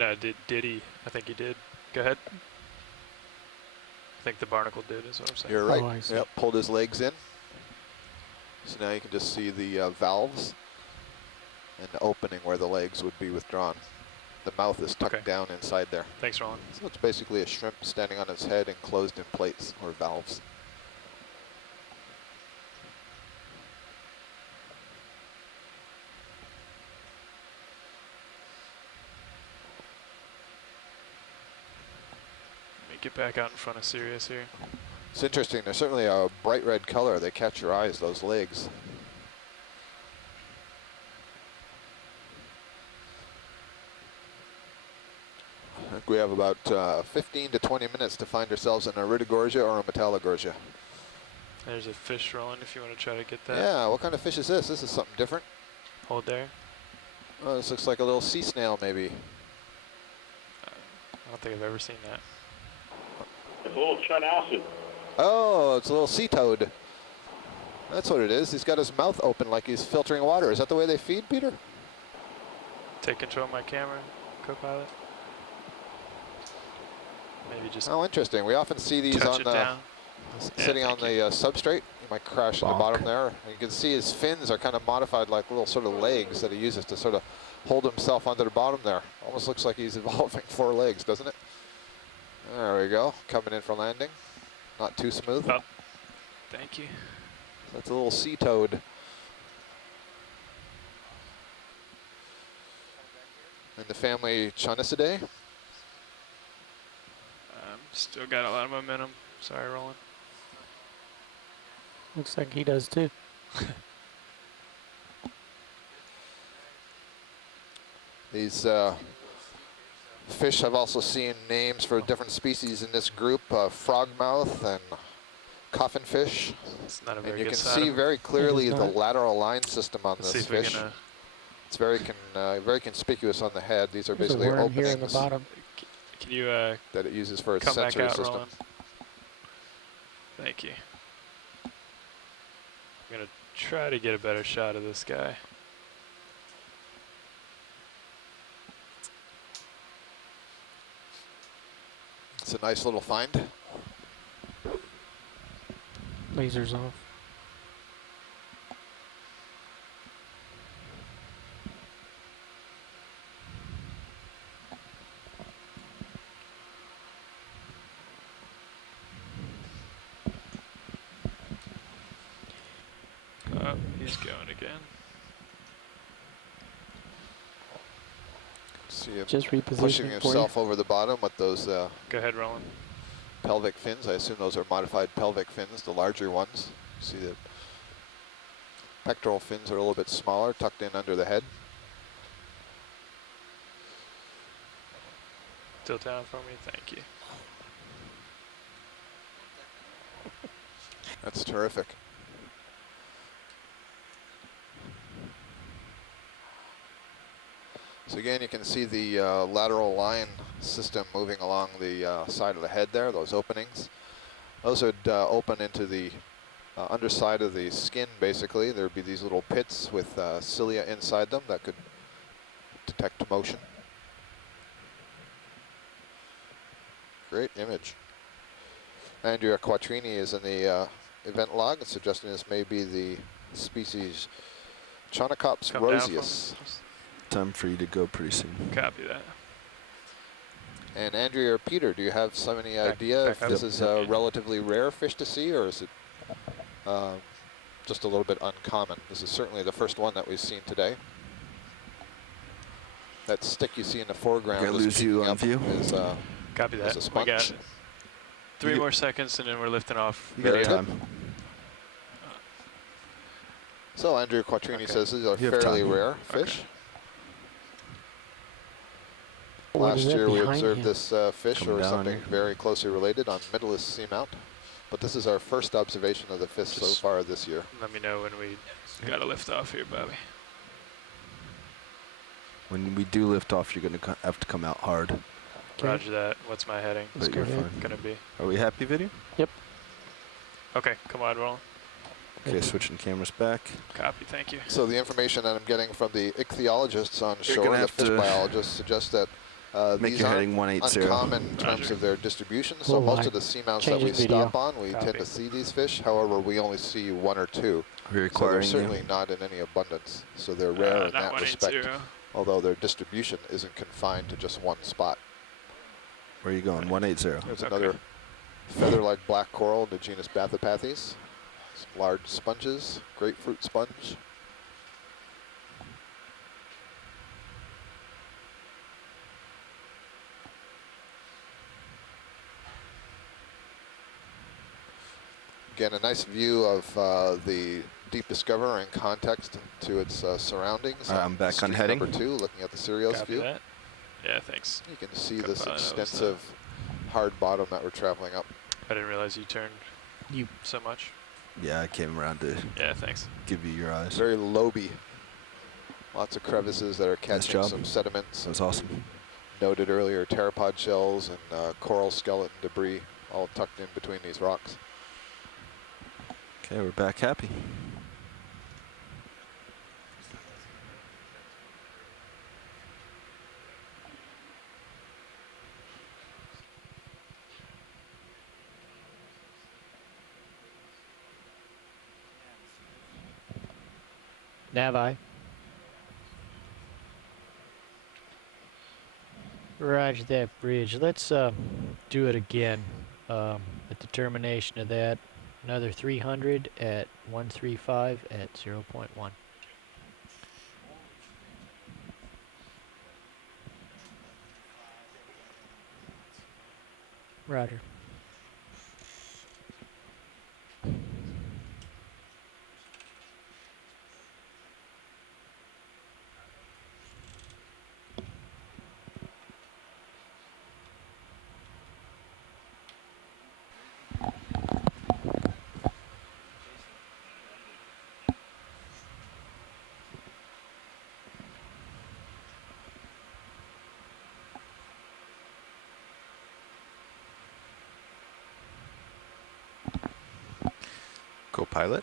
No, did he? I think he did. Go ahead. I think the barnacle did, is what I'm saying. you're right. Oh, I see. Yep, pulled his legs in. So now you can just see the valves and the opening where the legs would be withdrawn. The mouth is tucked Okay. down inside there. Thanks, Roland. So it's basically a shrimp standing on its head enclosed in plates or valves. get back out in front of Sirius here. It's interesting. They're certainly a bright red color. They catch your eyes, those legs. I think we have about 15 to 20 minutes to find ourselves an Iridogorgia or a Metallogorgia. There's a fish rolling if you want to try to get that. Yeah, what kind of fish is this? This is something different. Hold there. Oh, this looks like a little sea snail, maybe. I don't think I've ever seen that. It's a little chunacid. Oh, it's a little sea toad. That's what it is. He's got his mouth open like he's filtering water. Is that the way they feed, Peter? Take control of my camera, co-pilot. Maybe just. Oh, interesting. We often see these touch on it the down. sitting on the substrate. You might crash on the bottom there. And you can see his fins are kind of modified like little sort of legs that he uses to sort of hold himself onto the bottom there. Almost looks like he's evolving 4 legs, doesn't it? There we go. Coming in for landing. Not too smooth. Oh, thank you. That's a little sea toad. And the family Chunicidae. Still got a lot of momentum. Sorry, Roland. Looks like he does too. These fish, I've also seen names for different species in this group, frogmouth and coffinfish. It's not a And very you good can side see of very clearly the not. lateral line system on Let's see this if we fish. can, It's very conspicuous on the head. These are There's a basically worm here in the openings bottom. can you that it uses for its come back sensory out, system. Roland? Thank you. I'm gonna try to get a better shot of this guy. It's a nice little find. Lasers off. Oh, he's going again. See him Just pushing repositioning for you. himself over the bottom with those Go ahead, Roland. pelvic fins. I assume those are modified pelvic fins, the larger ones. See the pectoral fins are a little bit smaller, tucked in under the head. Tilt down for me, thank you. That's terrific. So again, you can see the lateral line system moving along the side of the head there, those openings. Those would open into the underside of the skin, basically. There would be these little pits with cilia inside them that could detect motion. Great image. Andrea Quattrini is in the event log, suggesting this may be the species Chaunacops Come down roseus. Time for you to go pretty soon. Copy that. And Andrea or Peter, do you have any idea if back this up. is a relatively rare fish to see, or is it just a little bit uncommon? This is certainly the first one that we've seen today. That stick you see in the foreground Gonna is lose you peeking on up view. Is, Copy that. a We sponge. got 3 You- more seconds and then we're lifting off. You got Very good. time. So Andrea Quattrini Okay. says these are You have fairly time. rare fish. What is Last that year we behind observed him? this fish Coming or down something here. very closely related on Middleist Seamount. But this is our first observation of the fish so Just- far this year. Let me know when we got to lift off here, Bobby. When we do lift off, you're going to have to come out hard. Okay. Roger that. What's my heading? Let's But go you're ahead. fine. Gonna be. Are we happy, video? Okay, come on, Roland. Okay, switching cameras back. Copy, thank you. So the information that I'm getting from the ichthyologists on You're shore, gonna the have fish to biologists, suggest that Make these your aren't heading 180. uncommon in terms Roger. of their distribution. So We'll most of the seamounts that change we the video. stop on, we tend Copy. to see these fish. However, we only see 1 or 2. We're So they're requiring certainly you. not in any abundance. So they're rare in not that respect. 180. Although their distribution isn't confined to just one spot. Where are you going? 180. There's Okay. another feather-like black coral in the genus Bathopathes. Some large sponges, grapefruit sponge. Again, a nice view of the Deep Discoverer in context to its surroundings. I'm back on Stream heading. number 2, looking at the Sirius Copy view. that. Yeah, thanks. You can see Got this by those, extensive hard bottom that we're traveling up. I didn't realize you turned so much. Yeah, I came around to Yeah, thanks. give you your eyes. Very loby. Lots of crevices that are catching job. some sediments. That was awesome. Noted earlier, pteropod shells and coral skeleton debris all tucked in between these rocks. Okay, we're back happy. Navi. Roger that, bridge. Let's do it again. A determination of that. Another 300 at 135 at 0.1. Roger. Co-pilot,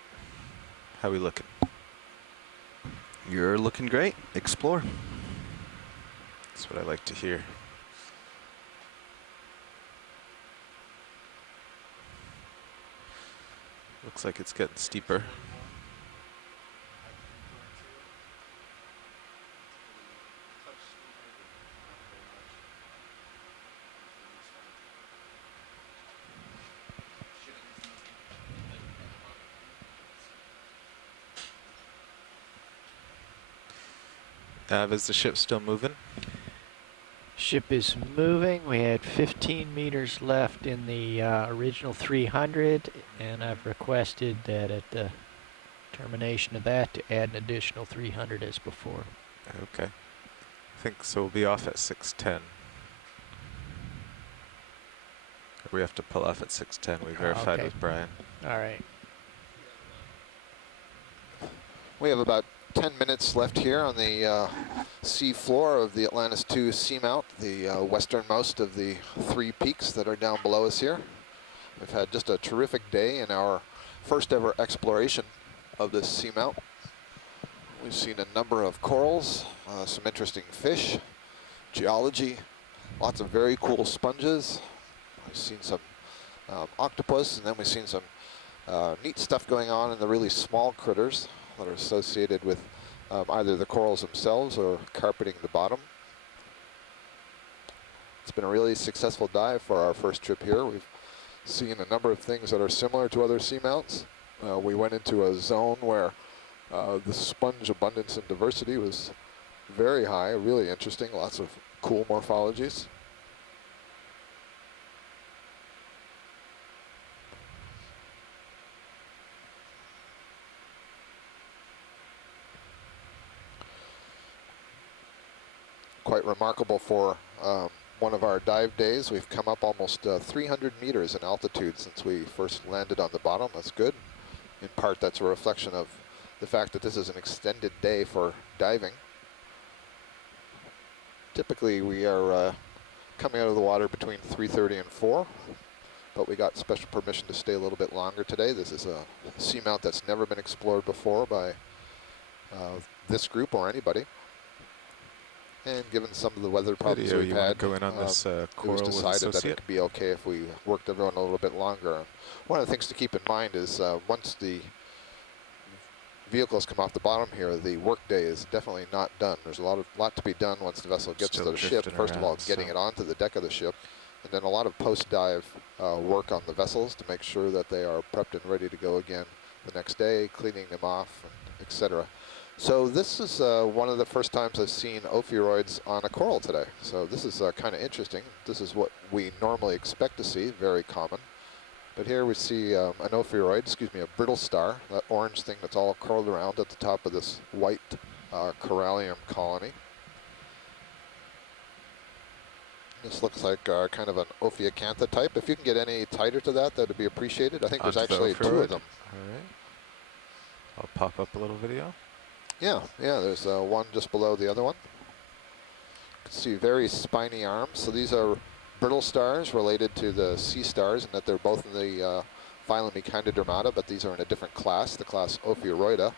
how we looking? You're looking great. Explore. That's what I like to hear. Looks like it's getting steeper. Is the ship still moving? Ship is moving. We had 15 meters left in the original 300, and I've requested that at the termination of that to add an additional 300 as before. Okay. I think so. We'll be off at 610. We have to pull off at 610. We verified okay. with Brian. All right. We have about 10 minutes left here on the sea floor of the Atlantis II Seamount, the westernmost of the 3 peaks that are down below us here. We've had just a terrific day in our first ever exploration of this seamount. We've seen a number of corals, some interesting fish, geology, lots of very cool sponges. We've seen some octopus, and then we've seen some neat stuff going on in the really small critters that are associated with either the corals themselves or carpeting the bottom. It's been a really successful dive for our first trip here. We've seen a number of things that are similar to other seamounts. We went into a zone where the sponge abundance and diversity was very high, really interesting, lots of cool morphologies. Quite remarkable for one of our dive days. We've come up almost 300 meters in altitude since we first landed on the bottom. That's good. In part, that's a reflection of the fact that this is an extended day for diving. Typically, we are coming out of the water between 3:30 and 4, but we got special permission to stay a little bit longer today. This is a seamount that's never been explored before by this group or anybody. And given some of the weather problems we've had, going on this it coral was with decided that associate? it could be okay if we worked everyone a little bit longer. One of the things to keep in mind is once the vehicles come off the bottom here, the workday is definitely not done. There's a lot to be done once the vessel gets Still to the ship. drifting First of all, around, getting so. it onto the deck of the ship, and then a lot of post-dive work on the vessels to make sure that they are prepped and ready to go again the next day, cleaning them off, etc. So this is one of the first times I've seen ophiuroids on a coral today. So this is kind of interesting. This is what we normally expect to see, very common. But here we see an ophiuroid, excuse me, a brittle star, that orange thing that's all curled around at the top of this white Corralium colony. This looks like kind of an Ophiacantha type. If you can get any tighter to that, that would be appreciated. I think there's actually 2 of them. All right. I'll pop up a little video. Yeah, there's one just below the other one. You can see very spiny arms. So these are brittle stars related to the sea stars, and that they're both in the phylum Echinodermata, but these are in a different class, the class Ophiuroida.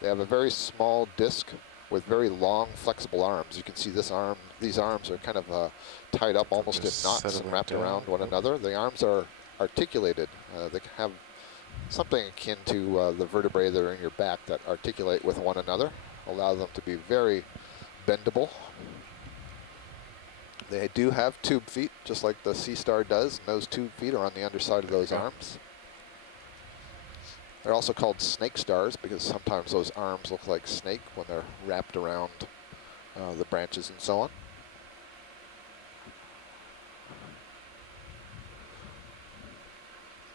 They have a very small disc with very long, flexible arms. You can see this arm; these arms are kind of tied up almost in knots and wrapped around one another. The arms are articulated. They have something akin to the vertebrae that are in your back that articulate with one another, allow them to be very bendable. They do have tube feet, just like the sea star does, and those tube feet are on the underside of those arms. They're also called snake stars because sometimes those arms look like snake when they're wrapped around the branches and so on.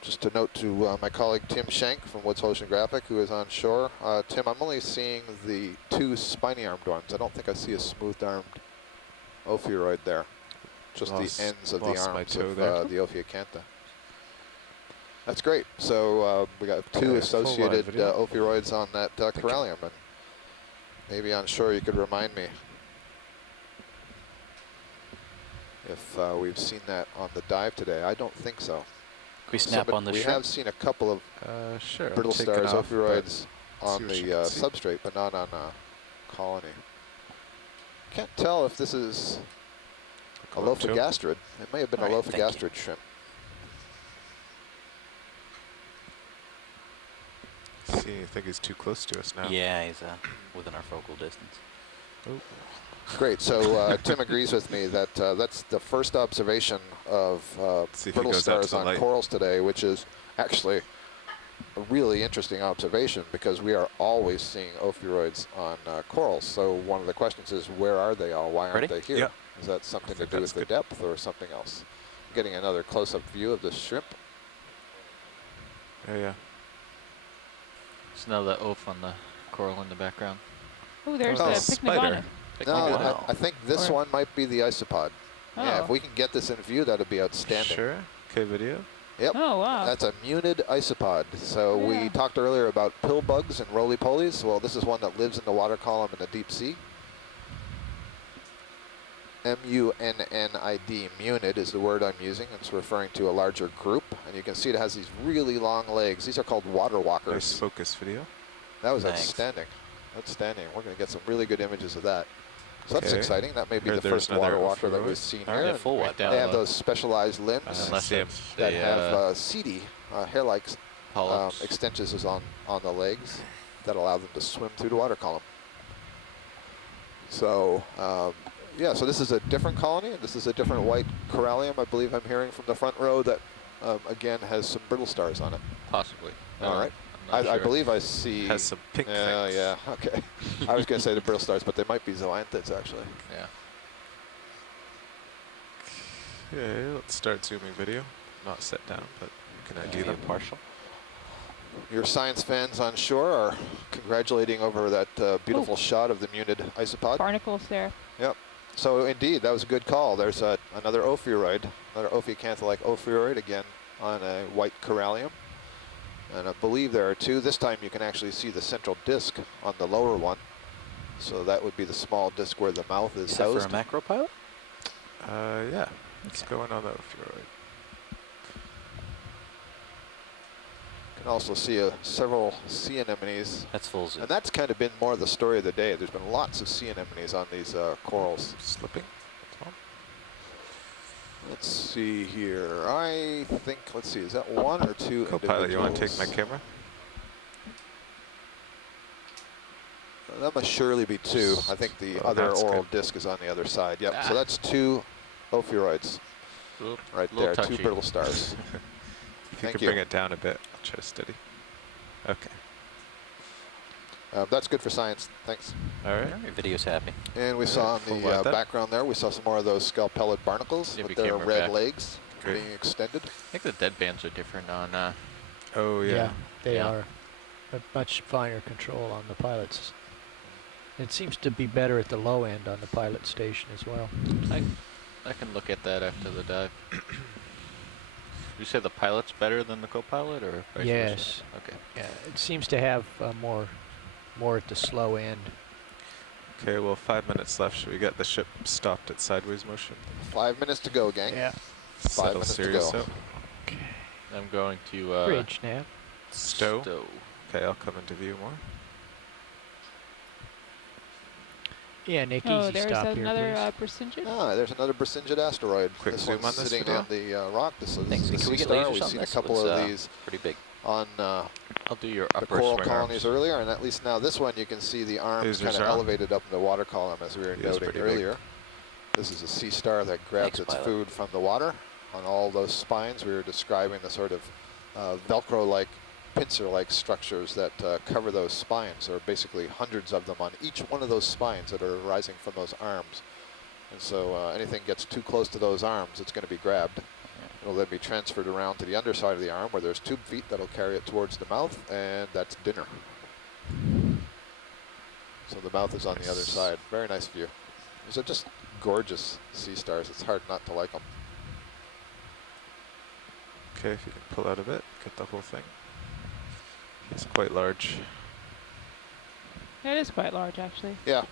Just a note to my colleague Tim Schenk from Woods Oceanographic, who is on shore. Tim, I'm only seeing the 2 spiny-armed arms. I don't think I see a smooth-armed ophiuroid there. Just the ends of the arms of the Ophiacantha. That's great. So we got 2 associated ophiuroids on that Corralium, and maybe on shore you could remind me if we've seen that on the dive today. I don't think so. Can we snap on the shrimp? We have seen a couple of brittle stars, ophiuroids on the substrate, but not on a colony. Can't tell if this is a lophogastrid. It may have been a lophogastrid shrimp. See, I think he's too close to us now. Yeah, he's within our focal distance. Oh. Great. So Tim agrees with me that that's the first observation of brittle stars on corals today, which is actually a really interesting observation because we are always seeing ophiuroids on corals. So one of the questions is, where are they all? Why aren't they here? Yeah. Is that something to do with the depth or something else? Getting another close-up view of this shrimp. Yeah. There's another oaf on the coral in the background. Oh, there's the Pycnogonus. No, I think this one might be the isopod. Oh. Yeah, if we can get this in view, that would be outstanding. Sure. Okay, video. Yep. Oh, wow. That's a munid isopod. So we talked earlier about pill bugs and roly-polies. Well, this is one that lives in the water column in the deep sea. M-U-N-N-I-D, munid is the word I'm using. It's referring to a larger group. And you can see it has these really long legs. These are called water walkers. Nice focus video. That was outstanding. Outstanding. We're going to get some really good images of that. So that's exciting. That may be the first water walker that we've seen here. They have those specialized limbs that have seedy, hair-like extensions on the legs that allow them to swim through the water column. So, yeah, so this is a different colony, and this is a different white Corralium, I believe I'm hearing from the front row, that, again, has some brittle stars on it. Possibly. All right. I believe I see... Has some pink things. Yeah, okay. I was going to say the brittle stars, but they might be zoanthids, actually. Yeah. Okay, let's start zooming video. Not set down, but can I do that partial? Your science fans on shore are congratulating over that beautiful shot of the munid isopod. Barnacles there. Yep. So indeed, that was a good call. There's another ophiuroid, another Ophiacantha-like ophiuroid, again on a white Corralium. And I believe there are 2. This time you can actually see the central disc on the lower one. So that would be the small disc where the mouth is housed. Is that for a macropilot? Yeah. Let's go in on the ophiuroid. You can also see several sea anemones. That's full zoom. And that's kind of been more the story of the day. There's been lots of sea anemones on these corals. Slipping. Let's see here. I think, let's see, is that 1 or 2 Co-pilot, you want to take my camera? That must surely be 2. I think the other oral disc is on the other side. Yep, so that's 2 ophiuroids right there, touchy. 2 brittle stars. If you could bring it down a bit, I'll try to steady. Okay. That's good for science. Thanks. All right. Video's happy. And we saw in the background there, we saw some more of those scalpellet barnacles with their red legs. Great. being extended. I think the dead bands are different on. Oh yeah. they Yeah. are. A much finer control on the pilots. It seems to be better at the low end on the pilot station as well. I can look at that after the dive. You say the pilot's better than the co-pilot, or vice Yes. versa? Okay. Yeah, it seems to have more at the slow end. Okay, well, 5 minutes left. Should we get the ship stopped at sideways motion? 5 minutes to go, gang. Yeah. 5 Settle minutes to Sirius go. out. I'm going to Bridge nav. Stow. stow. Okay, I'll come into view more. Yeah, Nick, Oh, easy there's stop here, another please. Persingid. Ah, there's another Persingid asteroid. Quick this zoom one's on this sitting video. on the rock. This is Thanks. a Can we sea get star. lasers We've on seen a this? couple Looks, of these pretty big. on I'll do your the upper coral swing colonies arms. earlier, and at least now this one you can see the arms Lasers kind of are on. elevated up in the water column, as we were He is noting pretty big. earlier. This is a sea star that grabs Thanks, its pilot. food from the water. On all those spines, we were describing the sort of Velcro-like, pincer-like structures that cover those spines. There are basically hundreds of them on each one of those spines that are arising from those arms. And so anything gets too close to those arms, it's going to be grabbed. It'll then be transferred around to the underside of the arm where there's tube feet that'll carry it towards the mouth, and that's dinner. So the mouth is on the other side. Very nice view. These are just gorgeous sea stars. It's hard not to like them. Okay, if you can pull out a bit, get the whole thing. It's quite large. It is quite large, actually. Yeah.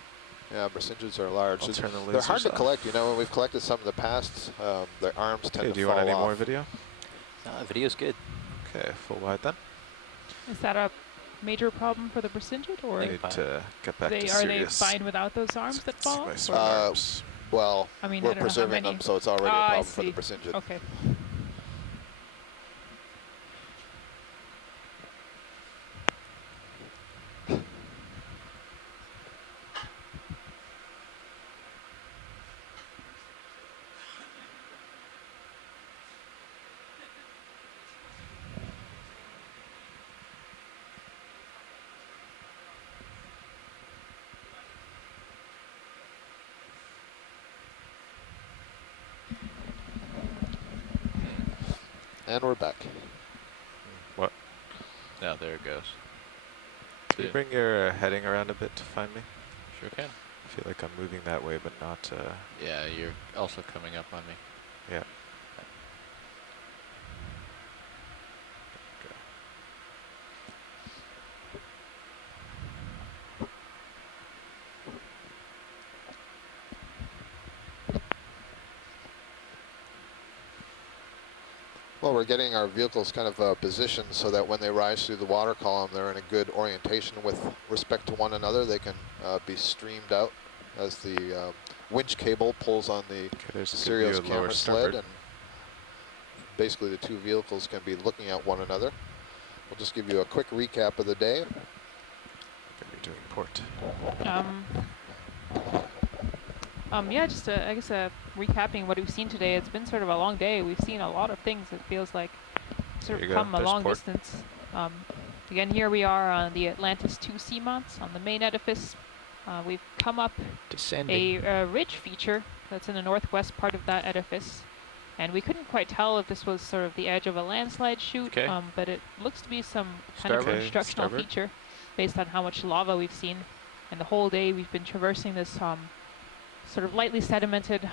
Yeah, Persingids are large. I'll turn the They're hard lasers to off. collect. You know, when we've collected some in the past, their arms tend Okay, to do you fall want any off. more video? Video's good. Okay, full wide then. Is that a major problem for the Persingid, or I need to get back to are they Sirius. fine without those arms that fall My off? swim or- arms. Well, I mean, we're I don't know how preserving many. them, so it's already a Ah, I problem for the see. Persingid. Okay. And we're back. What? No, there it goes. Can you bring your heading around a bit to find me? Sure can. I feel like I'm moving that way, but not. Yeah, you're also coming up on me. Yeah. Well, we're getting our vehicles kind of positioned so that when they rise through the water column, they're in a good orientation with respect to one another. They can be streamed out as the winch cable pulls on the there's a good Sirius view of lower camera starboard. sled, and basically the two vehicles can be looking at one another. We'll just give you a quick recap of the day. Gonna be doing port. Yeah, just I guess recapping what we've seen today. It's been sort of a long day. We've seen a lot of things. It feels like sort There of you go. come a There's long port. distance. Again, here we are on the Atlantis 2 Seamounts on the main edifice. We've come up Descending. a ridge feature that's in the northwest part of that edifice. And we couldn't quite tell if this was sort of the edge of a landslide chute, Okay. but it looks to be some kind of Starboard. constructional Starboard. feature based on how much lava we've seen. And the whole day we've been traversing this sort of lightly sedimented,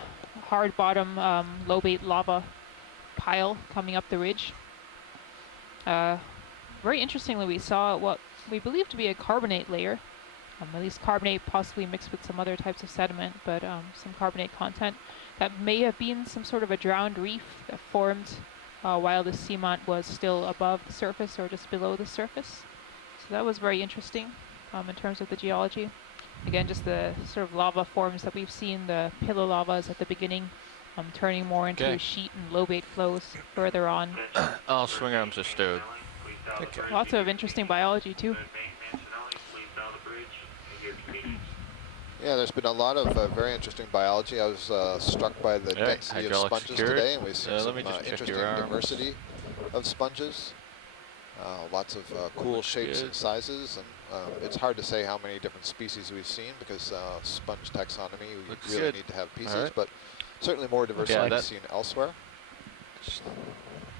hard bottom, lobate lava pile coming up the ridge. Very interestingly, we saw what we believe to be a carbonate layer. At least carbonate possibly mixed with some other types of sediment, but some carbonate content. That may have been some sort of a drowned reef that formed while the seamount was still above the surface or just below the surface. So that was very interesting in terms of the geology. Again, just the sort of lava forms that we've seen, the pillow lavas at the beginning, turning more into Okay. sheet and lobate flows further on. All swing arms are stowed. Okay. Lots of interesting biology too. Yeah, there's been a lot of very interesting biology. I was struck by the Alright, density of hydraulic sponges secured. today, and we've seen Let some me just check interesting your arms. diversity of sponges. Lots of cool shapes good. and sizes, and it's hard to say how many different species we've seen because sponge taxonomy, we Looks really good. need to have pieces, Alright. but certainly more diversity that- seen elsewhere.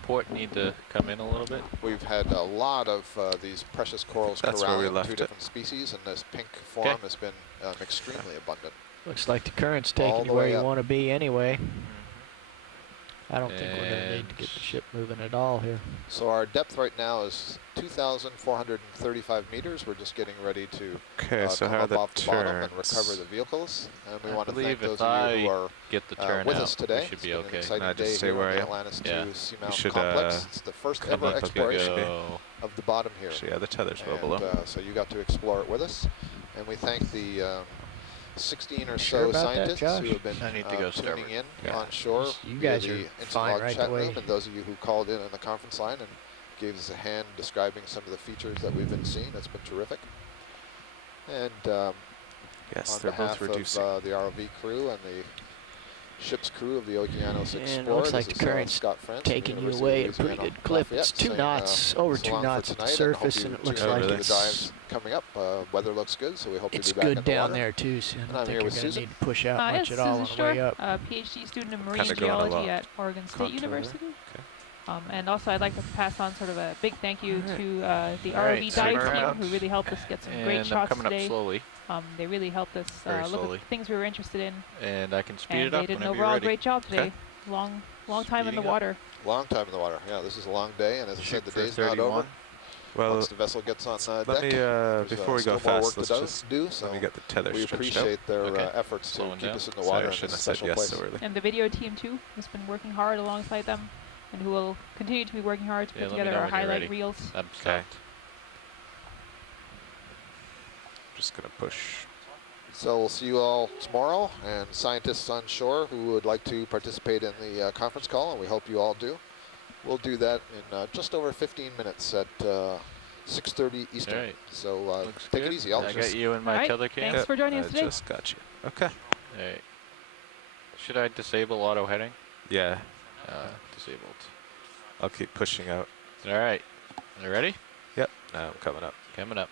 port need to come in a little bit? We've had a lot of these precious corals, That's where we Corralium, left 2 it. different species, and this pink form has been extremely abundant. Looks like the current's All taking the you where way you up. want to be anyway. I don't think we're going to need And to get the ship moving at all here. So our depth right now is 2,435 meters. We're just getting ready to Okay, so come how are up the off the bottom and turns? recover the vehicles. And we I want to believe thank those if of you who I are get the turn with out, us today. we should be It's been okay. an exciting Can I just day say here where on I the am? Atlantis Yeah. 2 You Seamount should, complex. It's the first Come ever up exploration go. of the bottom here. So yeah, the tether's well And, below. so you got to explore it with us. And we thank the 16 or Sure so about that, scientists Josh? who have been I need to go tuning starboard. in Yeah. on shore You via guys the are Instant fine Log right chat away. room, and those of you who called in on the conference line and gave us a hand describing some of the features that we've been seeing. It's been terrific. And Yes, on they're behalf both reducing. of the ROV crew and the ship's crew of the Okeanos And it Explorer, looks like this the is, current's Scott Frantz from taking you University away of at a pretty Louisiana good clip. It's Lafayette 2 saying, knots, over so 2 long for knots at the tonight, and hope surface, you and it looks tune in like to the it's dives coming up. Weather looks good, so we hope it's to be back in good the down water. there too. So I And don't I'm think here you're with going to Susan. need to push out much Yes, at all Susan on the Shore, way up. PhD student in marine Kinda going a geology lot at Oregon State contour there. University. Okay. And also I'd like to pass on sort of a big thank you to the All right, ROV turn dive team around. who really helped us get some great And I'm shots coming today. up slowly, They really helped us Very look slowly. at things we were interested in, and I can speed and it up they did an whenever you're overall ready. great job Okay. today. Long time in the Speeding up. water. Long time in the water. Yeah, this is a long day, and as I Shoot said, the for day's not 31. over. Well, Once the vessel gets on let deck, me, there's, before we still go more fast, work let's to just do. So let me get the tether we stretched out. appreciate their Okay. efforts to Slowing keep down. us in the Sorry, water I in shouldn't this have said special yes place. so early. And the video team too has been working hard alongside them, and who will continue to be working hard to Yeah, put let me together know our when you're highlight ready. reels. I'm Okay. stopped. Just gonna push. So we'll see you all tomorrow, and scientists on shore who would like to participate in the conference call, and we hope you all do. We'll do that in just over 15 minutes at 6:30 Eastern. Alright. So Looks take good. it easy, all. I got you in my Alright, tether cam. thanks for joining us I today. just got you. Okay. Alright. Should I disable auto heading? Yeah, Disabled. I'll keep pushing out. Alright. You ready? Yep. Now I'm coming up. Coming up.